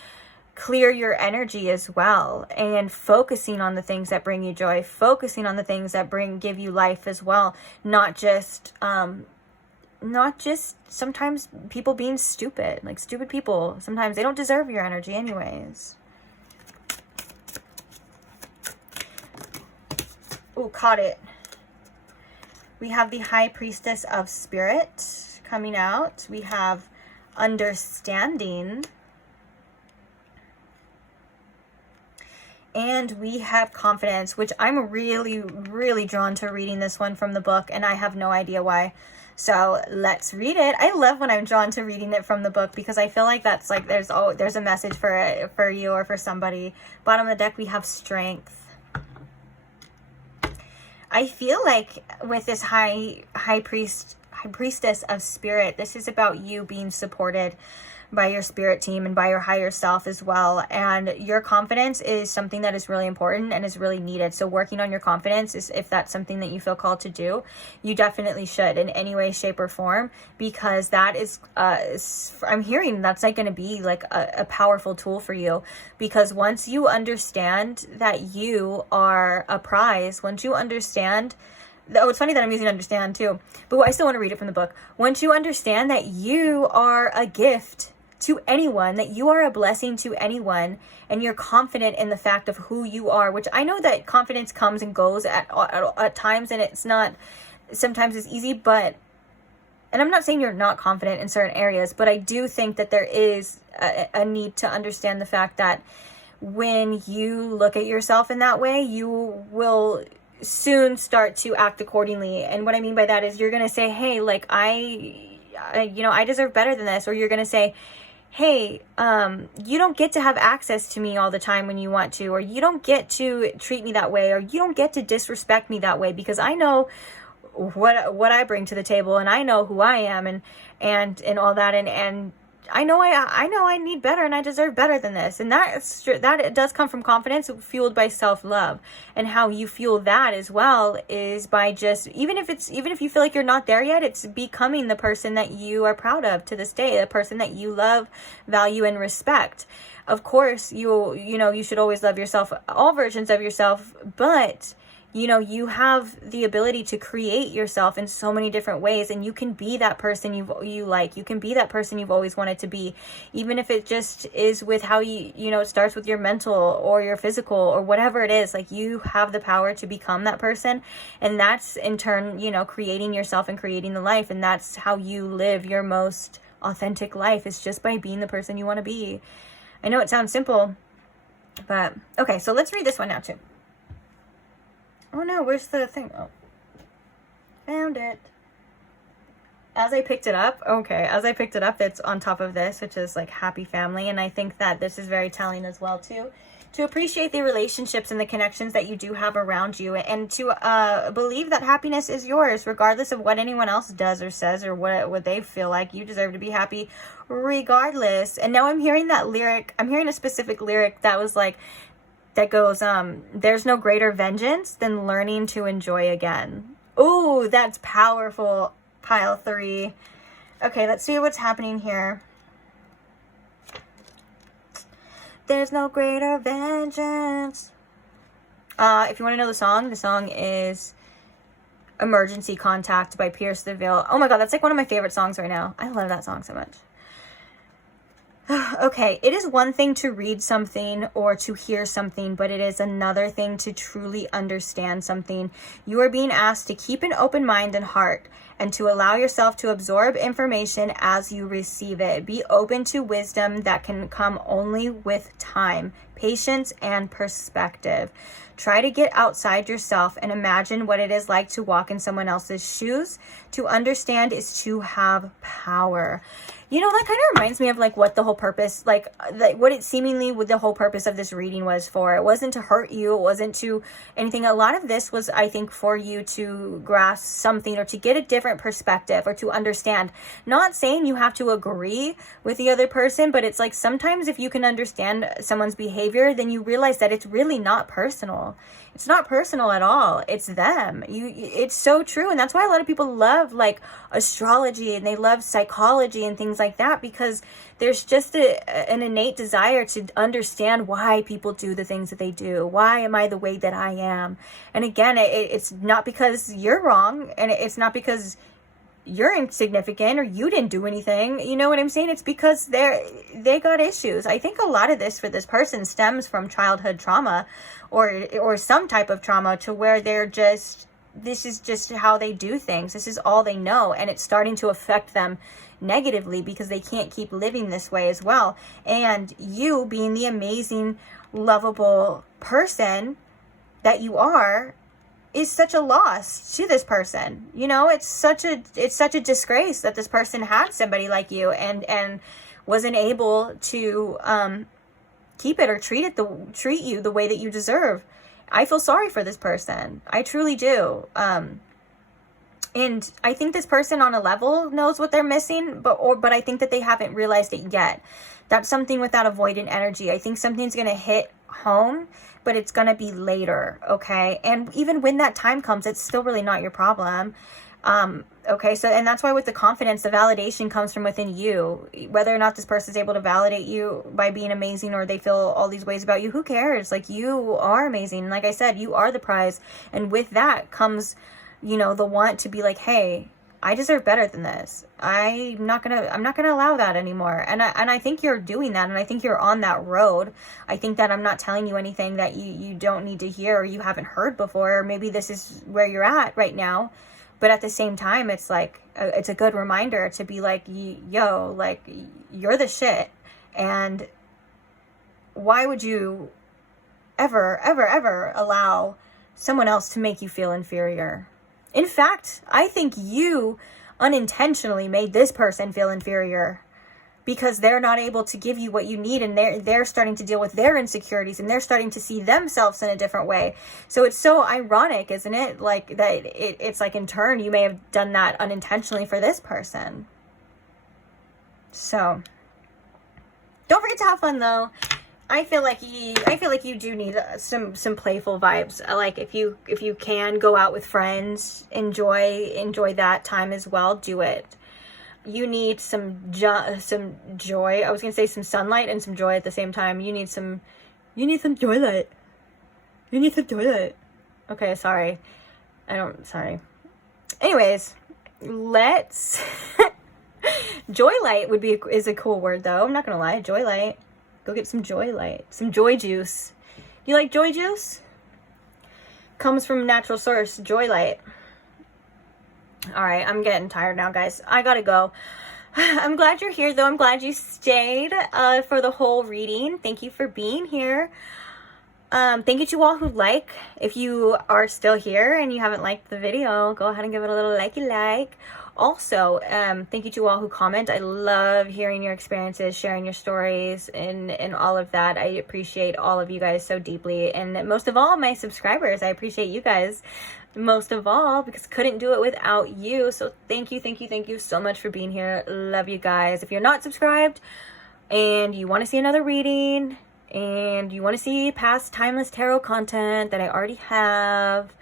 clear your energy as well, and focusing on the things that bring you joy, focusing on the things that give you life as well, not just sometimes people being stupid. Like stupid people, sometimes they don't deserve your energy anyways. Oh, caught it. We have the High Priestess of Spirit coming out. We have Understanding. And we have Confidence, which I'm really, really drawn to reading this one from the book, and I have no idea why. So let's read it. I love when I'm drawn to reading it from the book because I feel like that's like there's a message for you or for somebody. Bottom of the deck, we have Strength. I feel like with this high priestess of spirit, this is about you being supported by your spirit team and by your higher self as well. And your confidence is something that is really important and is really needed. So working on your confidence is, if that's something that you feel called to do, you definitely should in any way, shape, or form, because that is, I'm hearing that's like going to be like a powerful tool for you. Because once you understand that you are a prize, once you understand, oh, it's funny that I'm using understand too, but I still want to read it from the book. Once you understand that you are a gift to anyone, that you are a blessing to anyone, and you're confident in the fact of who you are, which I know that confidence comes and goes at times, and it's not sometimes it's easy, but, and I'm not saying you're not confident in certain areas, but I do think that there is a need to understand the fact that when you look at yourself in that way, you will soon start to act accordingly. And what I mean by that is you're going to say, hey, like I deserve better than this. Or you're going to say, hey, you don't get to have access to me all the time when you want to, or you don't get to treat me that way, or you don't get to disrespect me that way, because I know what I bring to the table, and I know who I am, and all that, and I know I need better, and I deserve better than this. And that it does come from confidence fueled by self-love. And how you fuel that as well is by just, even if you feel like you're not there yet, it's becoming the person that you are proud of to this day, the person that you love, value, and respect. Of course, you should always love yourself, all versions of yourself, but you have the ability to create yourself in so many different ways, and you can be that person you can be that person you've always wanted to be, even if it just is with how it starts with your mental or your physical or whatever it is. Like, you have the power to become that person, and that's in turn, creating yourself and creating the life, and that's how you live your most authentic life, is just by being the person you want to be. I know it sounds simple, but okay, so let's read this one now too. Oh no, where's the thing? Oh, found it. As I picked it up, it's on top of this, which is like happy family. And I think that this is very telling as well too, to appreciate the relationships and the connections that you do have around you, and to believe that happiness is yours, regardless of what anyone else does or says, or what they feel like. You deserve to be happy regardless. And now I'm hearing that lyric. I'm hearing a specific lyric that was like, that goes, there's no greater vengeance than learning to enjoy again. Ooh, that's powerful, pile 3. Okay, let's see what's happening here. There's no greater vengeance. If you want to know the song is Emergency Contact by Pierce the Veil. Oh my god, that's like one of my favorite songs right now. I love that song so much. Okay, it is one thing to read something or to hear something, but it is another thing to truly understand something. You are being asked to keep an open mind and heart and to allow yourself to absorb information as you receive it. Be open to wisdom that can come only with time, patience, and perspective. Try to get outside yourself and imagine what it is like to walk in someone else's shoes. To understand is to have power. You know, that kind of reminds me of like what the whole purpose, like what it seemingly with the whole purpose of this reading was for. It wasn't to hurt you. It wasn't to anything. A lot of this was, I think, for you to grasp something or to get a different perspective or to understand. Not saying you have to agree with the other person, but it's like sometimes if you can understand someone's behavior, then you realize that it's really not personal. It's not personal at all. It's them. It's so true. And that's why a lot of people love like astrology and they love psychology and things like that, because there's just an innate desire to understand why people do the things that they do. Why am I the way that I am? And again, it's not because you're wrong, and it's not because you're insignificant or you didn't do anything. You know what I'm saying? It's because they got issues. I think a lot of this for this person stems from childhood trauma or some type of trauma, to where they're just, this is just how they do things. This is all they know, and it's starting to affect them negatively because they can't keep living this way as well. And you being the amazing, lovable person that you are is such a loss to this person. You know, it's such a disgrace that this person had somebody like you and wasn't able to keep it or treat you the way that you deserve. I feel sorry for this person. I truly do. And I think this person on a level knows what they're missing, but I think that they haven't realized it yet. That's something with that avoidant energy. I think something's going to hit home, but it's going to be later, okay? And even when that time comes, it's still really not your problem. Okay, so, and that's why with the confidence, the validation comes from within you. Whether or not this person's able to validate you by being amazing, or they feel all these ways about you, who cares? Like, you are amazing. And like I said, you are the prize. And with that comes, you know, the want to be like, hey, I deserve better than this. I'm not gonna allow that anymore. And I think you're doing that, and I think you're on that road. I think that I'm not telling you anything that you don't need to hear or you haven't heard before, or maybe this is where you're at right now. But at the same time, it's like, it's a good reminder to be like, yo, like, you're the shit. And why would you ever, ever, ever allow someone else to make you feel inferior? In fact, I think you unintentionally made this person feel inferior, because they're not able to give you what you need, and they're starting to deal with their insecurities, and they're starting to see themselves in a different way. So it's so ironic, isn't it? Like that it's like in turn you may have done that unintentionally for this person. So don't forget to have fun though. I feel like you do need some playful vibes. Like if you can go out with friends, enjoy that time as well. Do it. You need some joy. I was gonna say some sunlight and some joy at the same time. You need some joy light. You need some joy light. Okay, sorry. Sorry. Anyways, let's joy light is a cool word though. I'm not gonna lie. Joy light. Go get some joy light. Some joy juice. You like joy juice? Comes from natural source, joy light. All right, I'm getting tired now, guys. I gotta go. I'm glad you're here, though. I'm glad you stayed for the whole reading. Thank you for being here. Thank you to all who like. If you are still here and you haven't liked the video, go ahead and give it a little likey like. Also, thank you to all who comment. I love hearing your experiences, sharing your stories, and all of that. I appreciate all of you guys so deeply. And most of all, my subscribers. I appreciate you guys most of all, because couldn't do it without you. So thank you so much for being here. Love you guys. If you're not subscribed and you want to see another reading and you want to see past timeless tarot content that I already have,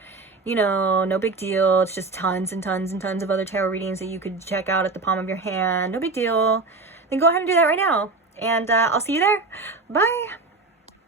you know, no big deal. It's just tons and tons and tons of other tarot readings that you could check out at the palm of your hand. No big deal. Then go ahead and do that right now. And I'll see you there. Bye.